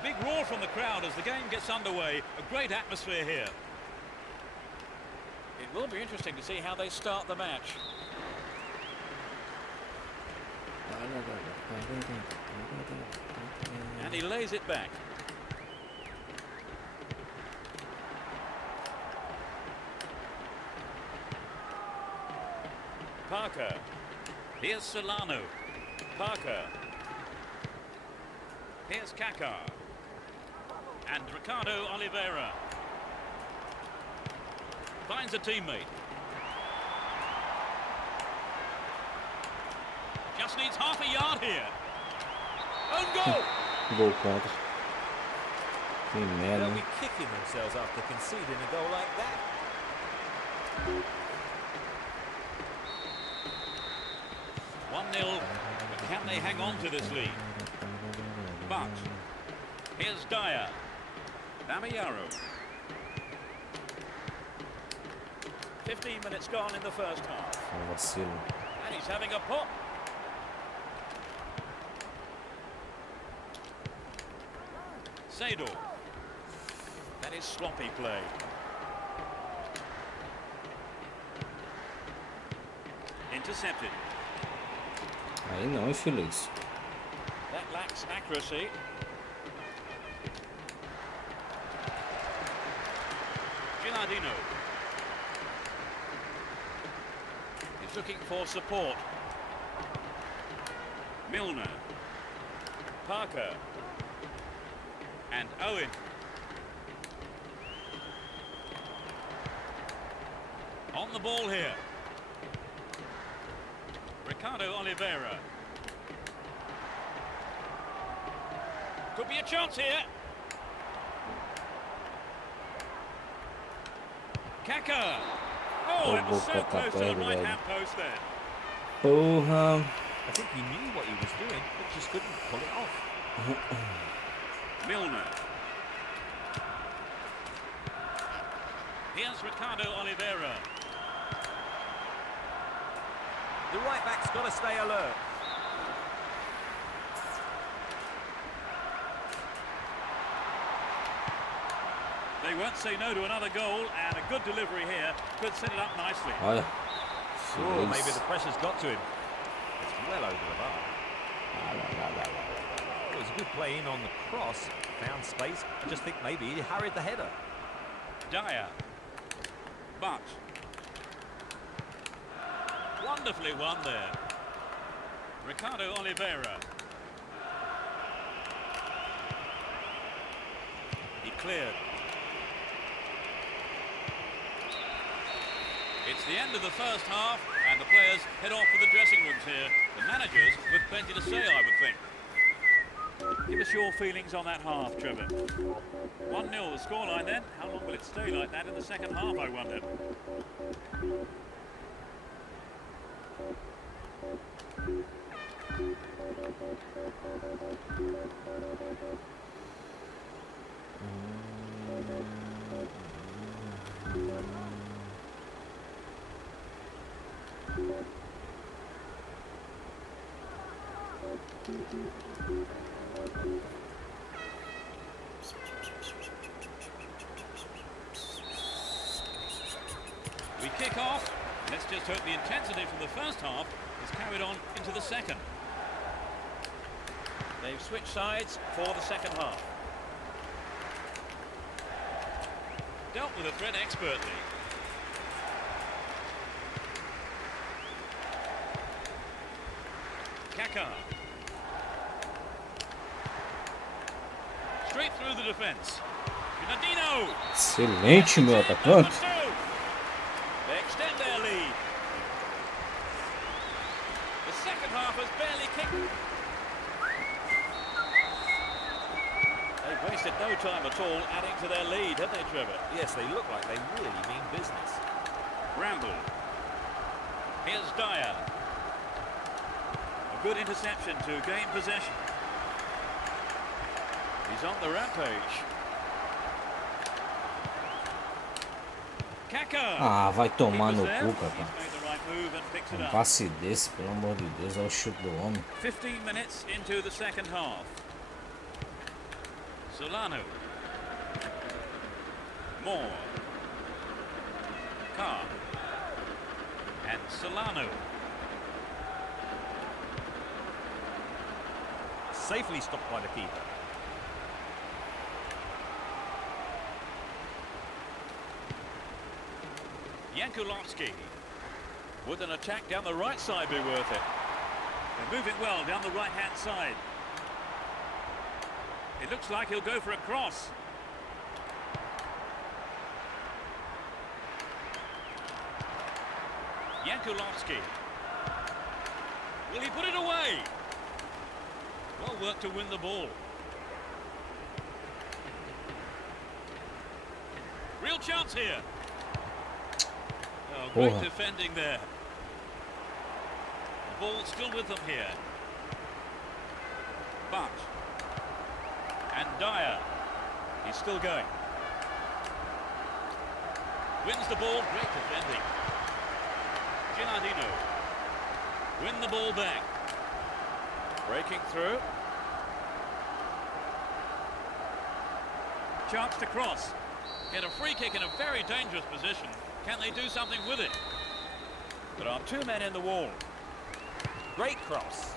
Big roar from the crowd as the game gets underway. A great atmosphere here. It will be interesting to see how they start the match. And he lays it back. Parker. Here's Solano. Parker. Here's Kaká. And Ricardo Oliveira. Finds a teammate. Just needs half a yard here. Own goal! Gol contra. Que merda, They'll hein? be kicking themselves after conceding a goal like that. 1-0. But can they hang on to this lead? But here's Dyer. Damiaro. 15 minutes gone in the first half. Um vacilo. And he's having a pop. Sejam. That is sloppy play. Intercepted. Aí não, hein, filho? Isso. That lacks accuracy. Gilardino. He's looking for support. Milner. Parker. And Owen. On the ball here. Ricardo Oliveira. Could be a chance here. Kaká. Oh, it was so close to the right hand post there. Porra. I think he knew what he was doing, but just couldn't pull it off. Milner. Here's Ricardo Oliveira. The right back's got to stay alert. They won't say no to another goal, and a good delivery here could set it up nicely. Olha. Oh, Feliz. maybe the pressure's got to him. It's well over the bar. It was a good play in on the cross. Found space. I just think maybe he hurried the header. Dyer. But wonderfully won there. Ricardo Oliveira. He cleared. It's the end of the first half, and the players head off to the dressing rooms here. The managers with plenty to say, I would think. Give us your feelings on that half, Trevor. 1-0 the scoreline then. How long will it stay like that in the second half, I wonder? We kick off. Let's just hope the intensity from the first half is carried on into the second. They've switched sides for the second half. Dealt with the threat expertly. Kaká. Straight through the defence. Gilardino. Excelente, meu atacante. They extend their lead. The second half has barely kicked. They've wasted no time at all adding to their lead, have they, Trevor? Yes, they look like they really mean business. Bramble. Here's Dyer. A good interception to gain possession. He's on the rampage. Kaká. Ah, vai tomar He no was there. cu, He's cara. made the right move and picks it Um up. passe desse, pelo amor de Deus, é o chute do homem. 15 minutes into the second half. Solano. Moore. Carr. And Solano. Safely stopped by the keeper. Yankulovsky. Would an attack down the right side be worth it? They're moving well down the right-hand side. It looks like he'll go for a cross. Yankulovsky. Will he put it away? Well worked to win the ball. Real chance here. Oh, great Porra. defending there. The ball still with them here. But and Dyer. He's still going. Wins the ball. Great defending. Gilardino. Win the ball back. Breaking through. Chance to cross. Get a free kick in a very dangerous position. Can they do something with it? There are two men in the wall. Great cross.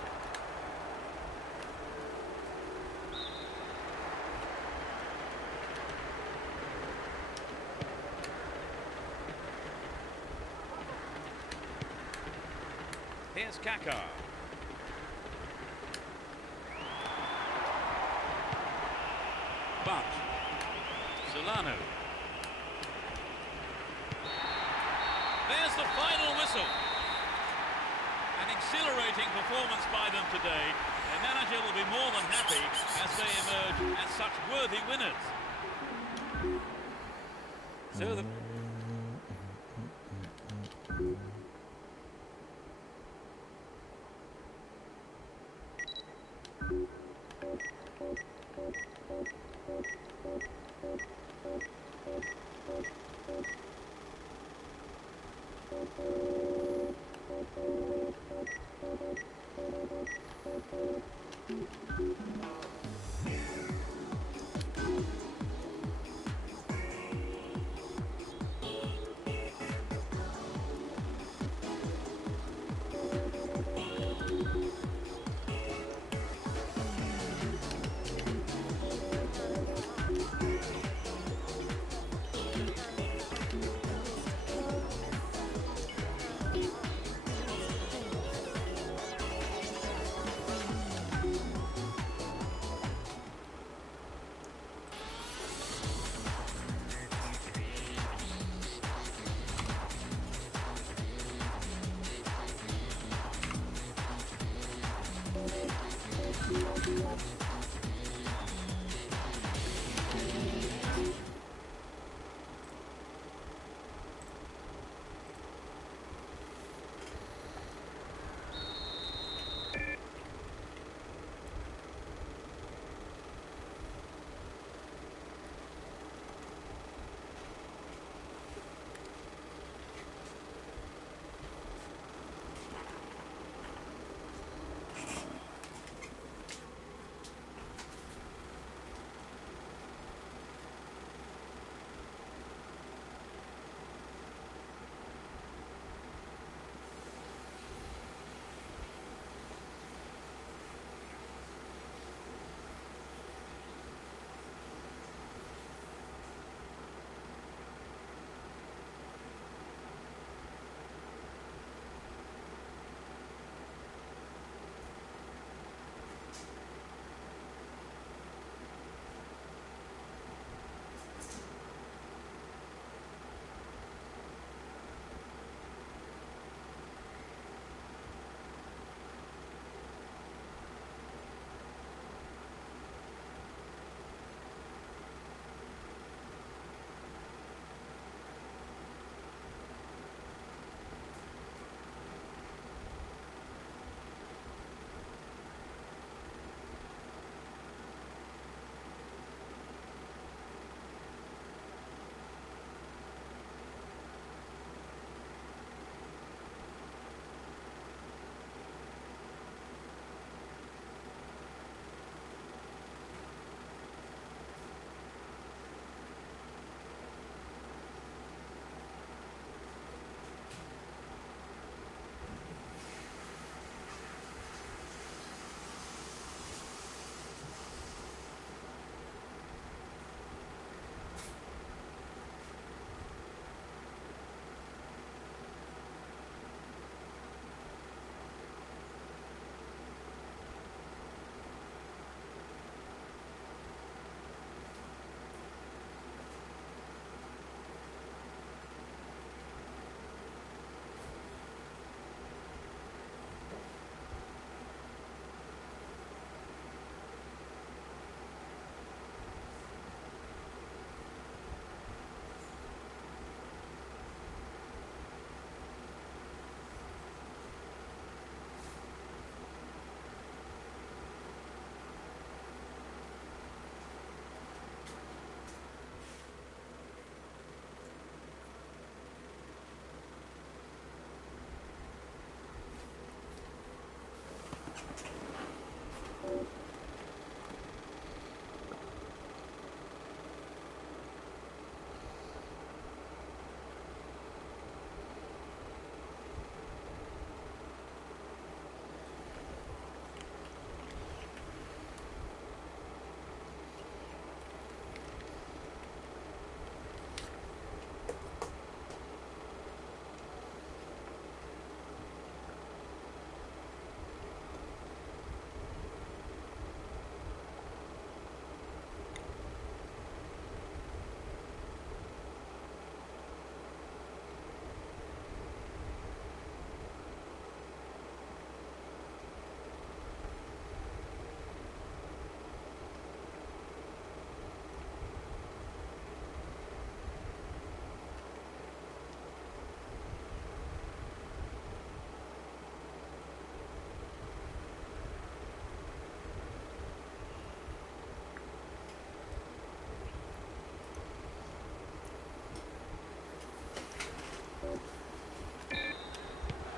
Here's Kaká. But Solano. There's the final whistle. An exhilarating performance by them today. Their manager will be more than happy as they emerge as such worthy winners. So the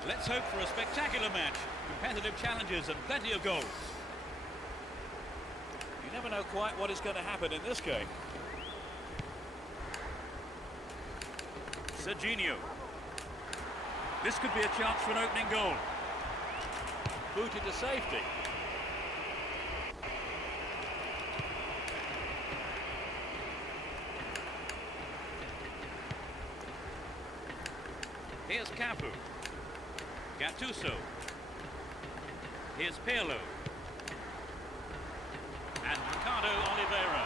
Let's hope for a spectacular match. Competitive challenges and plenty of goals. You never know quite what is going to happen in this game. Sejam. This could be a chance for an opening goal. Booted to safety. Here's Cafu. Gattuso. Here's Pirlo. And Ricardo Oliveira.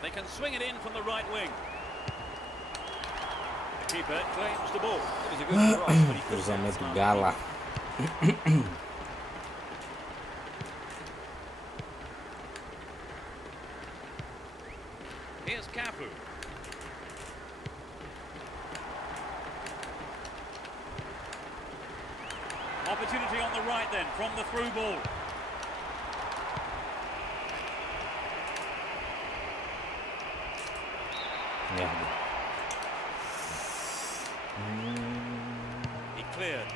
They can swing it in from the right wing. The keeper claims the ball. It was a good cross, but he couldn't Cruzamento get it. Gala. Here's Cafu. Opportunity on the right then from the through ball. Merda. He cleared.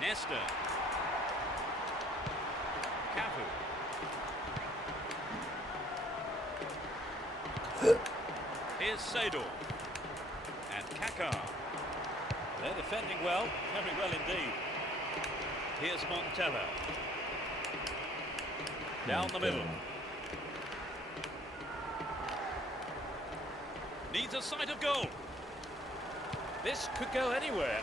Nesta. Cafu. Here's Sejam. And Kaká. They're defending well, very well indeed. Here's Montella. Down the middle. Needs a sight of goal. This could go anywhere.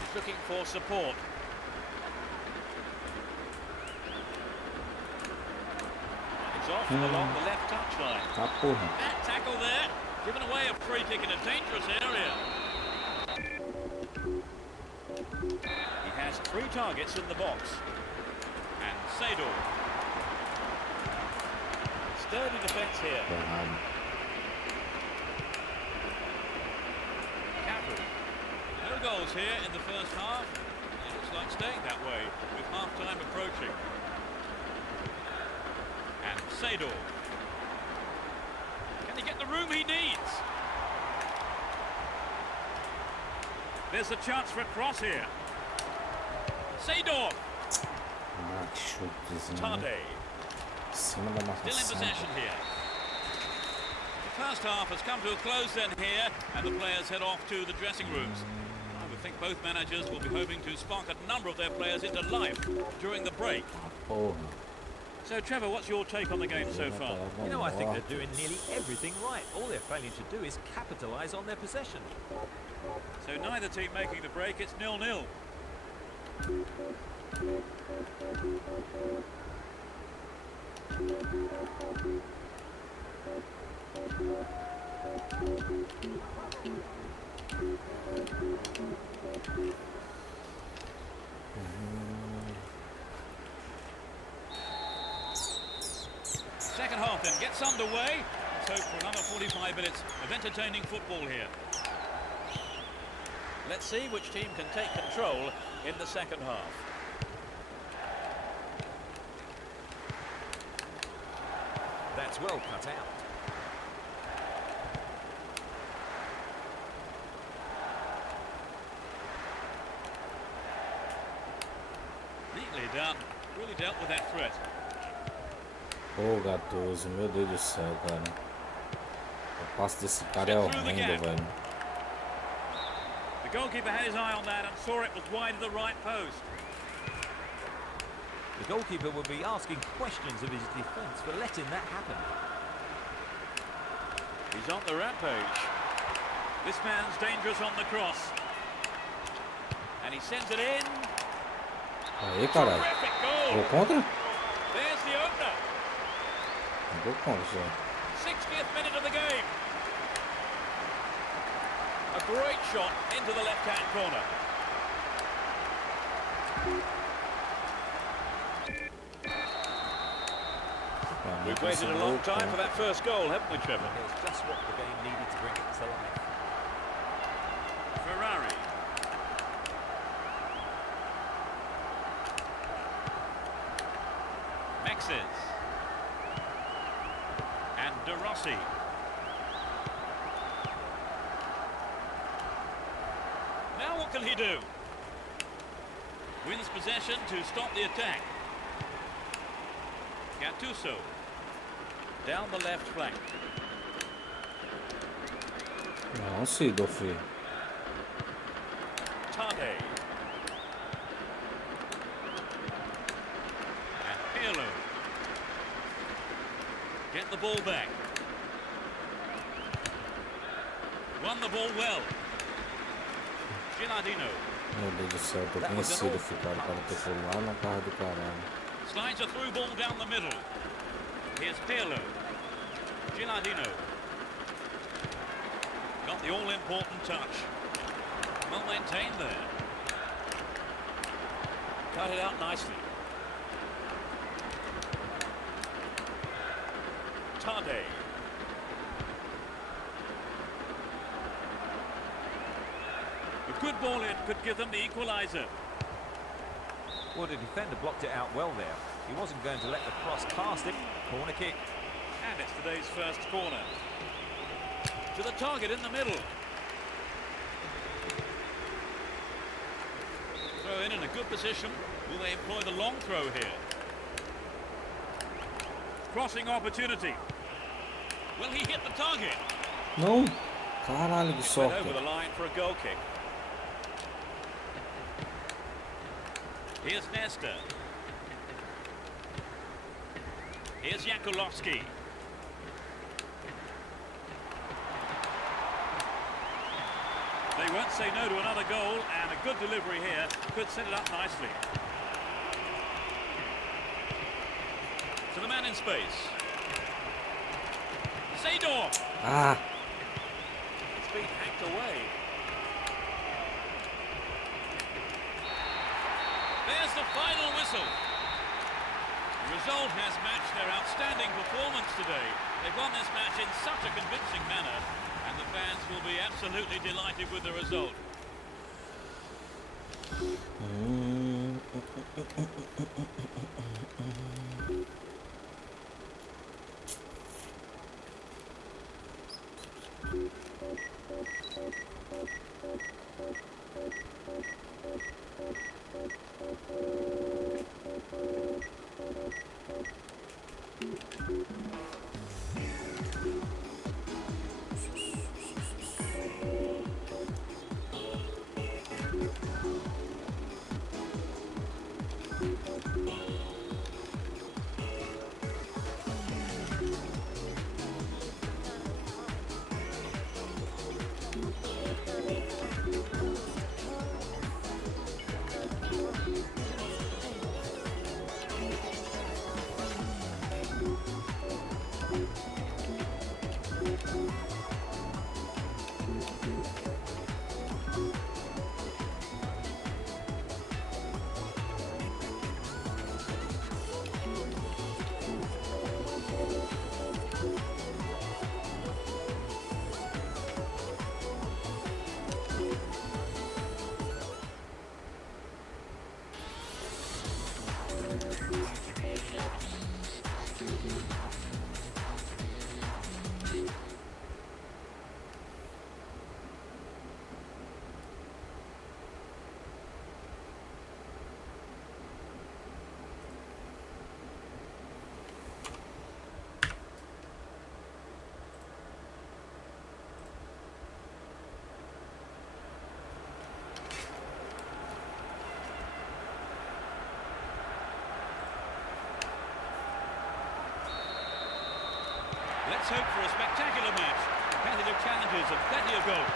He's looking for support. He's off along the left touchline. Tá porra. That tackle there, given away a free kick in a dangerous area. He has 3 targets in the box. And Sejam. Sturdy defence here. Errado. Cafu. No goals here in the first half. It looks like staying that way with half-time approaching. And Sejam. Can he get the room he needs? There's a chance for a cross here. Sejam. Ah, que chutezinho. Tade. Em cima da Still in marcação. possession here. The first half has come to a close then here, and the players head off to the dressing rooms. I would think both managers will be hoping to spark a number of their players into life during the break. Ah, porra. So, Trevor, what's your take on the game so far? You know, I think they're doing nearly everything right. All they're failing to do is capitalise on their possession. So neither team making the break, it's 0-0. Second half then gets underway. Let's hope for another 45 minutes of entertaining football here. Let's see which team can take control in the second half. That's well cut out. Neatly done. Really dealt with that threat. Pô, Gattuso, meu Deus do céu, cara. O passe desse cara é horrendo, velho. The goalkeeper had his eye on that and saw it was wide of the right post. The goalkeeper will be asking questions of his defence for letting that happen. He's on the rampage. This man's dangerous on the cross. And he sends it in. Aí, caralho. Terrific Gol goal. contra? There's the opener. Gol contra, já. 60th minute of the game. A great shot into the left-hand corner. We've waited a long time for that first goal, haven't we, Trevor? It's just what the game needed to bring it to life. Ferrari. mixes. And De Rossi. Now what can he do? Wins possession to stop the attack. Gattuso. Down the left flank. Não, Sidolf. Tade. And Pirlo. Get the ball back. Won the ball well. Gilardino. Meu Deus do céu, tô conhecido ficar o cara tocou lá na cara do caralho. Slides a through ball down the middle. Here's Pirlo. Gilardino. Got the all-important touch. Well maintained there. Cut it out nicely. Tade. A good ball in could give them the equaliser. Well, the defender blocked it out well there. He wasn't going to let the cross past him. Corner kick. And it's today's first corner. To the target in the middle. Throw in a good position. Will they employ the long throw here? Crossing opportunity. Will he hit the target? Não! Caralho, que Went sorte. over the line for a goal kick. Here's Nesta. Here's Yakulovsky. They won't say no to another goal, and a good delivery here could set it up nicely. To the man in space. Seedorf. Ah! It's been hacked away. There's the final whistle. The result has matched their outstanding performance today. They've won this match in such a convincing manner, and the fans will be absolutely delighted with the result. Let's hope for a spectacular match. Competitive challenges and plenty of goals.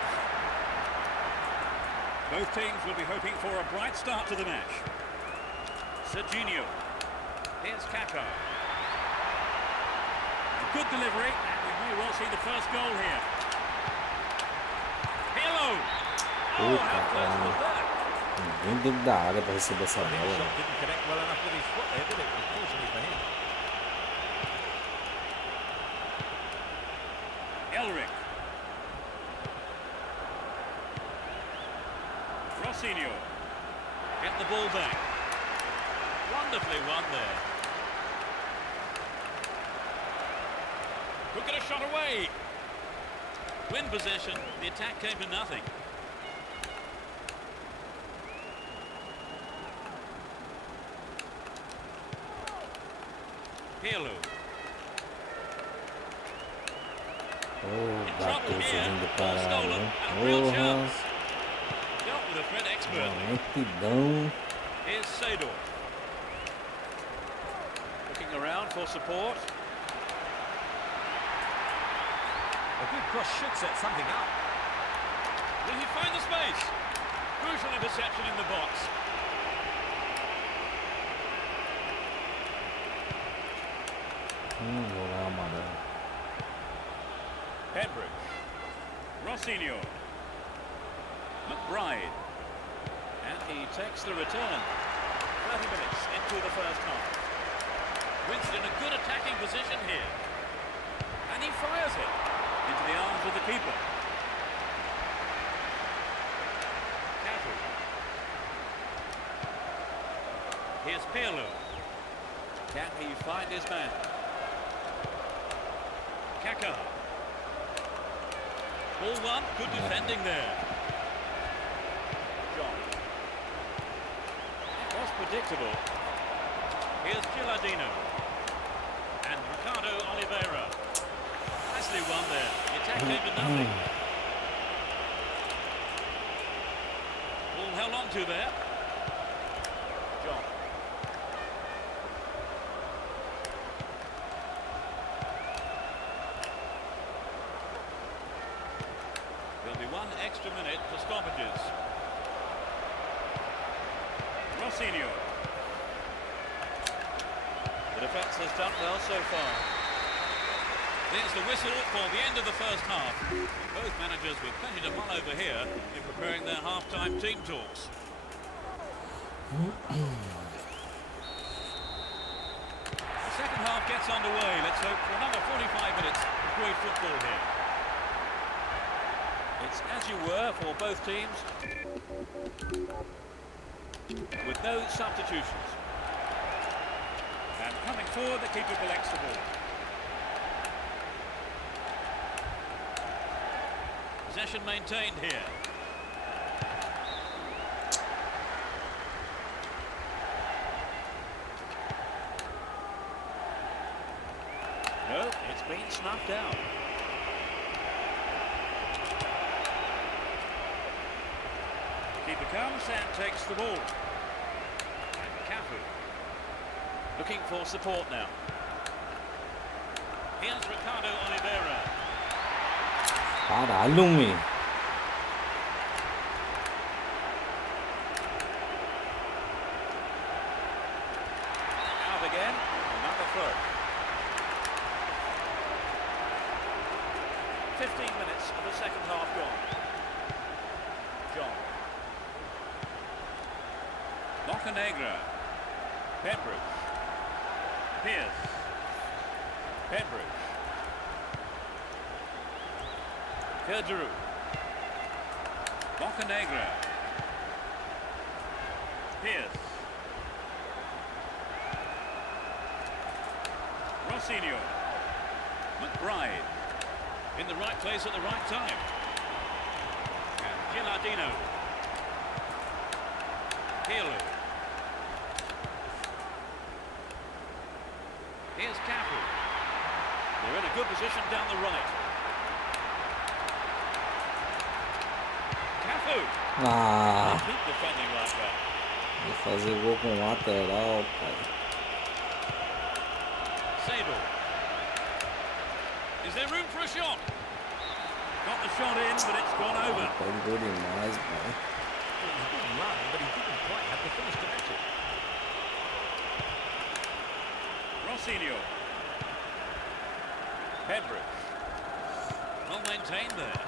Both teams will be hoping for a bright start to the match. Serginho. Here's Kaká. A good delivery, and we may well see the first goal here. Pirlo. Oh, how close was that? Ninguém dentro da área para receber essa The bola. shot didn't connect well enough with his foot there, did it? Unfortunately for him. Elric. Rossinho. Get the ball back. Wonderfully won there. Could get a shot away. Win possession. The attack came to nothing. Pirlo. Oh, In trouble bateu o here. segundo do Ball caralho, stolen. hein? And a real Porra. chance. Dealt with the threat expertly. Lentidão. Here's Sejam. Looking around for support. A good cross should set something up. Will he find the space? Crucial interception in the box. Vou lá, amarelo. Pembridge. Rossinior. McBride. And he takes the return. 30 minutes into the first half. Wins it in a good attacking position here. And he fires it into the arms of the keeper. Cafu. Here's Pirlo. Can he find his man? Kaka. Ball one, good defending there. John. It was predictable. Here's Gilardino. And Ricardo Oliveira. Nicely won there. The attack came to nothing. Ball held on to there. John. There'll be one extra minute for stoppages. Rossinior. The defence has done well so far. There's the whistle for the end of the first half. Both managers with plenty to mull over here in preparing their half-time team talks. The second half gets underway. Let's hope for another 45 minutes of great football here. It's as you were for both teams, with no substitutions. And coming forward, the keeper collects the ball. Possession maintained here. No, it's been snuffed out. Keeper comes and takes the ball. And Cafu. Looking for support now. Here's Ricardo Oliveira. Caralho, meu. Out again. Another throw. 15 minutes of the second half gone. John. Montenegro. Pembridge. Pierce. Pembridge. Kerderu. Montenegro. Pierce. Rossinior. McBride. In the right place at the right time. And Gilardino. Pirlo. Here's Cafu. They're in a good position down the right. Cafu. Ah, Keep defending like that. vou fazer gol com lateral, pai. Sejam. Is there room for a shot? Got the shot in, but it's gone over. Pode gol demais, pai. It was a good run, but he didn't quite have the finish to match it. Rossinior. Pembridge. Well maintained there.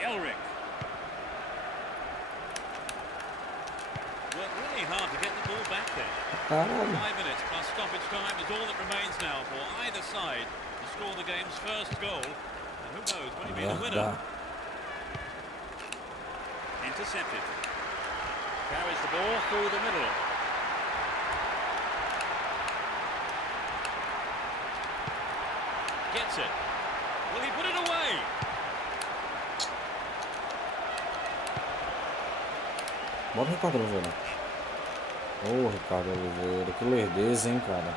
Elric. Worked really hard to get the ball back there. Caralho. 5 minutes plus stoppage time is all that remains now for either side to score the game's first goal. And who knows when he'll be the winner. Merda. Intercepted. Carries the ball through the middle. Gets it. Will he put it away? Bora, Ricardo Oliveira. Ô, Ricardo Oliveira, que lerdeza, hein, cara.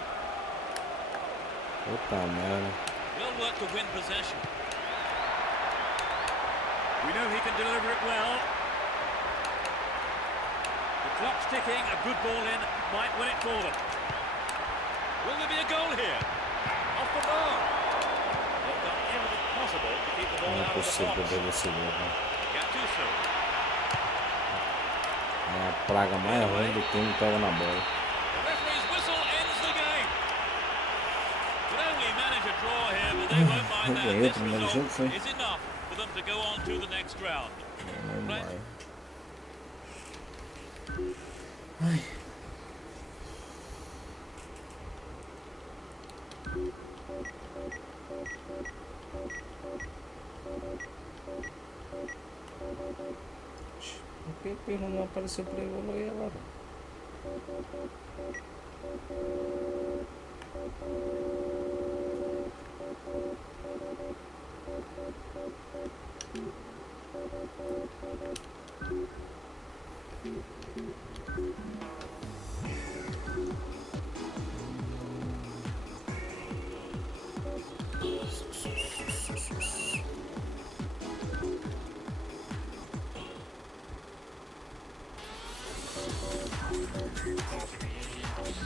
Puta merda. Will work to win possession. We know he can deliver it well. The clock's ticking. A good ball in might win it for them. Will there be a goal here? Off the bar. They've done everything possible to keep the ball Não é out of the possível box. dele esse gol, né? Gattuso. É a praga mais ruim do time, pega na bola. The referee's whistle ends the game. Could only manage a draw here, but they won't mind that. Ganhou o This primeiro jogo, foi? result is enough for them to go on to the next round. Não Right. vai. Ai. Por que o Pedro não apareceu pra evoluir agora?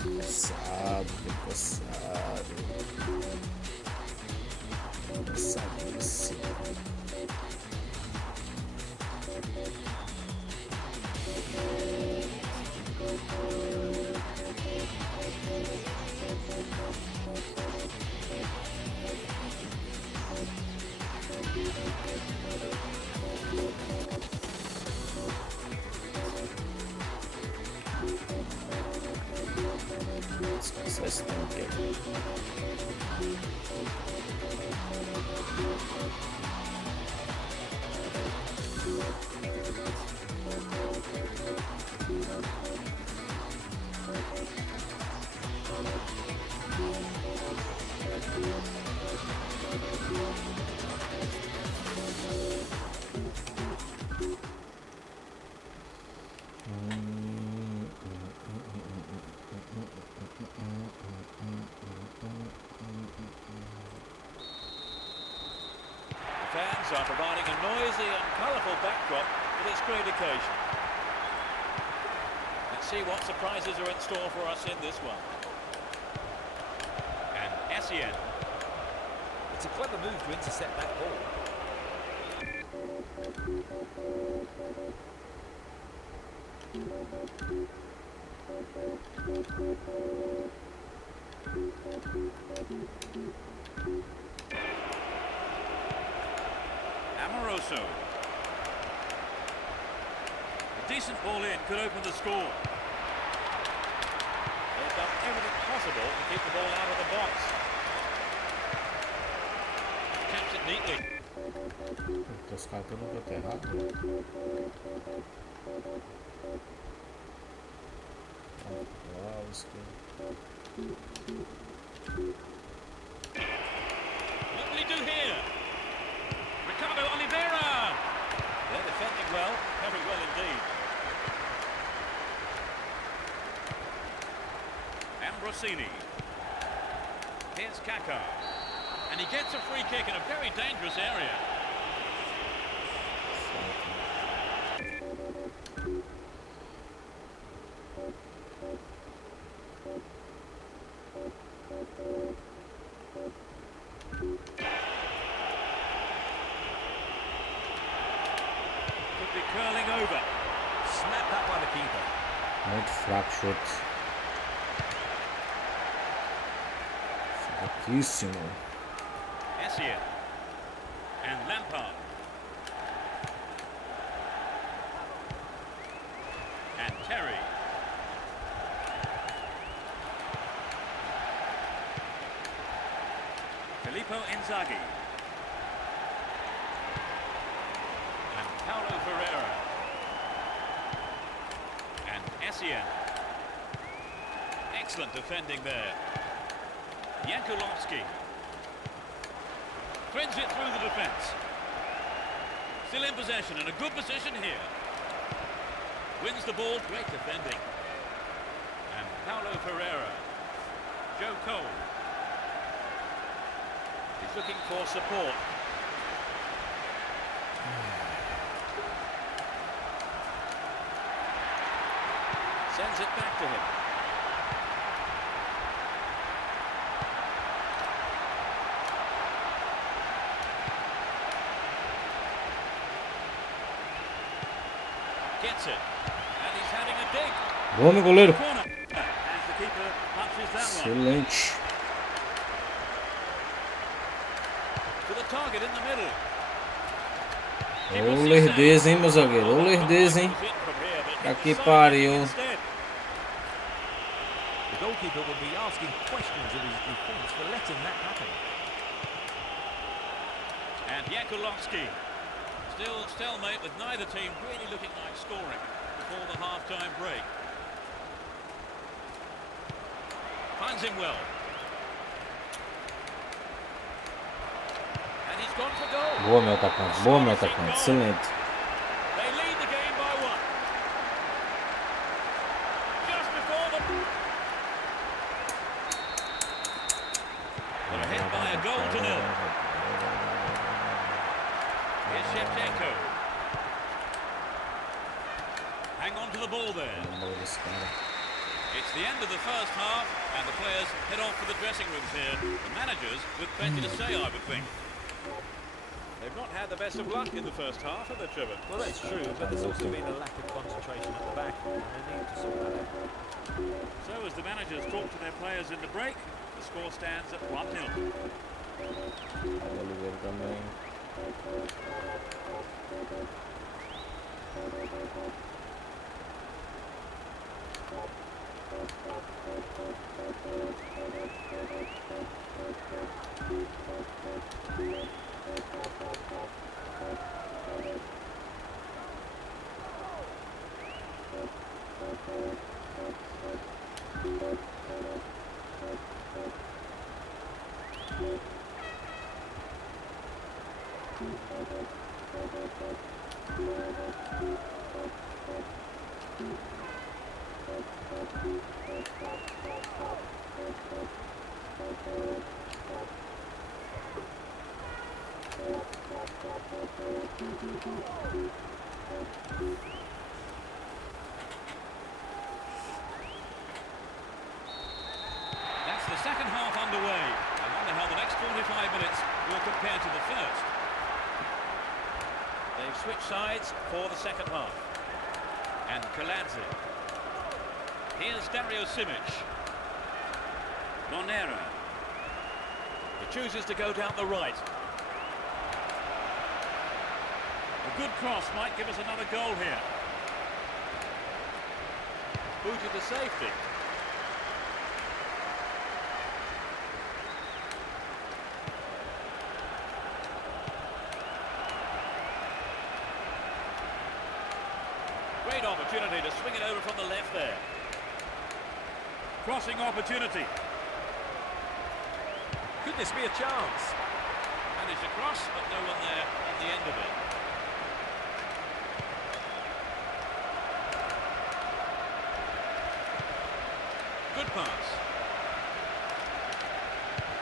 Coçado. Coçadíssimo. Descansar esse tempo aqui. The fans are providing a noisy and colourful backdrop for this great occasion. Let's see what surprises are in store for us in this one. And Essien. It's a clever move to intercept that ball. Amoroso. A decent ball in could open the score. They've done everything possible to keep the ball out of the box. Taps it neatly. Tô escapando no canto errado. What will he do here? Ricardo Oliveira! They're defending well, very well indeed. Ambrosini. Here's Kaká. And he gets a free kick in a very dangerous area. Could be curling over. Snap that by the keeper. Muito fraco chute. Fraquíssimo. Essien. And Lampard. And Terry. Filippo Inzaghi. And Paulo Ferreira. And Essien. Excellent defending there. Yankulovsky. threads it through the defence. Still in possession and a good position here. Wins the ball, great defending. And Paulo Ferreira. Joe Cole. He's looking for support. Sends it back to him. Gets it. And he's having a dig. Boa, meu goleiro. Corner. As the keeper punches that one. Excelente. To the target in the middle. Ô lerdeza, hein, meu zagueiro. Ô lerdeza, hein. Aqui pariu. The goalkeeper will be asking questions of his defence for letting that happen. And Yakulovsky. Still stalemate with neither team really looking like scoring before the half-time break. Finds him well. And he's gone for goal. Boa, meu atacante. Boa, meu atacante. Excelente. They lead the game by 1. Just before the... They're ahead by a goal to 0. Here's Shevchenko. Hang on to the ball there. It's the end of the first half, and the players head off for the dressing rooms here. The managers with plenty to say, I would think. They've not had the best of luck in the first half, have they, Trevor? Well, that's true, but there's also been a lack of concentration at the back, and they need to sort that out. So as the managers talk to their players in the break, the score stands at 1-0. Oliveira também. That's the second half underway. I wonder how the next 45 minutes will compare to the first. They've switched sides for the second half. And Kaladze. Here's Dario Simic. Monera. He chooses to go down the right. A good cross might give us another goal here. Booted to safety. Great opportunity to swing it over from the left there. Crossing opportunity. Could this be a chance? Managed to cross, but no one there at the end of it. Good pass.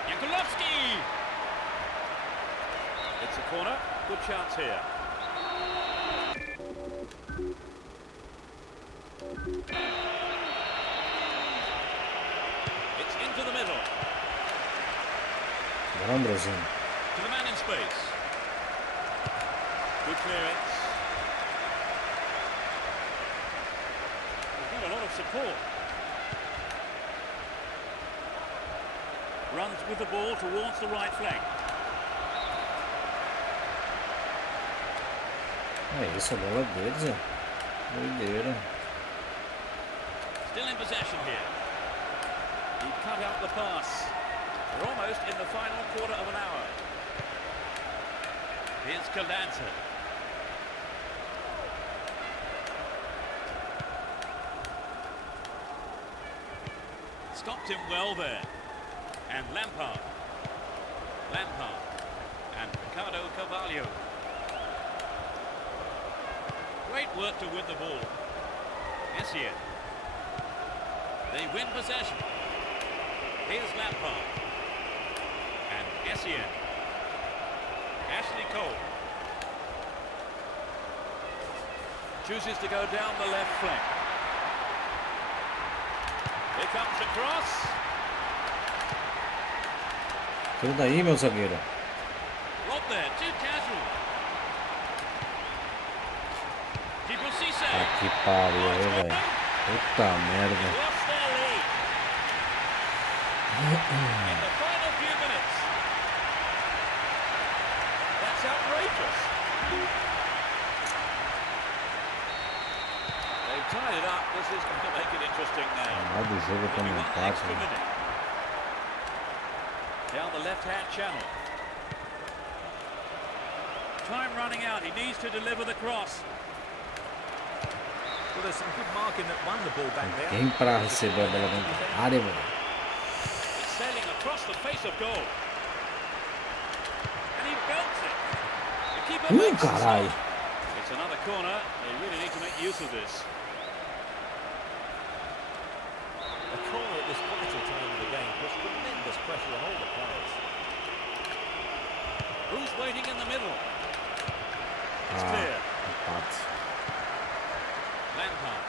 Yakulovsky! It's a corner. Good chance here. It's into the middle. Bom, Brasil. To the man in space. Good clearance. There's not a lot of support. Runs with the ball towards the right flank. É isso, a bola deles, é. Doideira. Still in possession here. He cut out the pass. We're almost in the final quarter of an hour. Here's Kaladze. Stopped him well there. And Lampard. And Great work to win the ball. Essien. They win possession. Here's Lampard. And Essien. Ashley Cole. Chooses to go down the left flank. Here comes the cross. Tira daí, meu zagueiro. Rob there, too casual. Ah, que pariu aí, velho. Puta merda. Lost their lead. In the final few minutes. That's outrageous. They've tied it up. This is going to make it interesting now. Lá do jogo tá no Only one empate, extra né? minute. Down the left-hand channel. Time running out. He needs to deliver the cross. Well, there's some good marking that won the ball back there. Quem pra receber a bola dentro da área, velho? It's sailing across the face of goal. And he belts it. The keeper makes the Caralho. stop. It's another corner. They really need to make use of this. A corner at this pivotal time of the game puts tremendous pressure on all the players. Who's waiting in the middle? It's clear. Empate. Lampard.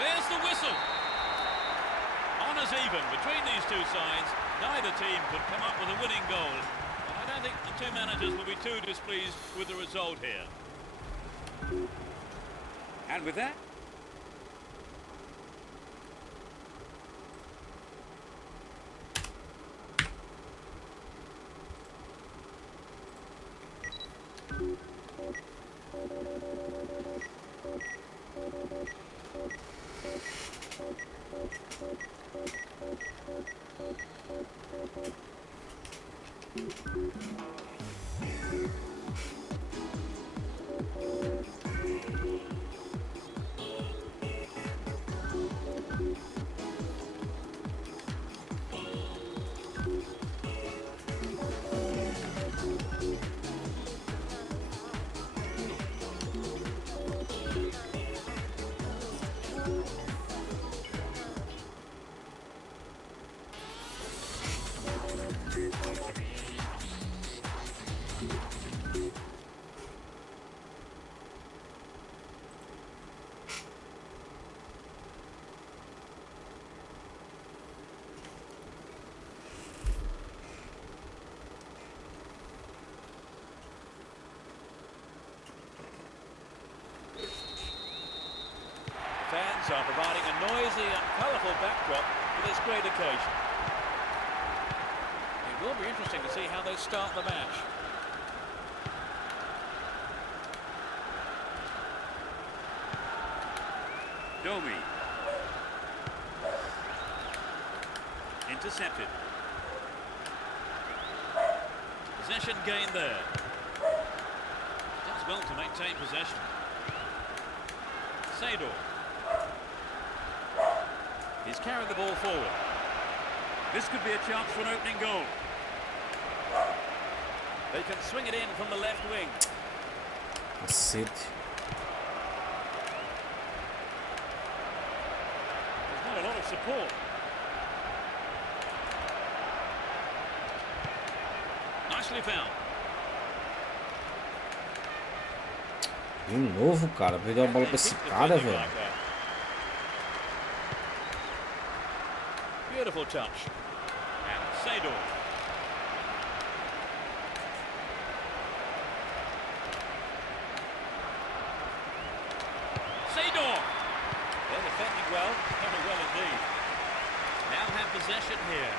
There's the whistle. Honours even between these two sides. Neither team could come up with a winning goal. And I don't think the two managers will be too displeased with the result here. And with that, fans are providing a noisy and colourful backdrop for this great occasion. It will be interesting to see how they start the match. Domi. Intercepted. Possession gained there. Does well to maintain possession. Sejam. He's carried the ball forward. This could be a chance for an opening goal. They can swing it in from the left wing. Cacete. There's not a lot of support. Nicely found. De novo, cara. Perdeu a bola pra esse cara, velho. Like that. Beautiful touch. And Sejam. Sejam. They're defending well, very well indeed. Now have possession here.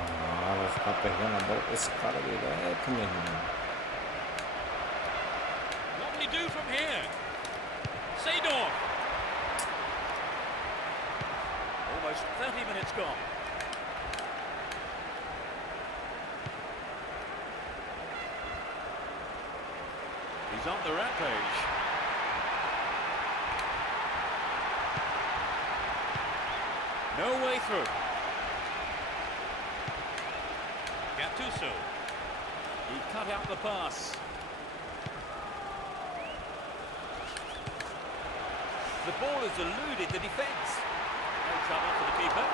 Ah, vai ficar perdendo a bola pra esse cara direto, meu irmão. What will he do from here? Sejam. Almost 30 minutes gone. He's on the rampage. No way through. Gattuso. He cut out the pass. The ball has eluded the defence. No trouble for the keeper.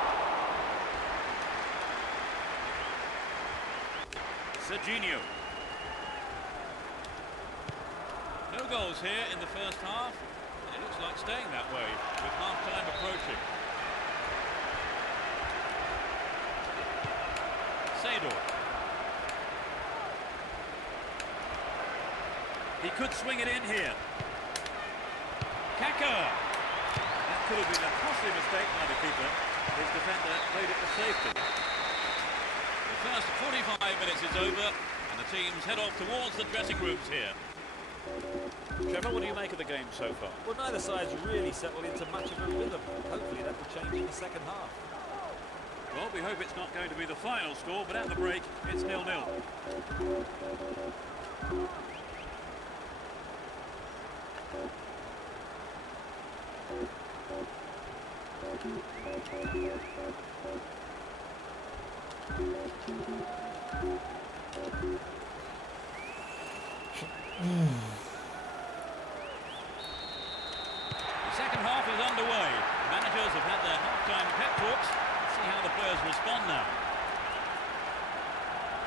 Sejam. No goals here in the first half, and it looks like staying that way with half-time approaching. Sejam. He could swing it in here. Kaka. That could have been a costly mistake by the keeper. His defender played it to safety. The first 45 minutes is over, and the teams head off towards the dressing rooms here. Trevor, what do you make of the game so far? Well, neither side's really settled into much of a rhythm. Hopefully that will change in the second half. Well, we hope it's not going to be the final score, but at the break, it's 0-0. The second half is underway. Managers have had their half-time pep talks. Let's see how the players respond now.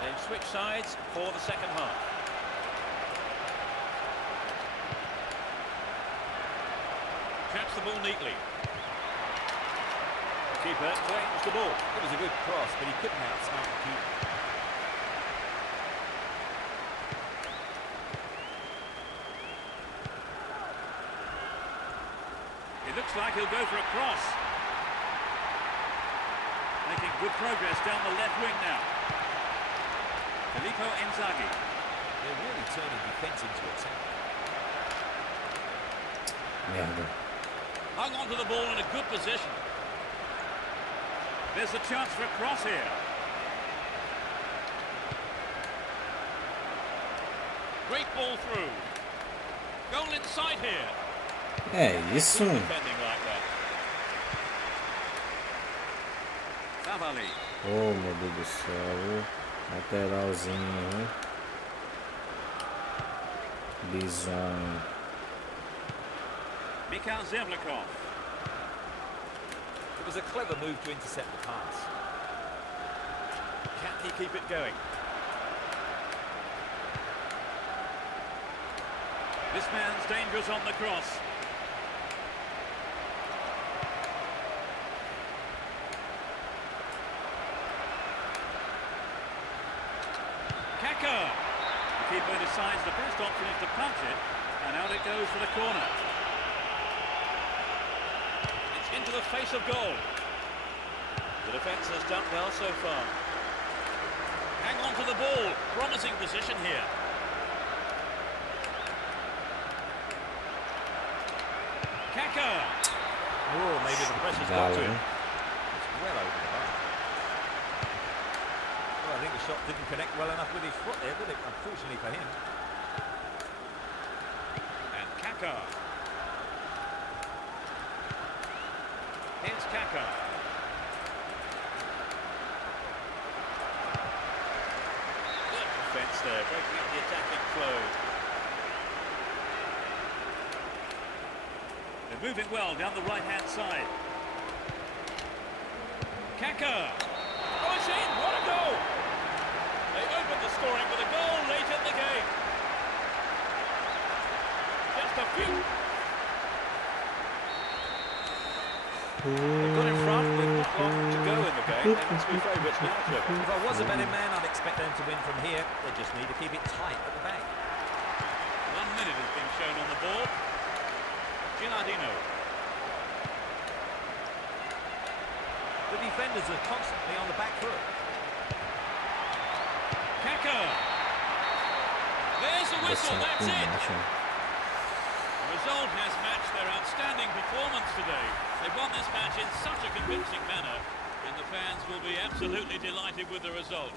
They've switched sides for the second half. Traps the ball neatly. The keeper claims the ball. It was a good cross, but he couldn't outsmart the keeper. It looks like he'll go for a cross. Making good progress down the left wing now. Filippo Inzaghi. They're really turning defence into attack. Merda. Hung on to the ball in a good position. There's a chance for a cross here. Great ball through. Goal inside here. É isso. Good defending like that. Savali. Oh, meu Deus do céu. Lateralzinho, hein? Bizonho. Mikhail Zevlikov. It was a clever move to intercept the pass. Can he keep it going? This man's dangerous on the cross. Kaka. The keeper decides the best option is to punch it, and out it goes for the corner. It's into the face of goal. The defence has done well so far. Hang on to the ball. Promising position here. Kaka. Oh, maybe the pressure's got to him. It's well over the bar. Well, I think the shot didn't connect well enough with his foot there, did it? Unfortunately for him. And Kaka. Here's Kaka. Good defence there, breaking up the attacking flow. They're moving well down the right-hand side. Kaka. Oh, it's in! What a goal! They opened the scoring with a goal late in the game. Just a few. They've got in front with not long to go in the game. They must be favourites now, Trevor. If I was a betting man, I'd expect them to win from here. They just need to keep it tight at the back. 1 minute has been shown on the board. Gilardino. The defenders are constantly on the back foot. Kaka. There's the whistle, that's it. The result has matched their outstanding performance today. They've won this match in such a convincing manner, and the fans will be absolutely delighted with the result.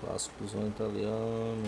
Clássicozão italiano.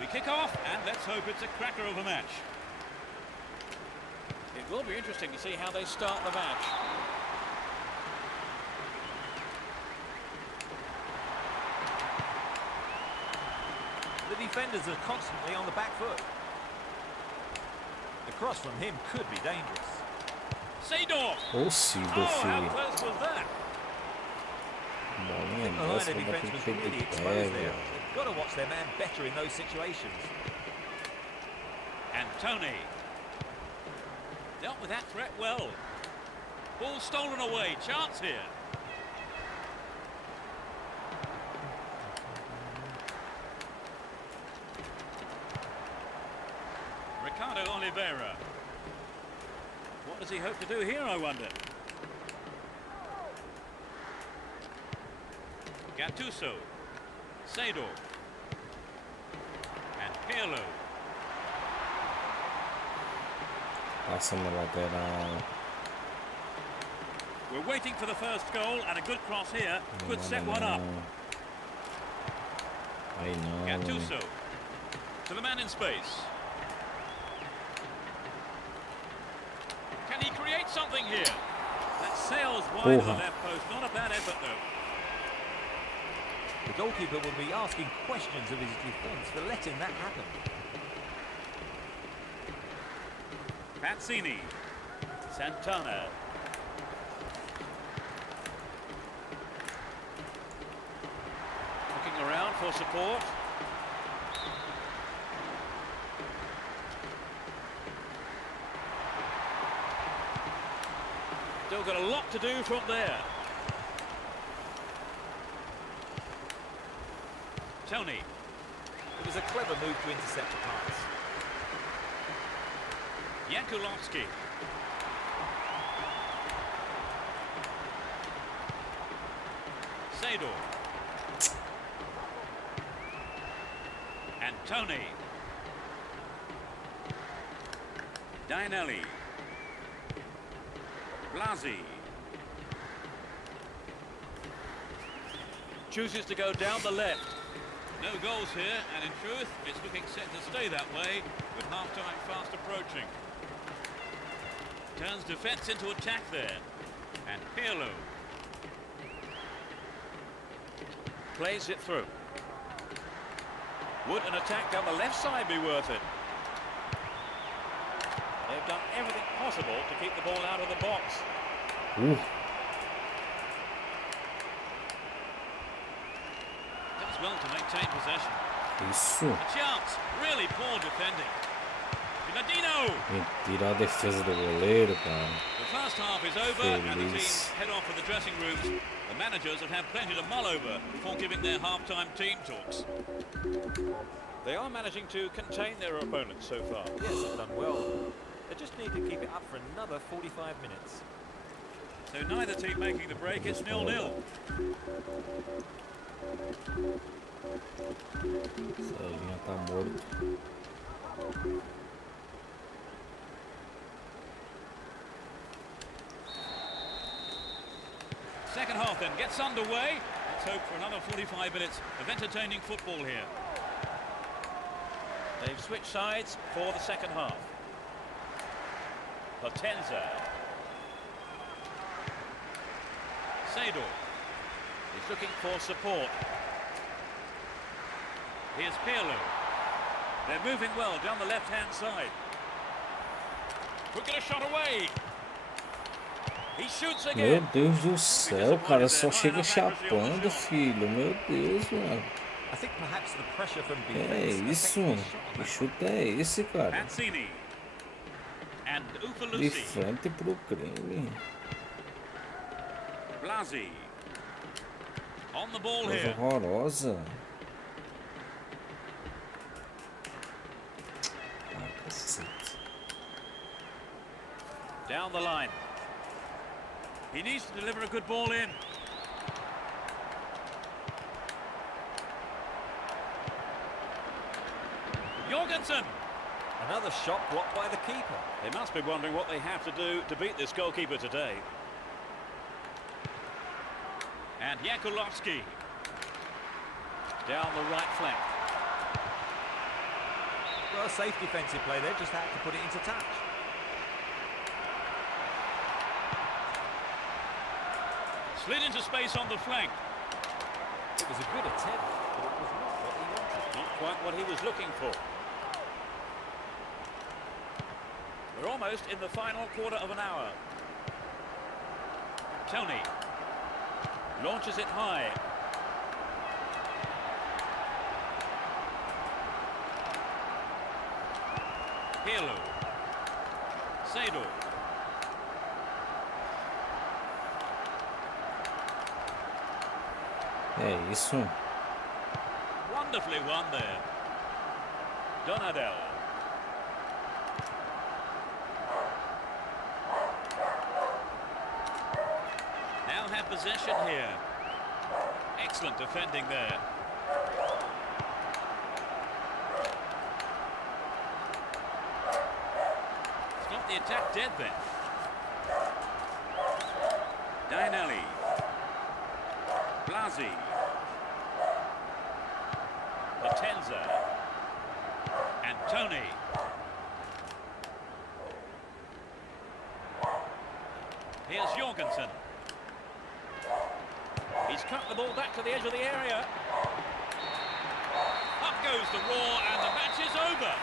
We kick off, and let's hope it's a cracker of a match. It will be interesting to see how they start the match. The defenders are constantly on the back foot. The cross from him could be dangerous. Seedorf! Ô, Cido, Oh, how filho. close was that? Bolinha The line dessa, of vai defence bater was feito really de exposed pé, there. velho. They've got to watch their man better in those situations. And Tony. Dealt with that threat well. Ball stolen away. Chance here. Ricardo Oliveira. What does he hope to do here, I wonder? Gattuso. Seedorf. And Pirlo. Passa na lateral. We're waiting for the first goal, and a good cross here could set one up. Aí não. Gattuso to the man in space. Can he create something here? That sails wide of the Porra. left post. Not a bad effort, though. The goalkeeper will be asking questions of his defence for letting that happen. Pazzini. Santana. Looking around for support. Still got a lot to do from there. Tony. It was a clever move to intercept the pass. Yankulovsky. Seedorf. And Tony. Dinelli. Blasi. Chooses to go down the left. No goals here, and in truth, it's looking set to stay that way, with half-time fast approaching. Turns defence into attack there. And Pirlo. Plays it through. Would an attack down the left side be worth it? They've done everything possible to keep the ball out of the box. Does well to maintain possession. Isso. A chance. Really poor defending. Ronaldinho. Tirar a defesa do goleiro, cara. The first half is over and the Feliz. teams head off for the dressing rooms. The managers have had plenty to mull over before giving their half-time team talks. They are managing to contain their opponents so far. Yes, they've done well. They just need to keep it up for another 45 minutes. So neither team making the break, it's 0-0. Essa linha tá morto. half then gets underway. Let's hope for another 45 minutes of entertaining football here. They've switched sides for the second half. Potenza. Sejam. He's looking for support. Here's Pirlo. They're moving well down the left-hand side. Could get a shot away. He shoots Meu again. Deus do céu, o cara só chega chapando, filho. Meu Deus, mano. I think perhaps the pressure from Que defense isso? affected his shot on Que that chute é esse, cara? Mancini. And De Ufalusi. frente pro creme. Blasi. On the ball Coisa here. horrorosa. Ah, cacete. Down the line. He needs to deliver a good ball in. Jorgensen. Another shot blocked by the keeper. They must be wondering what they have to do to beat this goalkeeper today. And Yakulovsky. Down the right flank. Well, a safe defensive play there, just had to put it into touch. Slid into space on the flank. It was a good attempt, but it was not what he wanted. Not quite what he was looking for. We're almost in the final quarter of an hour. Tony launches it high. Pirlo. Sejam. É isso. Wonderfully won there. Donadel. Now have possession here. Excellent defending there. Stop the attack dead then. Dainelli. Blasi. Potenza. And Tony. Here's Jorgensen. He's cut the ball back to the edge of the area. Up goes the roar and the match is over.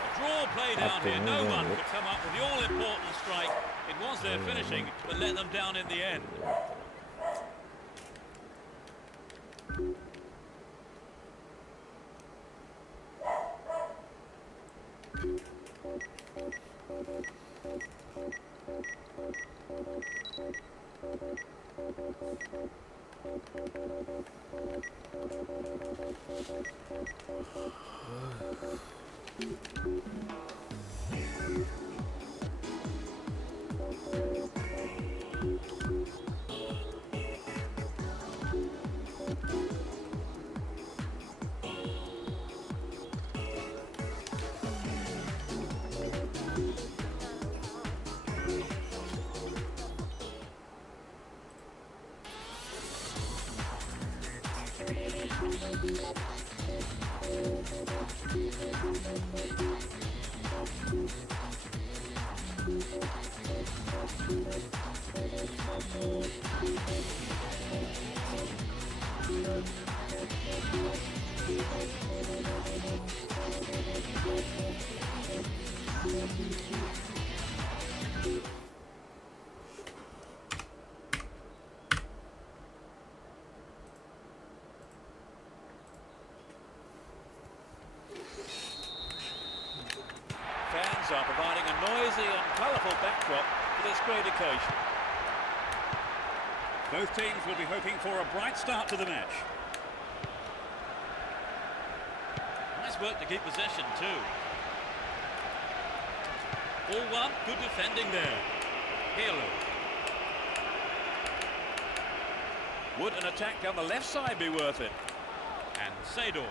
A draw played out here. No one could come up with the all-important strike. It was their finishing that let them down in the end. Fans are providing a noisy and colourful backdrop for this great occasion. Both teams will be hoping for a bright start to the match. Nice work to keep possession too. All one, good defending there. Pirlo. Would an attack down the left side be worth it? And Sejam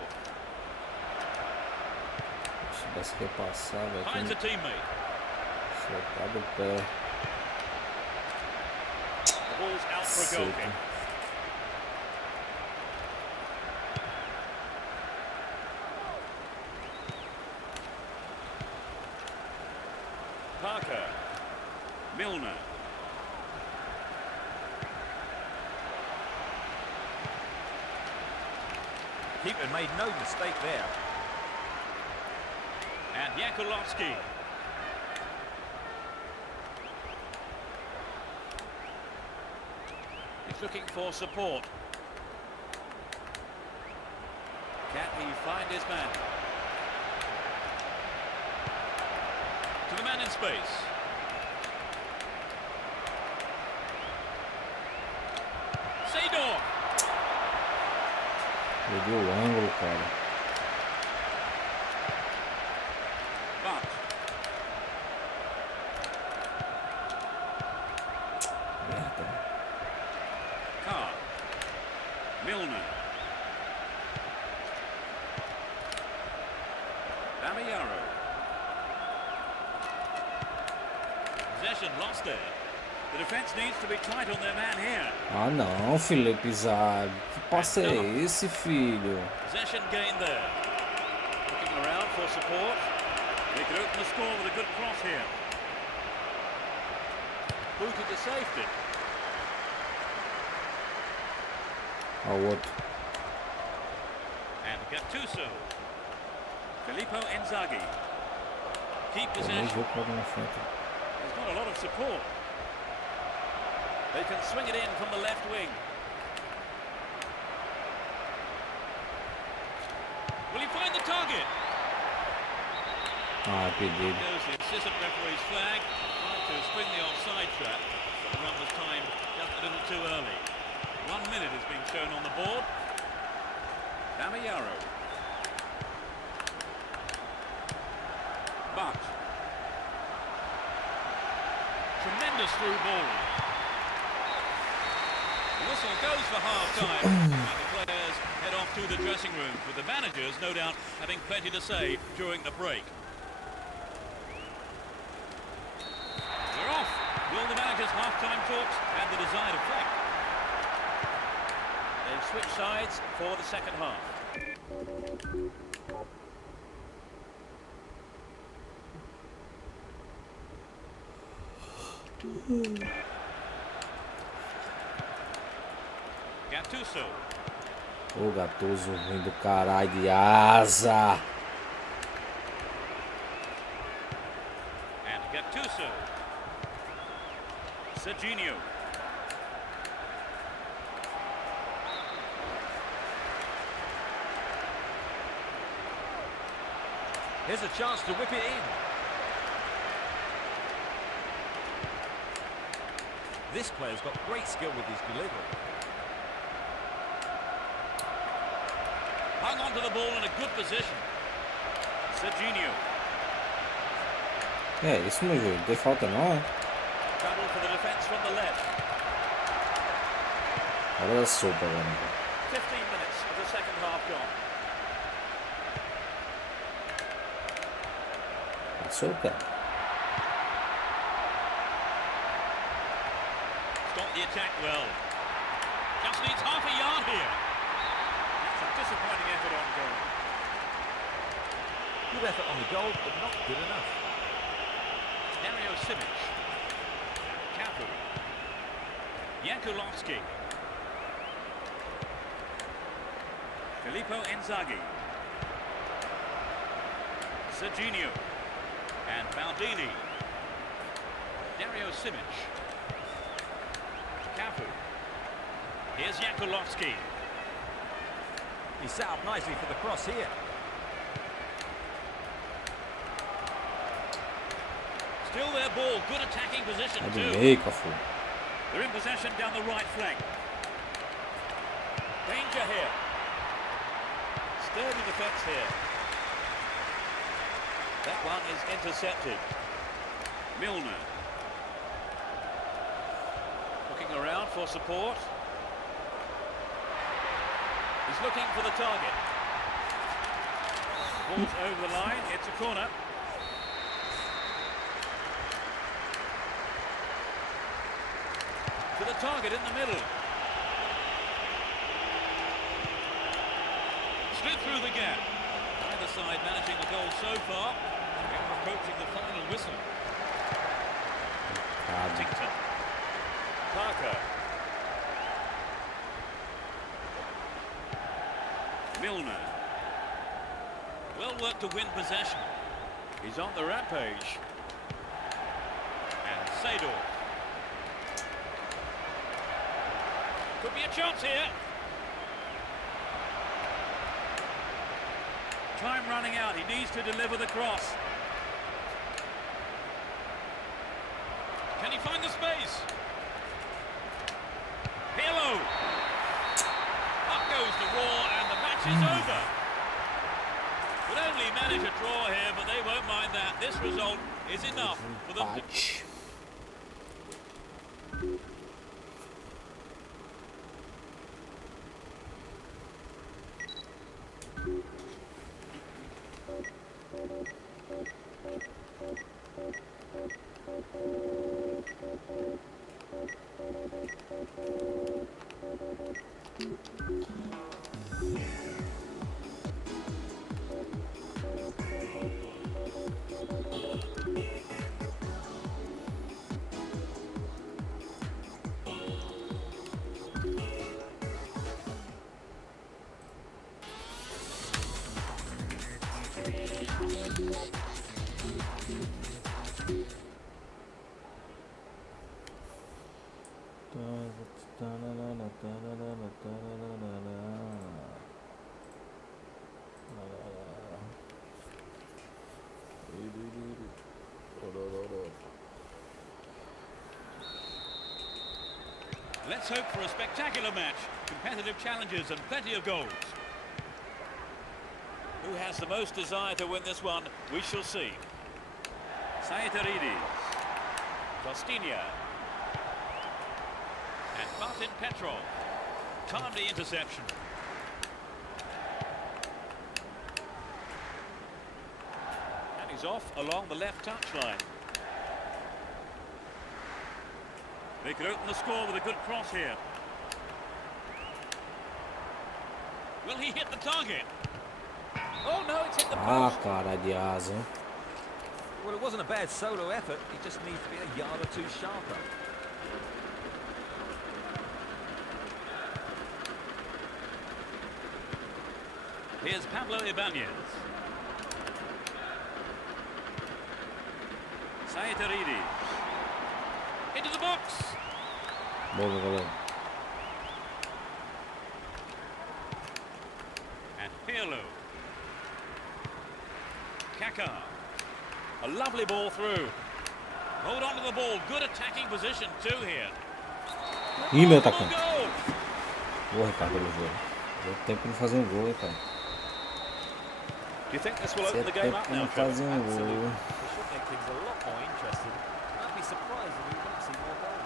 Se tivesse que passar, velho. finds a teammate. Soltar do pé. The ball's out for a goal kick. Parker. Milner. Keeper made no mistake there. And Yakulovsky. He's looking for support. Can he find his man? To the man in space. Seedorf. Perdi o ângulo, cara. But Merda. Carr. Milner. Bamiyaro. Possession lost there. The defense needs to be tight on their man here. Ah não, Felipe Zague. Que passe é esse, filho? Possession gained there. Looking around for support. They could open the score with a good cross here. Booted to safety. Ah, o outro. And Gattuso. Filippo Inzaghi. Keep Eu nem possession. vou pra na frente. There's not a lot of support. They can swing it in from the left wing. Will he find the target? Ah, perdido. Goes the assistant referee's flag. Tried to spring the offside trap. The run was timed just a little too early. 1 minute is being shown on the board. Bamiyaro. But tremendous through ball. The whistle goes for half-time. And the players head off to the dressing room, with the managers, no doubt, having plenty to say during the break. We're off. Will the managers' half-time talks have the desired effect? They've switched sides for the second half. Gattuso. Ô Gattuso ruim do caralho de asa. And Gattuso. Sejam. Here's a chance to whip it in. This player's got great skill with his delivery. Hung onto the ball in a good position. Sejam. É, isso meu jogo. Tem falta não, é? Trouble for the defence from the left. Hora da sopa agora. 15 minutes of the second half gone. Passou, cara. Stopped the attack well. Just needs half a yard here. That's a disappointing effort on goal. Good effort on the goal, but not good enough. Dario Simic. Cafu. Yakulovsky. Filippo Inzaghi. Sejam. And Maldini. Dario Simic. Cafu. Here's Yakulovsky. He's set up nicely for the cross here. Still their ball. Good attacking position Tá de too. meio, Cafu. They're in possession down the right flank. Danger here. Sturdy defence here. That one is intercepted. Milner. Looking around for support. He's looking for the target. Ball's over the line. It's a corner. to the target in the middle. Slid through the gap. Either side managing the goal so far. We are approaching the final whistle. Huntington. Parker. Milner. Well worked to win possession. He's on the rampage. And Sejam. Could be a chance here. Time running out. He needs to deliver the cross. Can he find the space? Pirlo. Up goes the roar and the match is over. Would only manage a draw here, but they won't mind that. This result is enough for them to... Let's hope for a spectacular match, competitive challenges and plenty of goals. Who has the most desire to win this one, we shall see. Saeteridis, Costinia, and Martin Petrov. Timely interception. And he's off along the left touchline. They could open the score with a good cross here. Will he hit the target? Oh no, it's hit the post. Cara de asa. Well, it wasn't a bad solo effort. He just needs to be a yard or two sharper. Here's Pablo Ibanez. Saeteridis. Into the box. Boa, galera. And Pirlo. Kaká. A lovely ball through. Hold on to the ball. Good attacking position too here. Ih, meu atacante. Boa, Ricardo, pelo jogo. Deu tempo de fazer gol, hein, cara. Do you think this will Deu open the game tempo up de now, fazer Trevor? gol. Absolutely. It should make things a lot more interesting. I'd be surprised if we don't see more goals.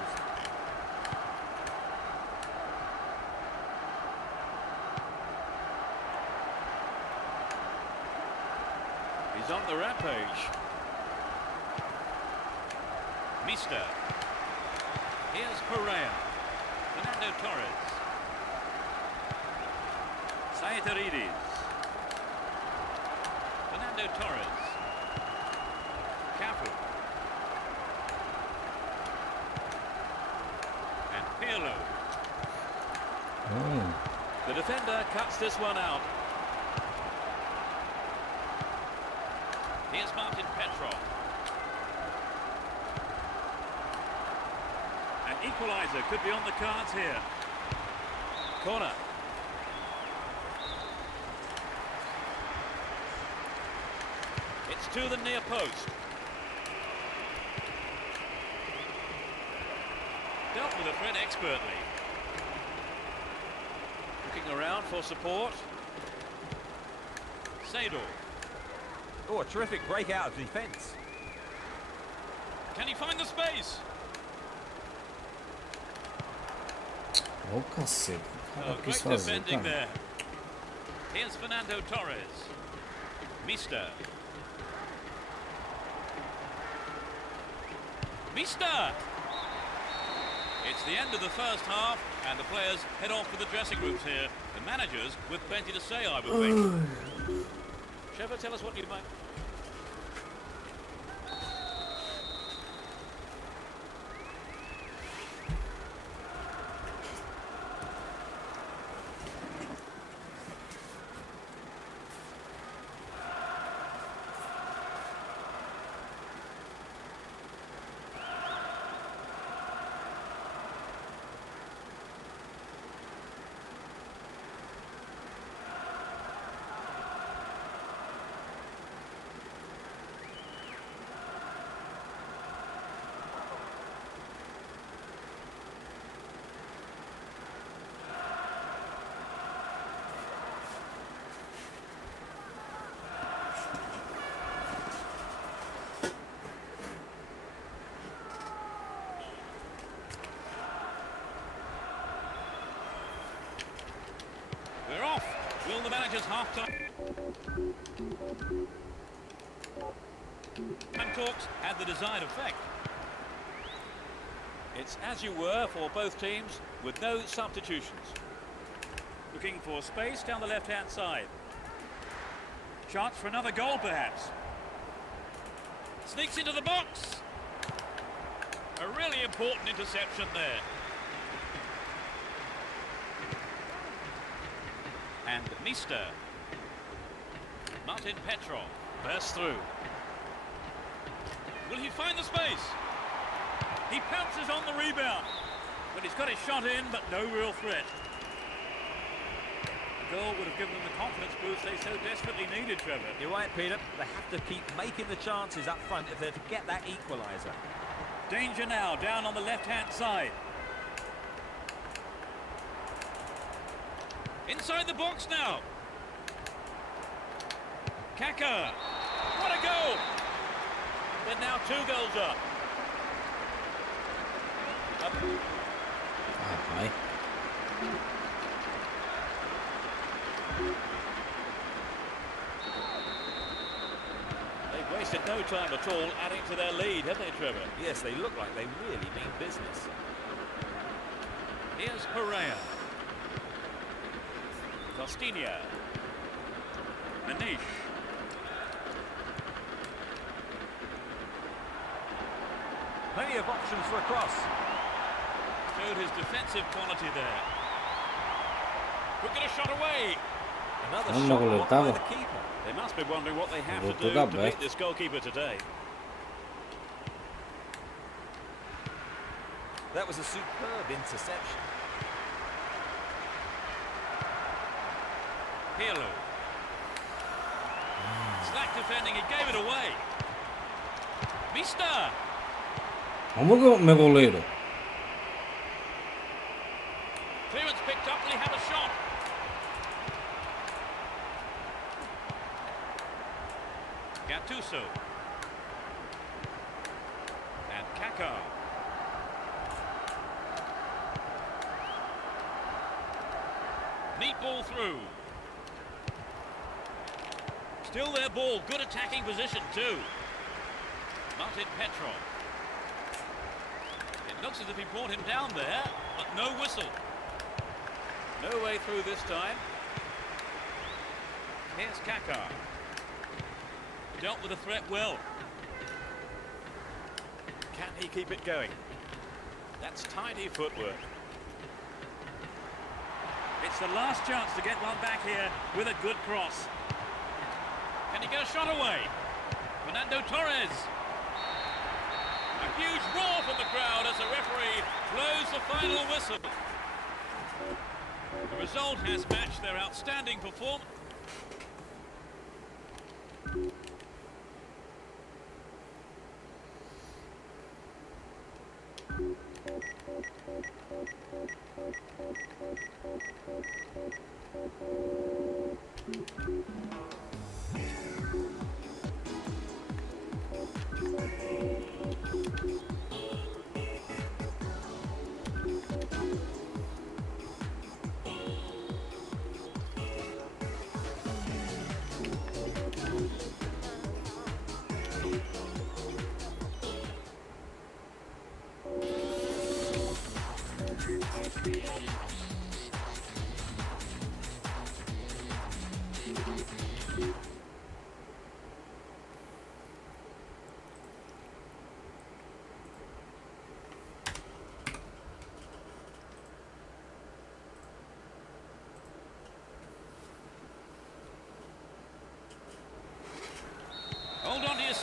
He's on the rampage. Mister. Here's Pereira. Fernando Torres. Saeteridis. Fernando Torres. Cafu. And Pirlo. The defender cuts this one out. Here's Martin Petrov. An equaliser could be on the cards here. Corner. It's to the near post. Dealt with the threat expertly. Looking around for support. Sejam. Oh, a terrific break out of defence. Can he find the space? Ô, cacete. O cara Oh, quis great fazer, defending cara. there. Here's Fernando Torres. Mister. Mister. It's the end of the first half, and the players head off to the dressing rooms here. The managers with plenty to say, I would think. Trevor, tell us what you might... We're off. Will the manager's half-time talks had the desired effect? It's as you were for both teams, with no substitutions. Looking for space down the left-hand side. Chance for another goal, perhaps. Sneaks into the box. A really important interception there. And Mister. Martin Petrov bursts through. Will he find the space? He pounces on the rebound. But he's got his shot in, but no real threat. The goal would have given them the confidence boost they so desperately needed, Trevor. You're right, Peter. They have to keep making the chances up front if they're to get that equaliser. Danger now, down on the left-hand side. Inside the box now. Kaka. What a goal! They're now 2 goals up. Ai. They've wasted no time at all adding to their lead, haven't they, Trevor? Yes, they look like they really mean business. Here's Pereira. Costinha. Manish. Plenty of options for a cross. Showed his defensive quality there. Could get a shot away. Another No, shot no, blocked by estaba. the keeper. They must be wondering what they have Well, to took do up to back. beat this goalkeeper today. That was a superb interception. Pirlo. Slack defending, he gave it away. Mister. Vamos com meu goleiro. Clearance picked up, will he have a shot? Gattuso. And Kaka. Neat ball through. Still their ball, good attacking position too. Martin Petrov. It looks as if he brought him down there, but no whistle. No way through this time. Here's Kaka. Dealt with the threat well. Can he keep it going? That's tidy footwork. It's the last chance to get one back here with a good cross. Can he get a shot away? Fernando Torres. A huge roar from the crowd as the referee blows the final whistle. The result has matched their outstanding performance.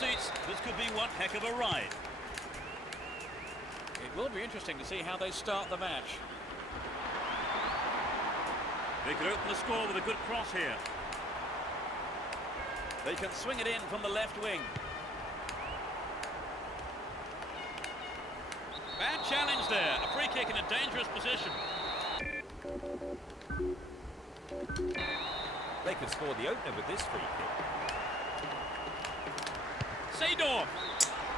seats, this could be one heck of a ride. It will be interesting to see how they start the match. They could open the score with a good cross here. They can swing it in from the left wing. Bad challenge there. A free kick in a dangerous position. They could score the opener with this free kick. Sejam.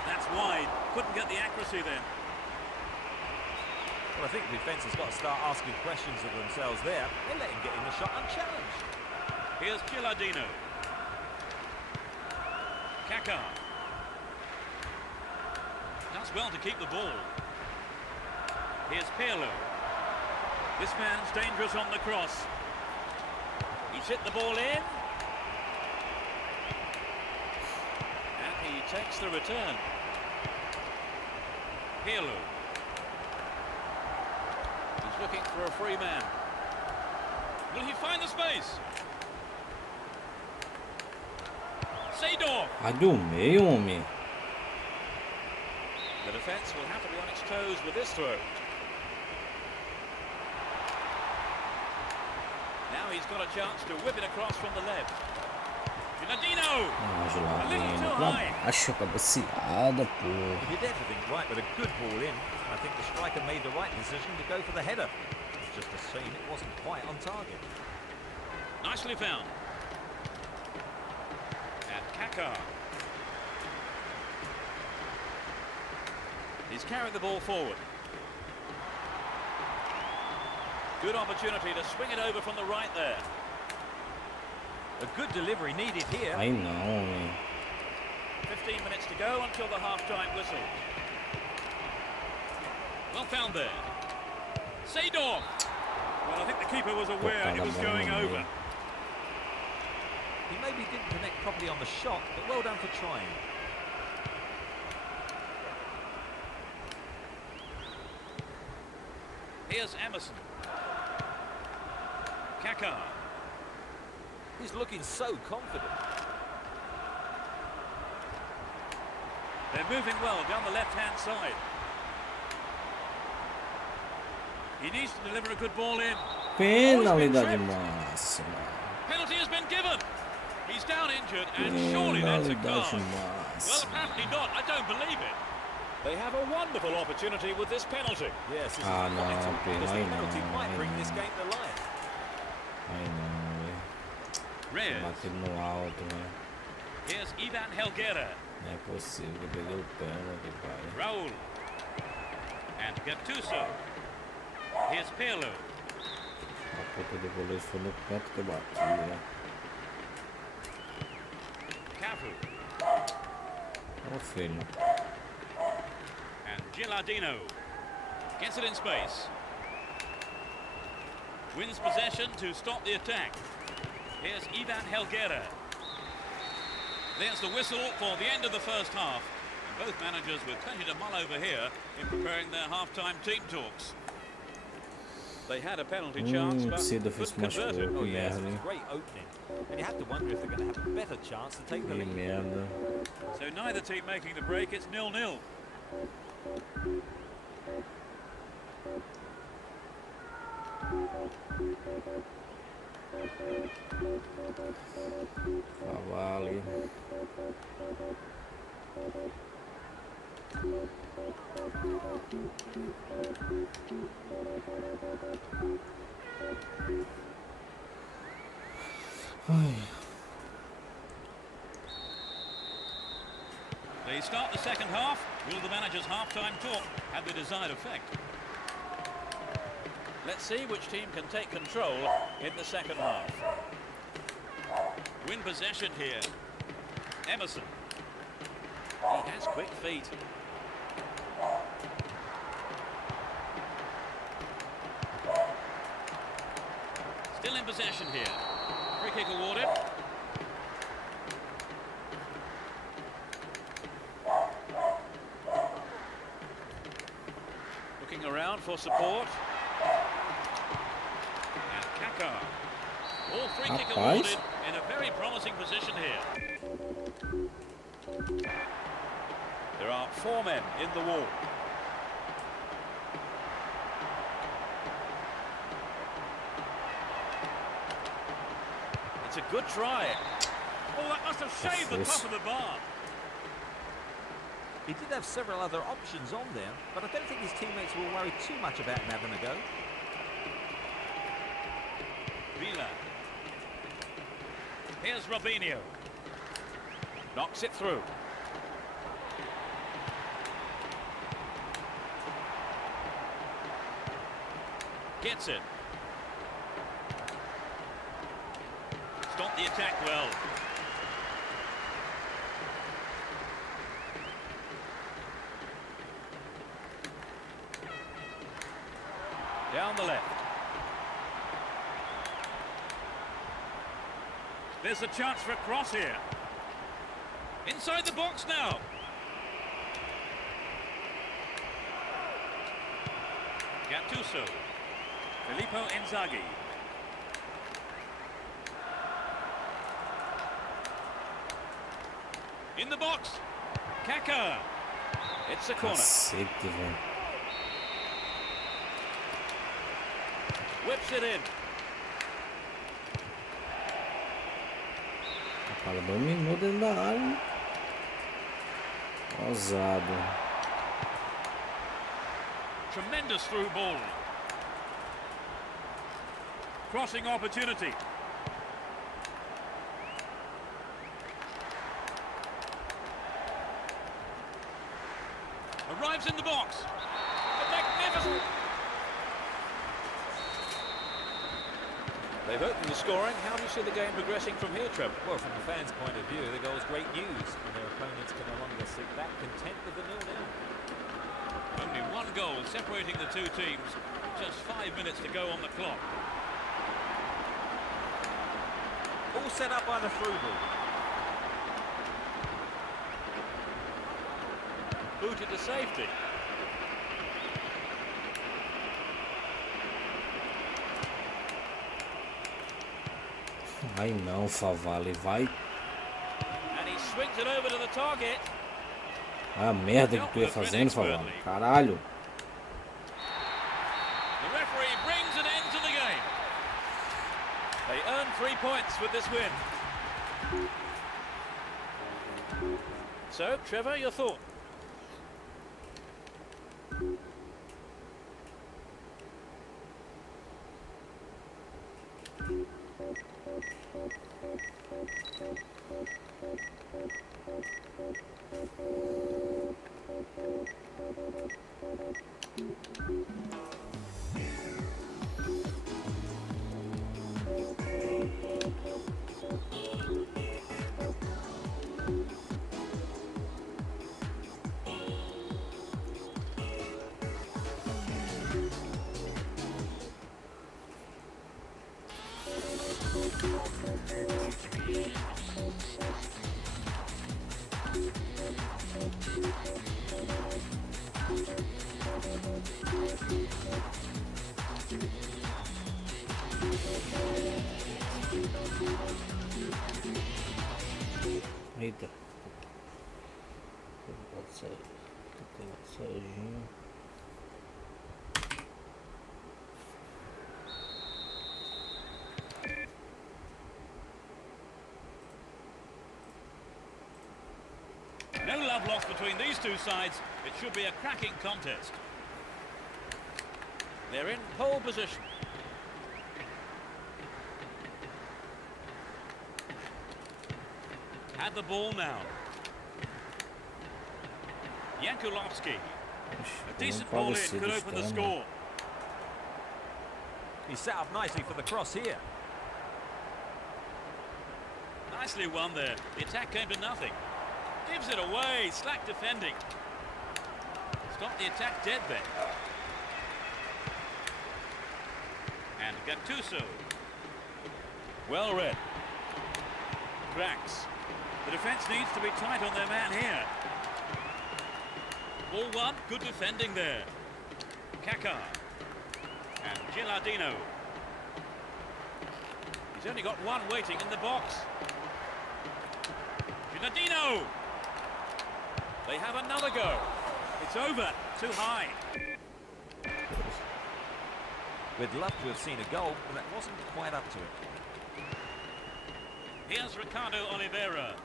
That's wide. Couldn't get the accuracy then. Well, I think the defence has got to start asking questions of themselves there. They let him get in the shot unchallenged. Here's Gilardino. Kaka. Does well to keep the ball. Here's Pirlo. This man's dangerous on the cross. He's hit the ball in. And he takes the return. Pirlo. He's looking for a free man. Will he find the space? Sejam. A do meio, homem. The defence will have to be on its toes with this throw. Now he's got a chance to whip it across from the left. Gilardino! Ah, A little geladinho. too Pra high. baixo, cabeceada, pô. He did everything right with a good ball in. I think the striker made the right decision to go for the header. It's just a shame it wasn't quite on target. Nicely found. And Kaka. He's carried the ball forward. Good opportunity to swing it over from the right there. A good delivery needed here. Aí não, homem. 15 minutes to go until the half-time whistle. Well found there. Sejam! Well, I think the keeper was aware he was going over. He maybe didn't connect properly on the shot, but well done for trying. Here's Emerson. Kaka. He's looking so confident. They're moving well down the left-hand side. He needs to deliver a good ball in. Penalidade máxima. Penalty has been given. He's down injured, and surely that's a Penalidade card. Well, máxima. apparently not. I don't believe it. They have a wonderful opportunity with this penalty. Yes, this is Ah, no, vital, because the aí penalty não, might aí bring this não. game to life. Aí não, velho. Reyes. Batido no alto, né? Here's Ivan Helguera. Não é possível que eu peguei o pênalti, pai. Raul. And Gattuso. Here's Pirlo. A puta do goleiro foi no canto que eu bati, né? Cafu. Ô filho. And Gilardino. Gets it in space. Wins possession to stop the attack. Here's Ivan Helguera. There's the whistle for the end of the first half. And both managers with plenty to mull over here in preparing their half-time team talks. They had a penalty chance, but Cida fez couldn't convert it. machucou, Oh que yes, it merda, was hein? a great opening. And you have to wonder if they're going to have a better chance to take the Que lead. merda. So neither team making the break, it's 0-0. Vale. Ai. They start the second half. Will the manager's half-time talk have the desired effect? Let's see which team can take control in the second half. Win possession here. Emerson. He has quick feet. Still in possession here. Free kick awarded. Looking around for support. And Kaka. All free kick Rapaz. awarded in a very promising position here. 4 men in the wall. It's a good try. Oh, that must have shaved the top of the bar. He did have several other options on there, but I don't think his teammates will worry too much about him having a go. Villa. Here's Robinho. Knocks it through. Gets it. Stopped the attack well. Down the left. There's a chance for a cross here. Inside the box now. Gattuso. Filippo Inzaghi. In the box. Kaká. It's a corner. Cacete, velho. Whips it in. O cara dominou dentro da área. Ousado. Tremendous through ball. Crossing opportunity. Arrives in the box. A magnificent. They've opened the scoring. How do you see the game progressing from here, Trevor? Well, from the fans' point of view, the goal's great news, and their opponents can no longer sit back content with the 0-0. Only one goal separating the two teams. Just 5 minutes to go on the clock. All set up by the through ball. Booted to safety. Vai não, Favale, vai. And he swings it over to the target. Ah, merda que tu ia fazendo, Favale. Caralho. The referee brings an end to the game. They earn 3 points with this win. So, Trevor, your thought? Eita. Tem o Sejam. No love lost between these two sides. It should be a cracking contest. They're in pole position. Had the ball now. Jankulovski. A decent ball in could open the score. He's set up nicely for the cross here. Nicely won there. The attack came to nothing. Gives it away. Slack defending. Stop the attack dead there. And Gattuso. Well read. Cracks. The defence needs to be tight on their man here. Ball one. Good defending there. Kaká. And Gilardino. He's only got one waiting in the box. Gilardino. They have another go. It's over. Too high. We'd love to have seen a goal, but that wasn't quite up to it. Here's Ricardo Oliveira.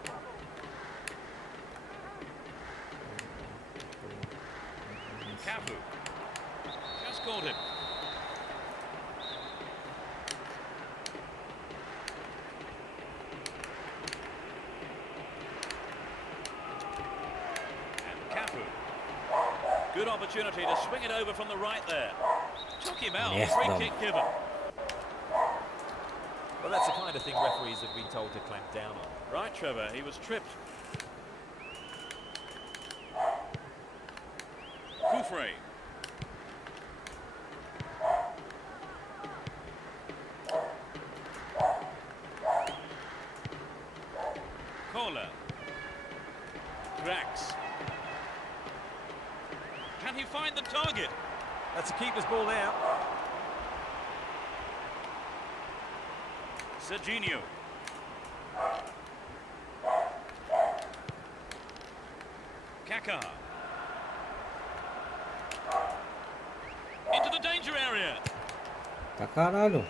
Cafu. Just caught him. And Cafu. Good opportunity to swing it over from the right there. Took him out. Yes, Free done. kick given. Well, that's the kind of thing referees have been told to clamp down on. Right, Trevor. He was tripped. Kufre. Kohler. Drax. Can he find the target? That's a keeper's ball now. Serginho. Kaká. Into the danger area. Tá caralho.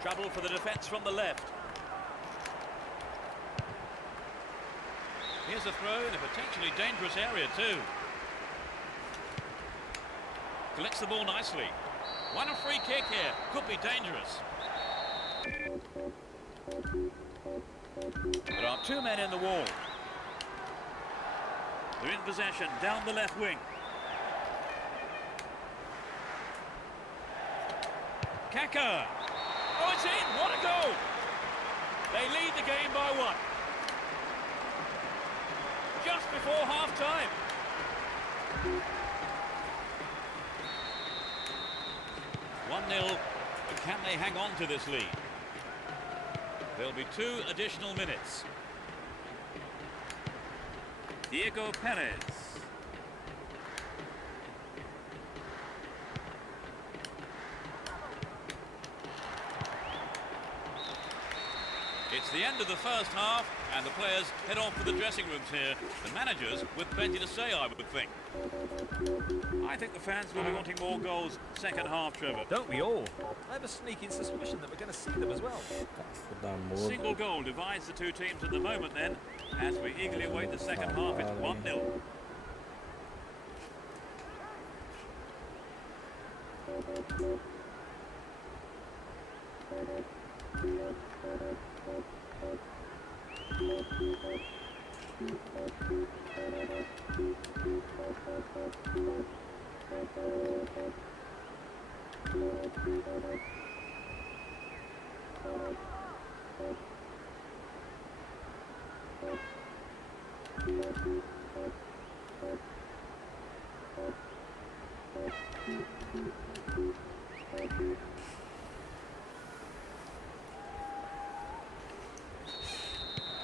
Trouble for the defence from the left. Here's a throw in a potentially dangerous area too. Collects the ball nicely. Won a free kick here. Could be dangerous. There are two men in the wall. They're in possession down the left wing. Kaká. Oh, it's in. What a goal. They lead the game by one. Just before half-time. But can they hang on to this lead? There'll be 2 additional minutes. Diego Perez. It's the end of the first half, and the players head off to the dressing rooms here. The managers with plenty to say, I would think. I think the fans will be wanting more goals second half, Trevor. Don't we all? I have a sneaking suspicion that we're going to see them as well. Cacho da A morda. single goal divides the two teams at the moment then, as we eagerly await the second half. It's 1-0.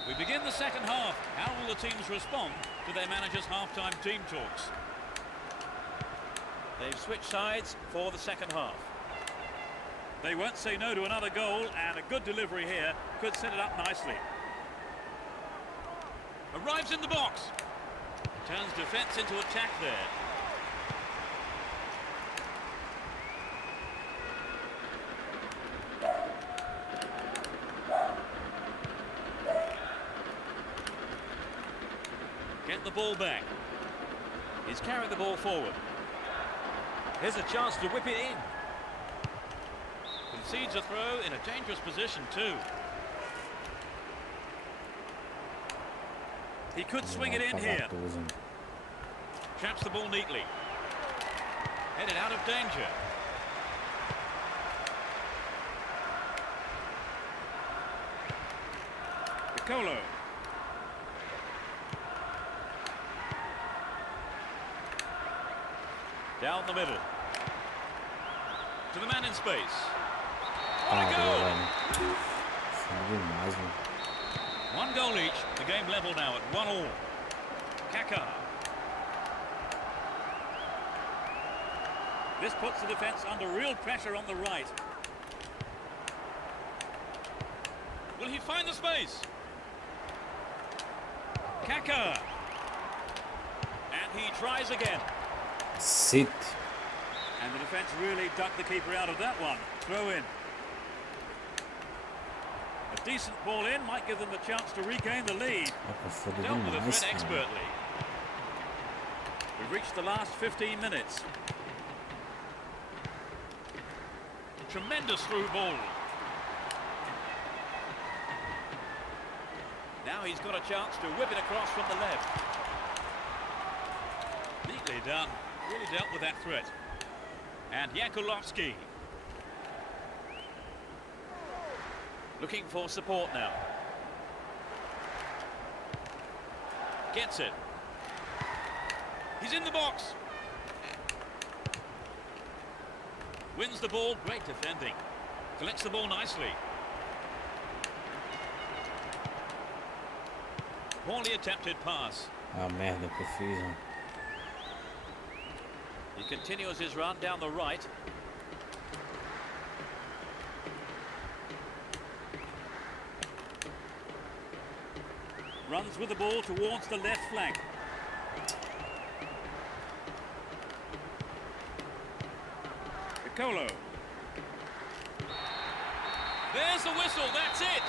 We begin the second half. How will the teams respond to their manager's half-time team talks? They've switched sides for the second half. They won't say no to another goal, and a good delivery here could set it up nicely. Arrives in the box. Turns defence into attack there. Get the ball back. He's carried the ball forward. Here's a chance to whip it in. Concedes a throw in a dangerous position too. He could swing it in here. Traps the ball neatly. Headed out of danger. Piccolo. Down the middle. To the man in space. What a goal! Demais, mano. One goal each. The game level now at 1-1. Kaká. This puts the defence under real pressure on the right. Will he find the space? Kaka. And he tries again. Sit. And the defence really dug the keeper out of that one. Throw in. A decent ball in might give them the chance to regain the lead. Foda Dealt with the demais, threat cara. expertly. We've reached the last 15 minutes. Tremendous through ball. Now he's got a chance to whip it across from the left. Neatly done. Really dealt with that threat. And Yakulovsky. Looking for support now. Gets it. He's in the box. Wins the ball. Great defending. Collects the ball nicely. Poorly attempted pass. A merda que eu fiz, mano. He continues his run down the right. Runs with the ball towards the left flank. Piccolo. There's the whistle, that's it!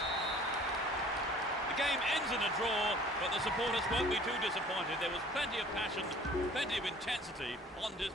The game ends in a draw, but the supporters won't be too disappointed. There was plenty of passion, plenty of intensity on this.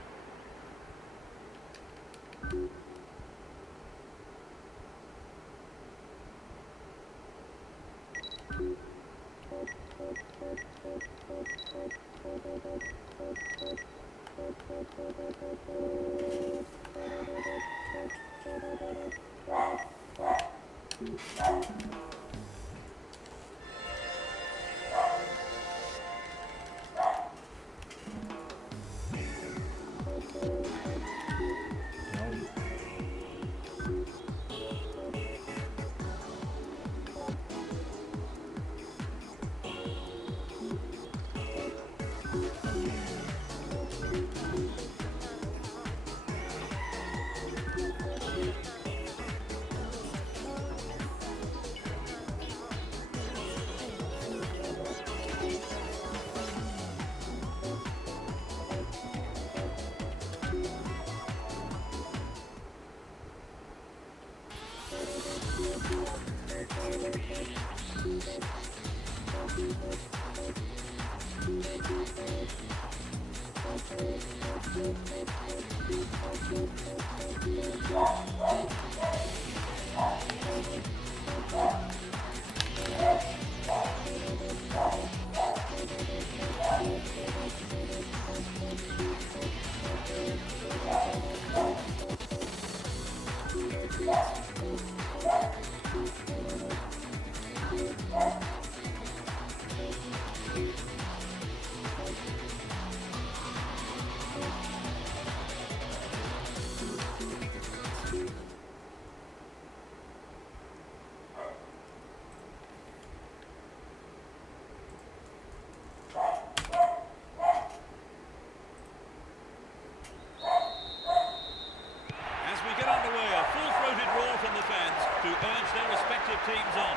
Teams on.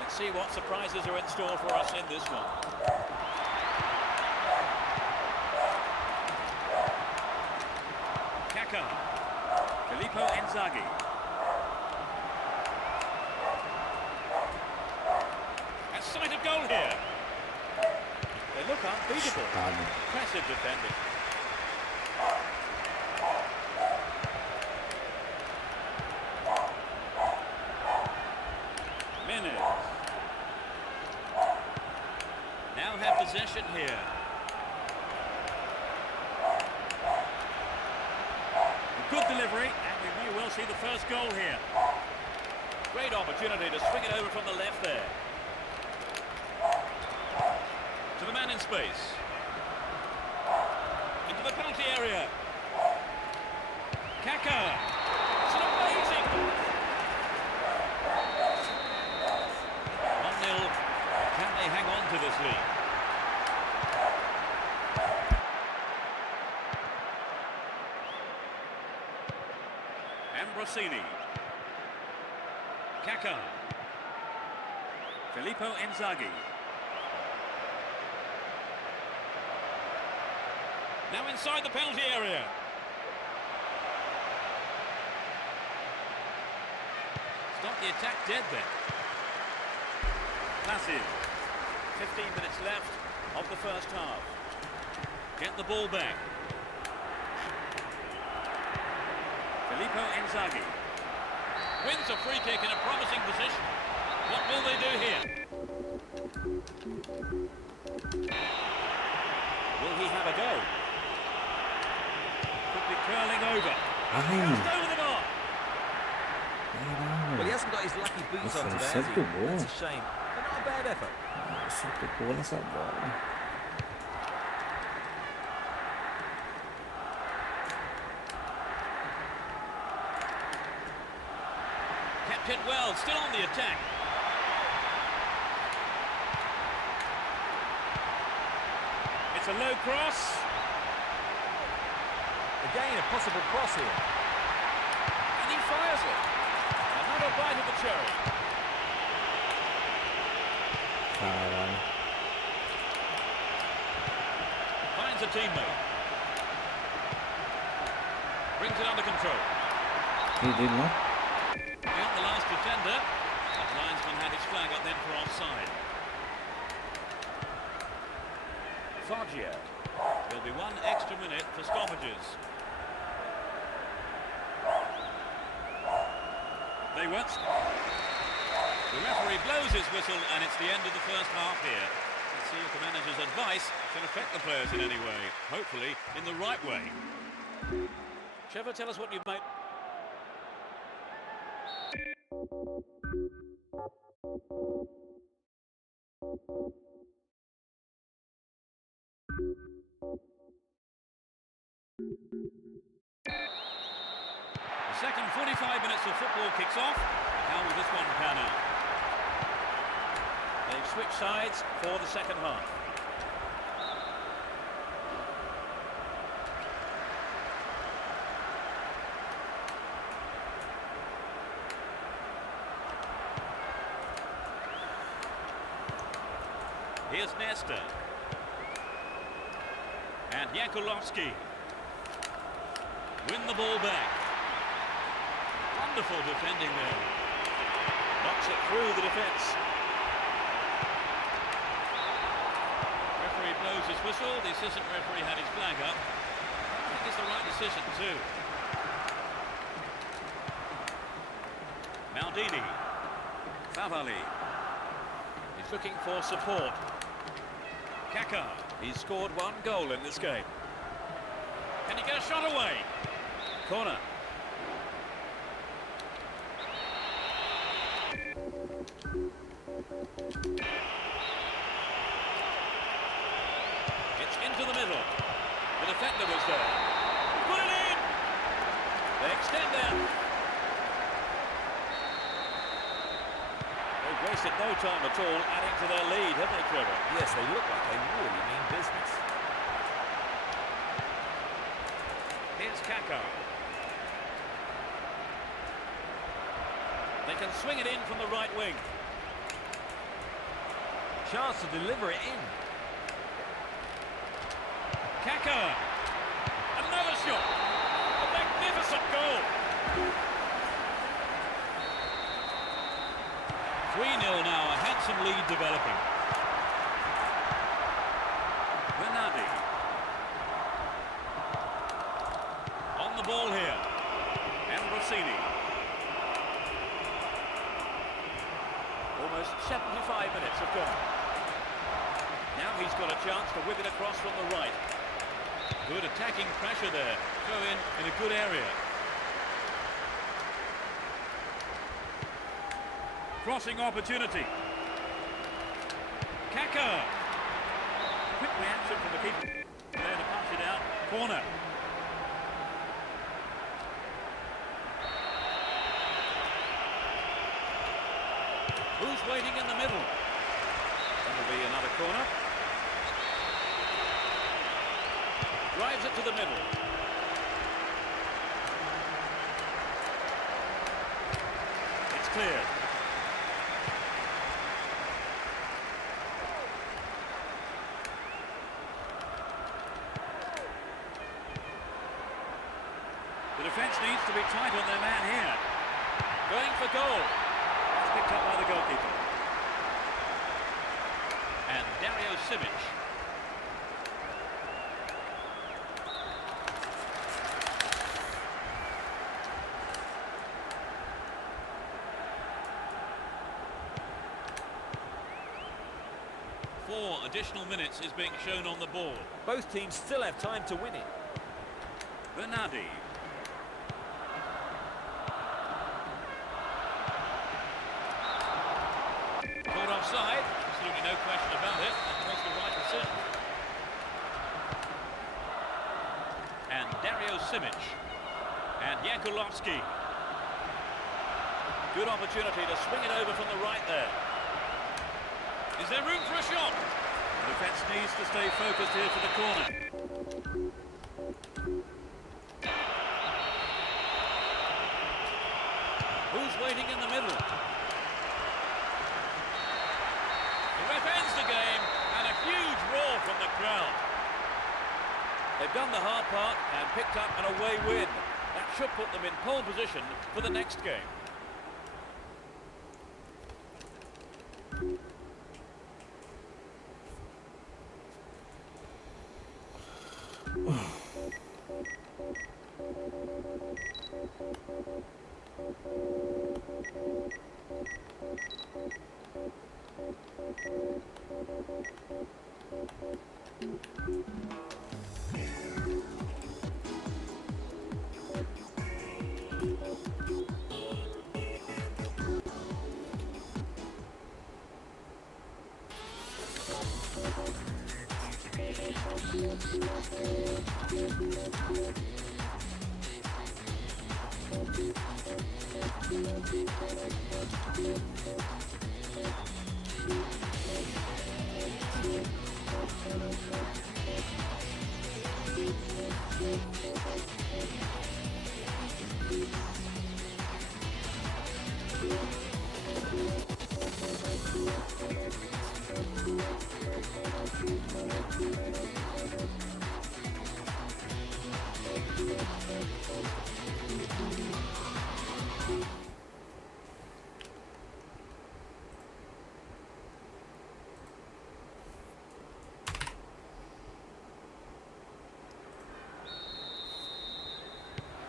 Let's see what surprises are in store for us in this one. Kaka. Filippo Inzaghi. A sight of goal here. They look unbeatable. Impressive defending. Now have possession here. Good delivery, and we may well see the first goal here. Great opportunity to swing it over from the left there. To the man in space. Into the penalty area. Kaka. It's an amazing... 1-0. Can they hang on to this lead? Ambrosini. Kaka. Filippo Inzaghi. Now inside the penalty area. Stop the attack dead there. Placid. 15 minutes left of the first half. Get the ball back. Filippo Inzaghi wins a free kick in a promising position. What will they do here? Will he have a go? Could be curling over. Just over the bar. Well, he hasn't got his lucky boots on Nossa, today, has sempre he? boa. That's a shame, but not a bad effort. Nossa, tocou nessa bola. Kept it well, still on the attack. It's a low cross. Again, a possible cross here. And he fires it. Another bite of the cherry. Caralho. Finds a teammate. Brings it under control. Ele dele não? Beyond the last defender. The linesman had his flag up then for offside. Foggia. There'll be 1 extra minute for stoppages. They won't. The referee blows his whistle and it's the end of the first half here. Let's see if the manager's advice can affect the players in any way. Hopefully in the right way. Trevor, tell us what you've made. The second 45 minutes of football kicks off. How will this one pan out? They've switched sides for the second half. Here's Nesta. And Yankulovsky. Win the ball back. Wonderful defending there. Knocks it through the defence. Referee blows his whistle. The assistant referee had his flag up. I think it's the right decision too. Maldini. Favali. He's looking for support. Kaka. He's scored 1 goal in this game. Can he get a shot away? Corner. It's into the middle. The defender was there. Put it in! They extend there. They've wasted no time at all adding to their lead, haven't they, Trevor? Yes, they look like they really mean business. Here's Kaka. They can swing it in from the right wing. Chance to deliver it in. Kaka. Another shot. A magnificent goal. 3-0 now, a handsome lead developing. Bernardi. On the ball here. And Rossini. Almost 75 minutes have gone. Now he's got a chance to whip it across from the right. Good attacking pressure there. Throw in a good area. Crossing opportunity. Kaka. Quick reaction from the keeper. There to punch it out. Corner. Who's waiting in the middle? That'll be another corner. Drives it to the middle. It's cleared. defence needs to be tight on their man here. Going for goal. That's picked up by the goalkeeper. And Dario Simic. Four additional minutes is being shown on the ball. Both teams still have time to win it. Bernardi. Caught offside. Absolutely no question about it. That was the right decision. And Dario Simic. And Jankulovski. Good opportunity to swing it over from the right there. Is there room for a shot? The defence needs to stay focused here for the corner. Who's waiting in the middle? The ref ends the game, and a huge roar from the crowd. They've done the hard part and picked up an away win. That should put them in pole position for the next game.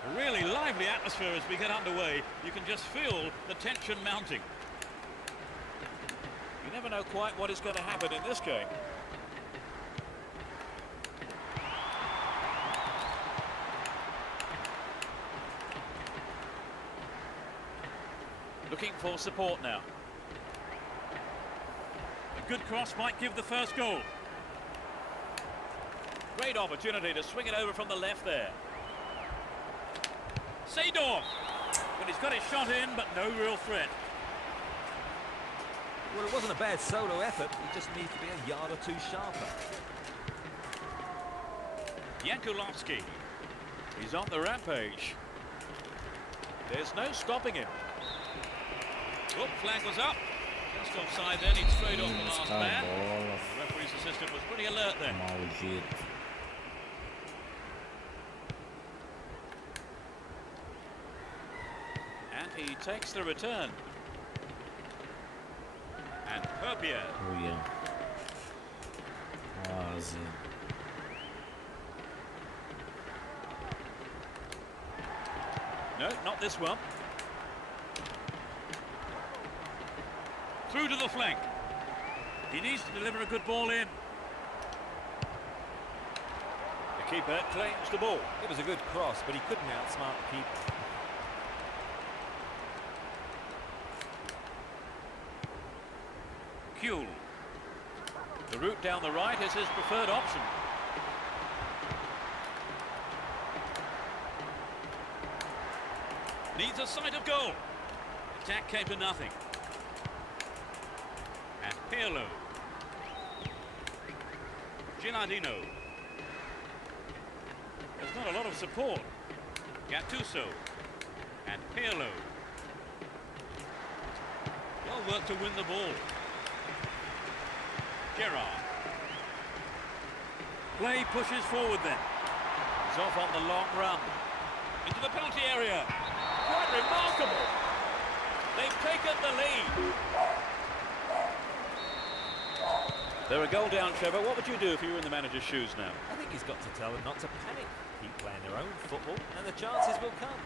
A really lively atmosphere as we get underway. You can just feel the tension mounting. You never know quite what is going to happen in this game. Looking for support now. A good cross might give the first goal. Great opportunity to swing it over from the left there. Sejam! Well, he's got his shot in, but no real threat. Well, it wasn't a bad solo effort. He just needs to be a yard or two sharper. Jankulovski. He's on the rampage. There's no stopping him. Oh, flag was up. Just offside then. He'd straight off the last man. The referee's assistant was pretty alert then. Maldito. And he takes the return. And Herbier. Oh yeah. Quase. No, not this one. Through to the flank. He needs to deliver a good ball in. The keeper claims the ball. It was a good cross, but he couldn't outsmart the keeper. Kuhl. The route down the right is his preferred option. Needs a sight of goal. Attack came to nothing. And Pirlo. Gilardino. There's not a lot of support. Gattuso. And Pirlo. Well worked to win the ball. Gerrard. Play pushes forward then. He's off on the long run. into the penalty area. Quite remarkable. They've taken the lead. They're a goal down, Trevor. What would you do if you were in the manager's shoes now? I think he's got to tell them not to panic. Keep playing their own football and the chances will come.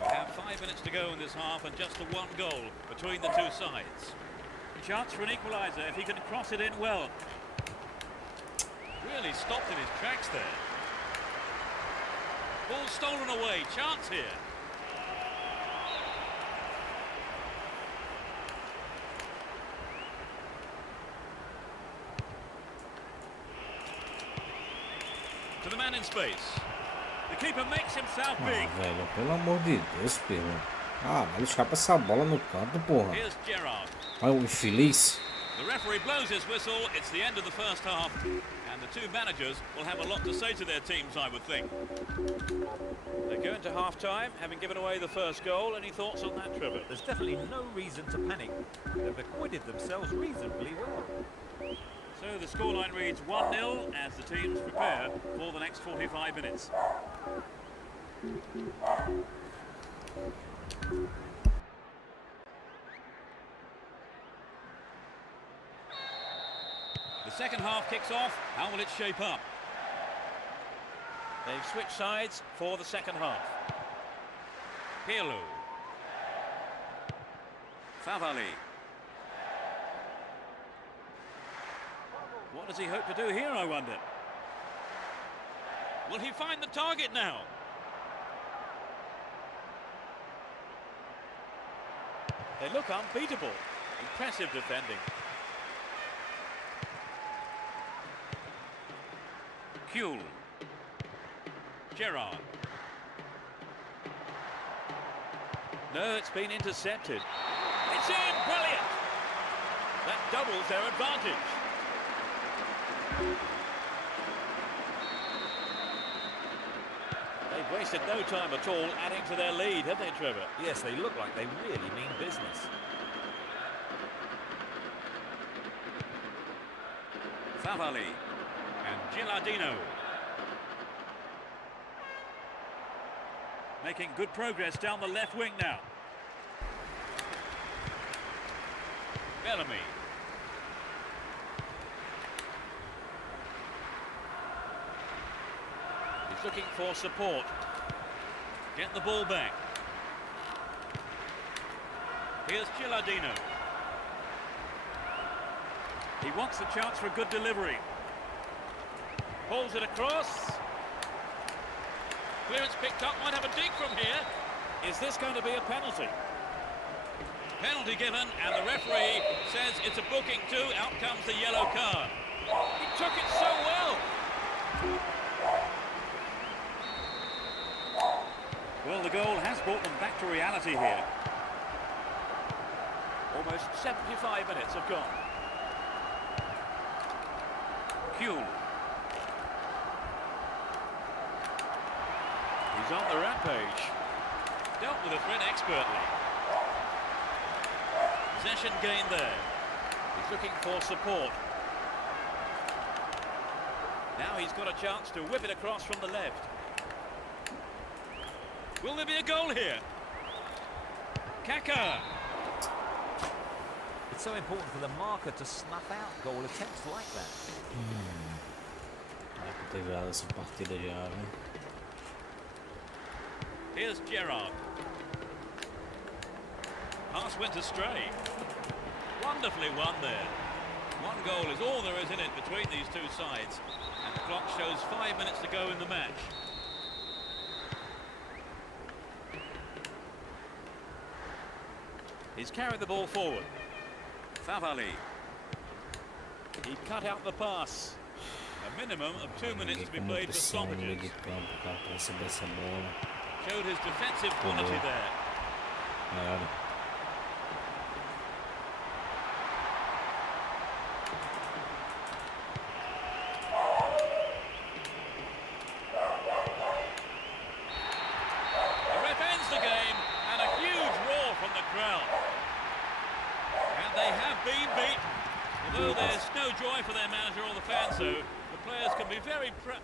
We have 5 minutes to go in this half and just the one goal between the two sides. Chance for an equaliser if he can cross it in well. Really stopped in his tracks there. Ball stolen away. Chance here. To the man in space. The keeper makes himself big. Velho, pelo amor de Deus, Pedro. Ah, vai deixar pra essa bola no canto, porra. Here's Gerrard. Ai, o infeliz. The referee blows his whistle. It's the end of the first half. And the two managers will have a lot to say to their teams, I would think. They go into half-time, having given away the first goal. Any thoughts on that, Trevor? There's definitely no reason to panic. They've acquitted themselves reasonably well. So the scoreline reads 1-0 as the teams prepare for the next 45 minutes. The second half kicks off. How will it shape up? They've switched sides for the second half. Pirlo. Favali. What does he hope to do here, I wonder? Will he find the target now? They look unbeatable. Impressive defending. Kuhl. Gerrard. No, it's been intercepted. It's in! Brilliant! That doubles their advantage. They've wasted no time at all adding to their lead, have they, Trevor? Yes, they look like they really mean business. Favali and Gilardino. Making good progress down the left wing now. Bellamy. He's looking for support. Get the ball back. Here's Gilardino. He wants the chance for a good delivery. Pulls it across. Clearance picked up, might have a dig from here. Is this going to be a penalty? Penalty given, and the referee says it's a booking too. Out comes the yellow card. He took it so well. Well, the goal has brought them back to reality here. Almost 75 minutes have gone. Kuhl. He's on the rampage. Dealt with the threat expertly. Possession gained there. He's looking for support. Now he's got a chance to whip it across from the left. Will there be a goal here? Kaka. It's so important for the marker to snuff out goal attempts like that. Deve ter virado essa partida já, né? Here's Gerrard. Pass went astray. Wonderfully won there. One goal is all there is in it between these two sides. And the clock shows 5 minutes to go in the match. He's carried the ball forward. Favali. He cut out the pass. A minimum of 2 minutes to be played for stoppages. Showed his defensive quality there. The ref ends the game, and a huge roar from the crowd. And they have been beaten. Although there's no joy for their manager or the fans, so the players can be very proud.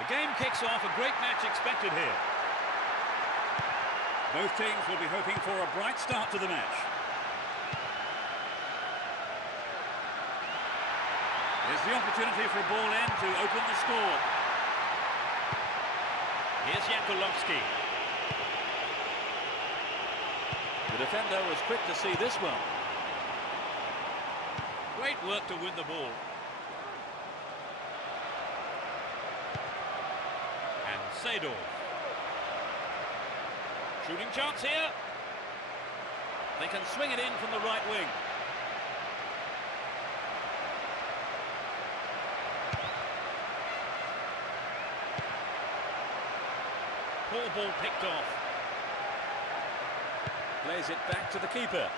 The game kicks off, a great match expected here. Both teams will be hoping for a bright start to the match. Here's the opportunity for a ball in to open the score. Here's Jankulovski. The defender was quick to see this one. Great work to win the ball. And Sejam. Shooting chance here. They can swing it in from the right wing. Poor ball picked off. Plays it back to the keeper.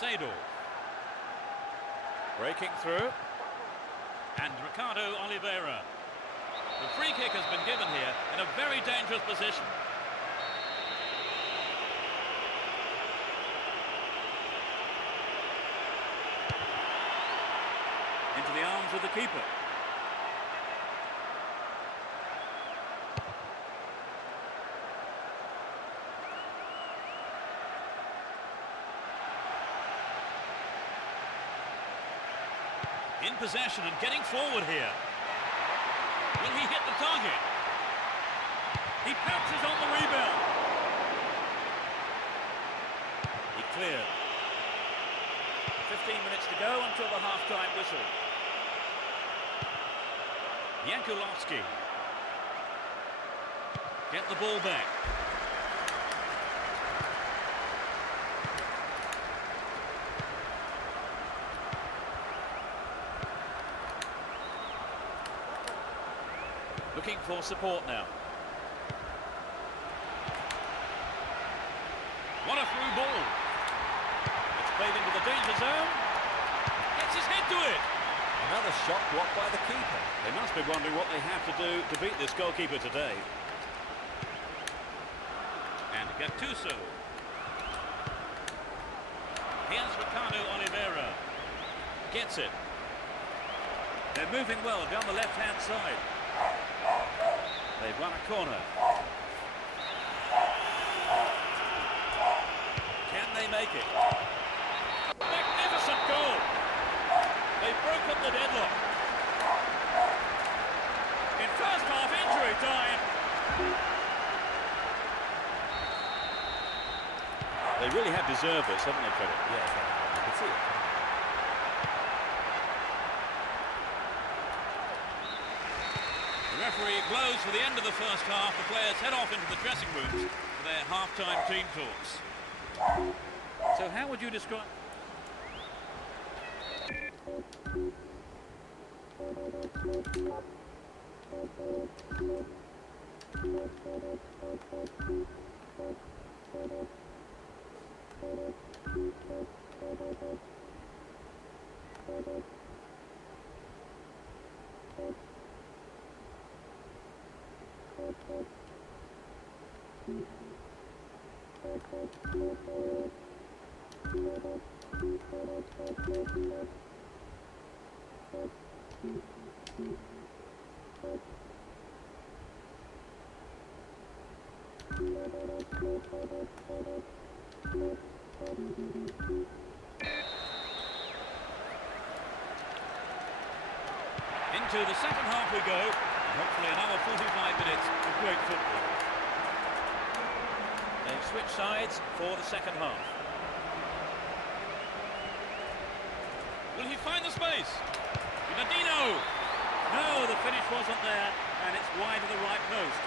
Sejam. Breaking through. And Ricardo Oliveira. The free kick has been given here in a very dangerous position. Into the arms of the keeper. In possession and getting forward here. Will he hit the target? He pounces on the rebound. He cleared. 15 minutes to go until the half-time whistle. Jankulovski. Get the ball back. Looking for support now. What a through ball. It's played into the danger zone. Gets his head to it. Another shot blocked by the keeper. They must be wondering what they have to do to beat this goalkeeper today. And Gattuso. Here's Ricardo Oliveira. Gets it. They're moving well down the left-hand side. They've won a corner. Can they make it? Magnificent goal! They've broken the deadlock. In first half injury time. They really have deserved this, haven't they, Trevor? Yes, I can see it. The referee blows for the end of the first half. The players head off into the dressing rooms for their half-time team talks. So how would you describe... Into the second half we go, and hopefully another 45 minutes of great football. They've switched sides for the second half. Will he find the space? Dinadino! No, the finish wasn't there, and it's wide of the right post.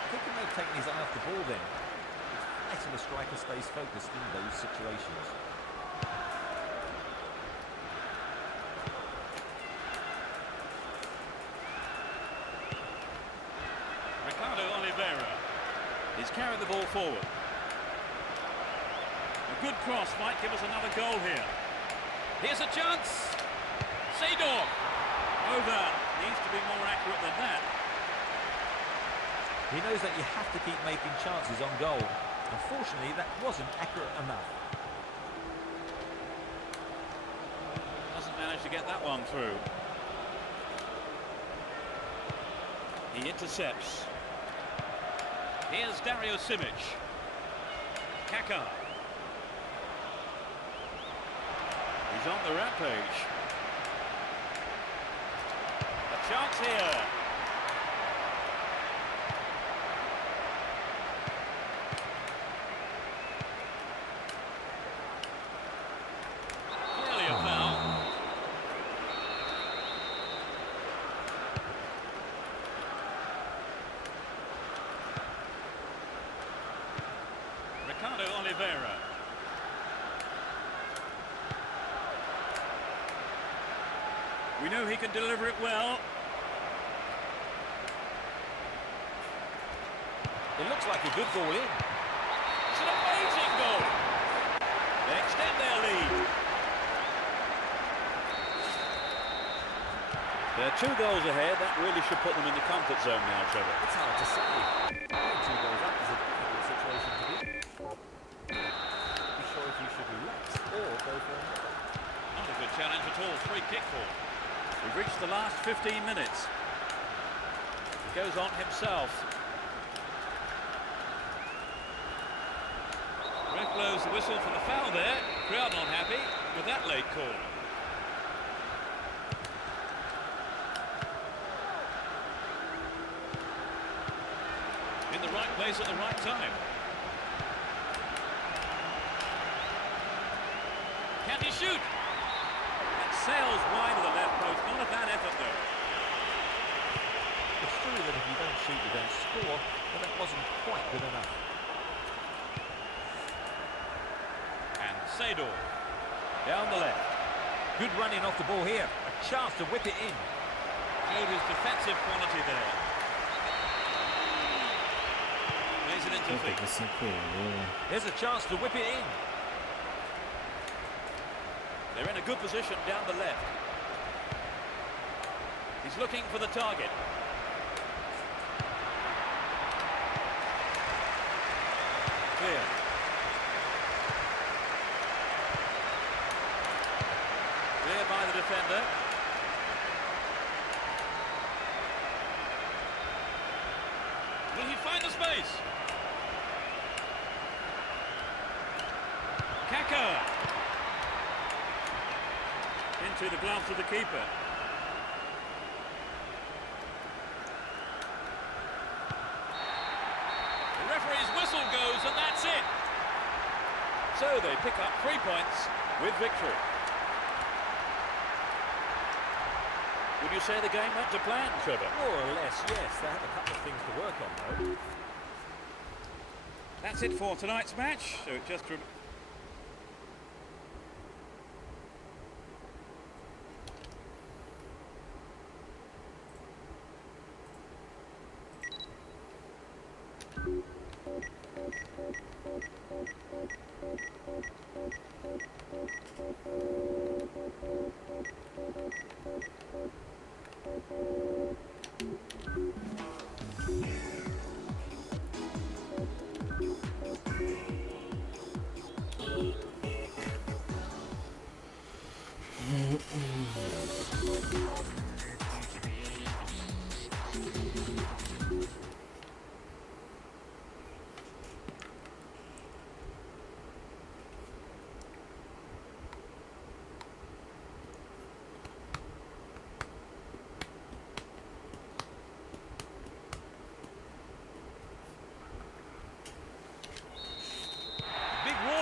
I think he may have taken his eye off the ball then. It's nice when the striker stays focused in those situations. He's carried the ball forward. A good cross might give us another goal here. Here's a chance. Sejam. Over. Needs to be more accurate than that. He knows that you have to keep making chances on goal. Unfortunately, that wasn't accurate enough. Doesn't manage to get that one through. He intercepts. Here's Dario Simic. Kaka. He's on the rampage. A chance here. Clearly a foul. Oliveira. We know he can deliver it well. It looks like a good ball in. It's an amazing goal. They extend their lead. They're 2 goals ahead. That really should put them in the comfort zone now, Trevor. It's hard to say. 2 goals up is a difficult situation to be. Be sure if you should relax or go for another. Not a good challenge at all. Free kick for. We've reached the last 15 minutes. He goes on himself. Ref blows the whistle for the foul there. Crowd not happy with that late call. In the right place at the right time. Can he shoot? That sails wide of the left post. Not a bad effort though. It's true that if you don't shoot, you don't score, but that wasn't quite good enough. And Sejam down the left. Good running off the ball here. A chance to whip it in. Showed his defensive quality there. Plays it into feet. There's a chance to whip it in. They're in a good position down the left. He's looking for the target. Clear. Clear by the defender. Will he find the space? Kaka. Into the gloves of the keeper. The referee's whistle goes and that's it. So they pick up 3 points with victory. Would you say the game went to plan, Trevor? More or less, yes. They have a couple of things to work on, though. That's it for tonight's match. So it just...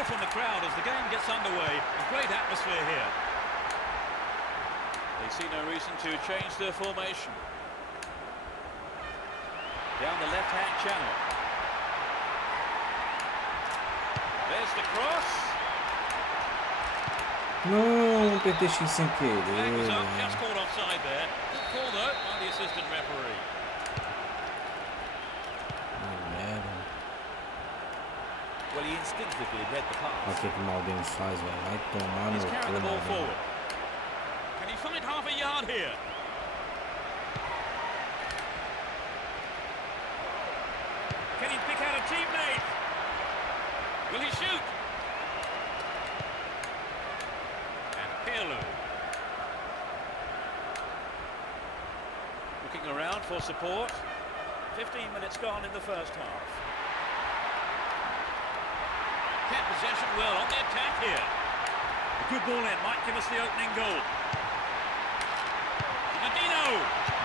support from the crowd as the game gets underway. A great atmosphere here. They see no reason to change their formation. Down the left-hand channel. There's the cross. Não, apertei X sem Flag was up, querer. just called offside there. Good call though by the assistant referee. Merda. Well, he instinctively read the Olha pass. o que que o Maldini faz, velho. Vai tomar He's no carried cu, the ball Maldini. forward. Can he find half a yard here? Can he pick out a teammate? Will he shoot? And Pirlo. Looking around for support. 15 minutes gone in the first half. Kept possession well on the attack here. A good ball in might give us the opening goal. Nadino!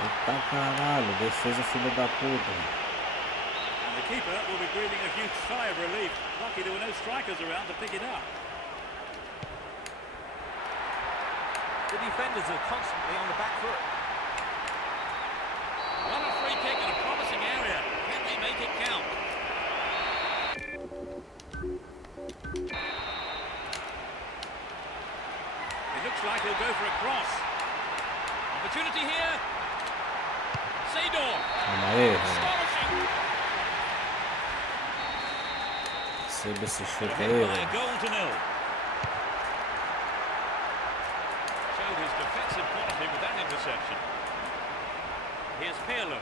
Eita caralho, defesa filha da puta. And the keeper will be breathing a huge sigh of relief. Lucky there were no strikers around to pick it up. The defenders are constantly on the back foot. What a free kick in a promising area. Can they make it count? It looks like he'll go for a cross. Opportunity here. Sejam. Calma aí, velho. Astonishing. Receba esse chute Ahead aí, by a velho. goal to nil. Showed his defensive quality with that interception. Here's Pirlo.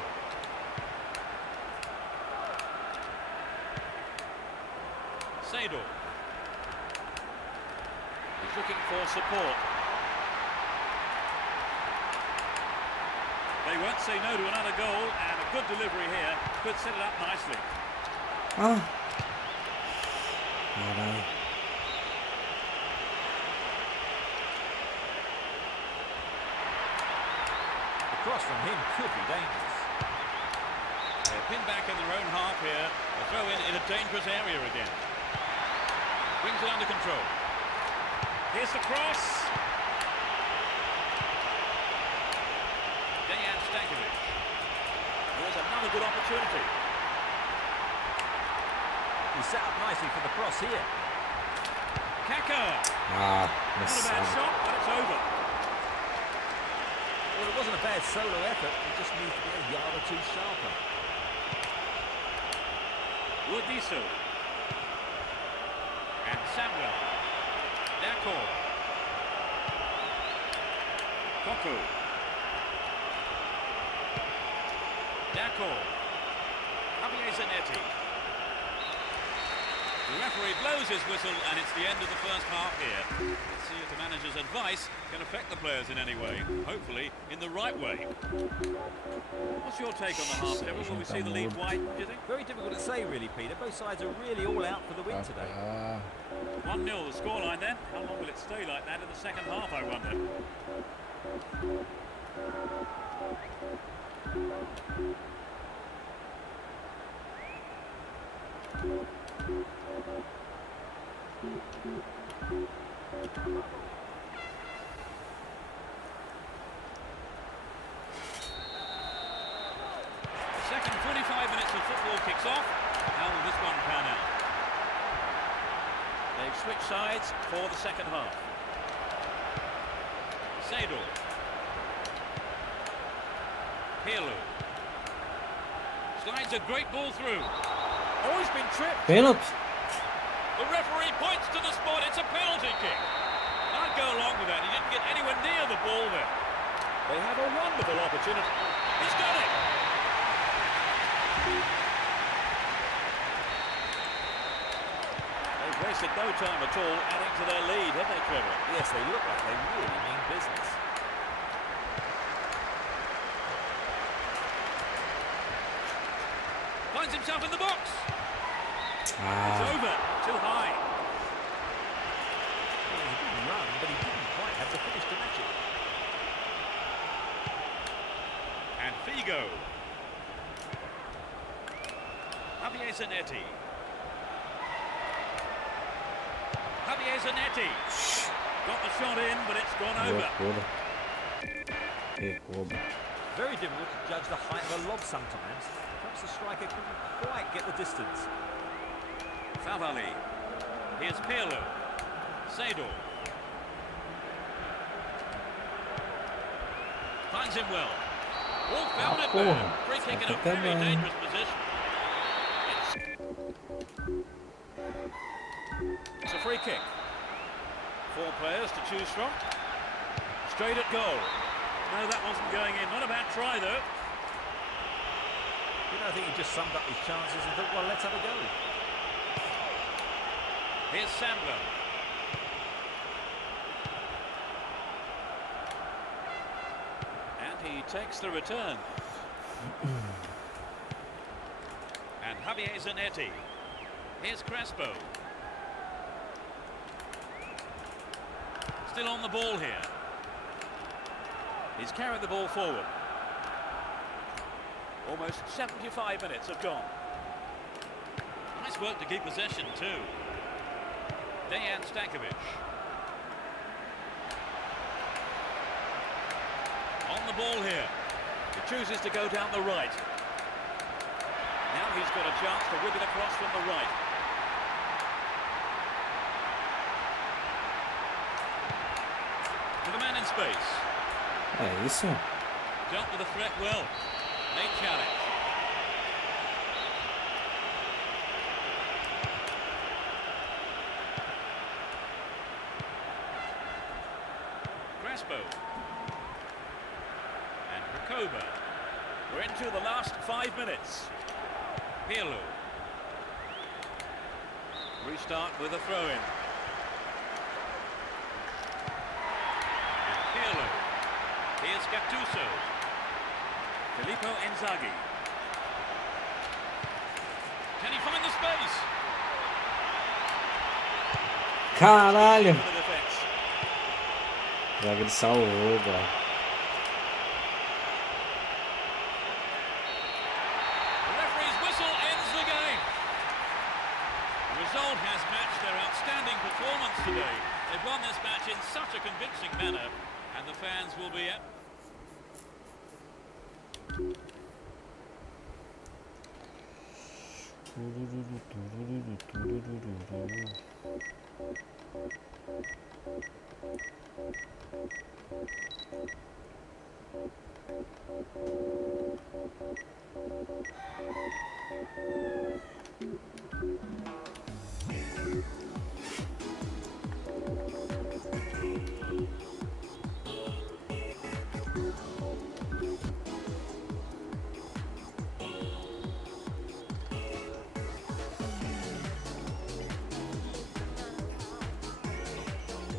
Sejam. He's looking for support. They won't say no to another goal, and a good delivery here could set it up nicely. Ah! Caralho. The cross from him could be dangerous. They're pinned back in their own half here. A throw in a dangerous area again. Brings it under control. Here's the cross. Dejan Stankovic. Here's another good opportunity. He set up nicely for the cross here. Kaka. Ah, Not a bad mensagem. shot, but it's over. Well, it wasn't a bad solo effort. He just needs to be a yard or two sharper. Woodiso. And Samuel. Dako. Coco. Dako. Javier Zanetti. The referee blows his whistle and it's the end of the first half here. Let's see if the manager's advice can affect the players in any way. Hopefully in the right way. What's your take on the half, Trevor? Will we see the lead widen, do you think? Very difficult to say, really, Peter. Both sides are really all out for the win today. Ah, 1-0 the scoreline then. How long will it stay like that in the second half, I wonder? The second 45 minutes of football kicks off. How will this one pan out? They've switched sides for the second half. Sejam. Pirlo. Slides a great ball through. Oh, he's been tripped. pênalti. The referee points to the spot. It's a penalty kick. I'd go along with that. He didn't get anywhere near the ball there. They have a wonderful opportunity. He's done it. They've wasted no time at all adding to their lead, have they, Trevor? Yes, they look like they really mean business. Finds himself in the box. It's Ah, over. Too high. Well, it was a good run, but he didn't quite have the finish to match it. And Figo. Javier Zanetti. Javier Zanetti. Got the shot in, but it's gone over. Loucura. Que roubo. Very difficult to judge the height of a lob sometimes. Perhaps the striker couldn't quite get the distance. Favali. Here's Pirlo. Sejam. Finds him well. Oh, found it porra. there. Free kick in a Até very bem. dangerous position. It's a free kick. 4 players to choose from. Straight at goal. No, that wasn't going in. Not a bad try, though. You know, I think he just summed up his chances and thought, well, let's have a go. Here's Sandler. And he takes the return. And Javier Zanetti. Here's Crespo. Still on the ball here. He's carried the ball forward. Almost 75 minutes have gone. Nice work to keep possession too. Dejan Stankovic. On the ball here. He chooses to go down the right. Now he's got a chance to whip it across from the right. With a man in space. É isso. Dealt with the threat well. Late challenge. Crespo. And Recoba. We're into the last 5 minutes. Pirlo. Restart with a throw-in. And Pirlo. Here's Gattuso. Filippo Inzaghi. Can he find the space? Caralho! For the defense. Zaga ele salvou, cara. The referee's whistle ends the game. The result has matched their outstanding performance today. They've won this match in such a convincing manner, and the fans will be at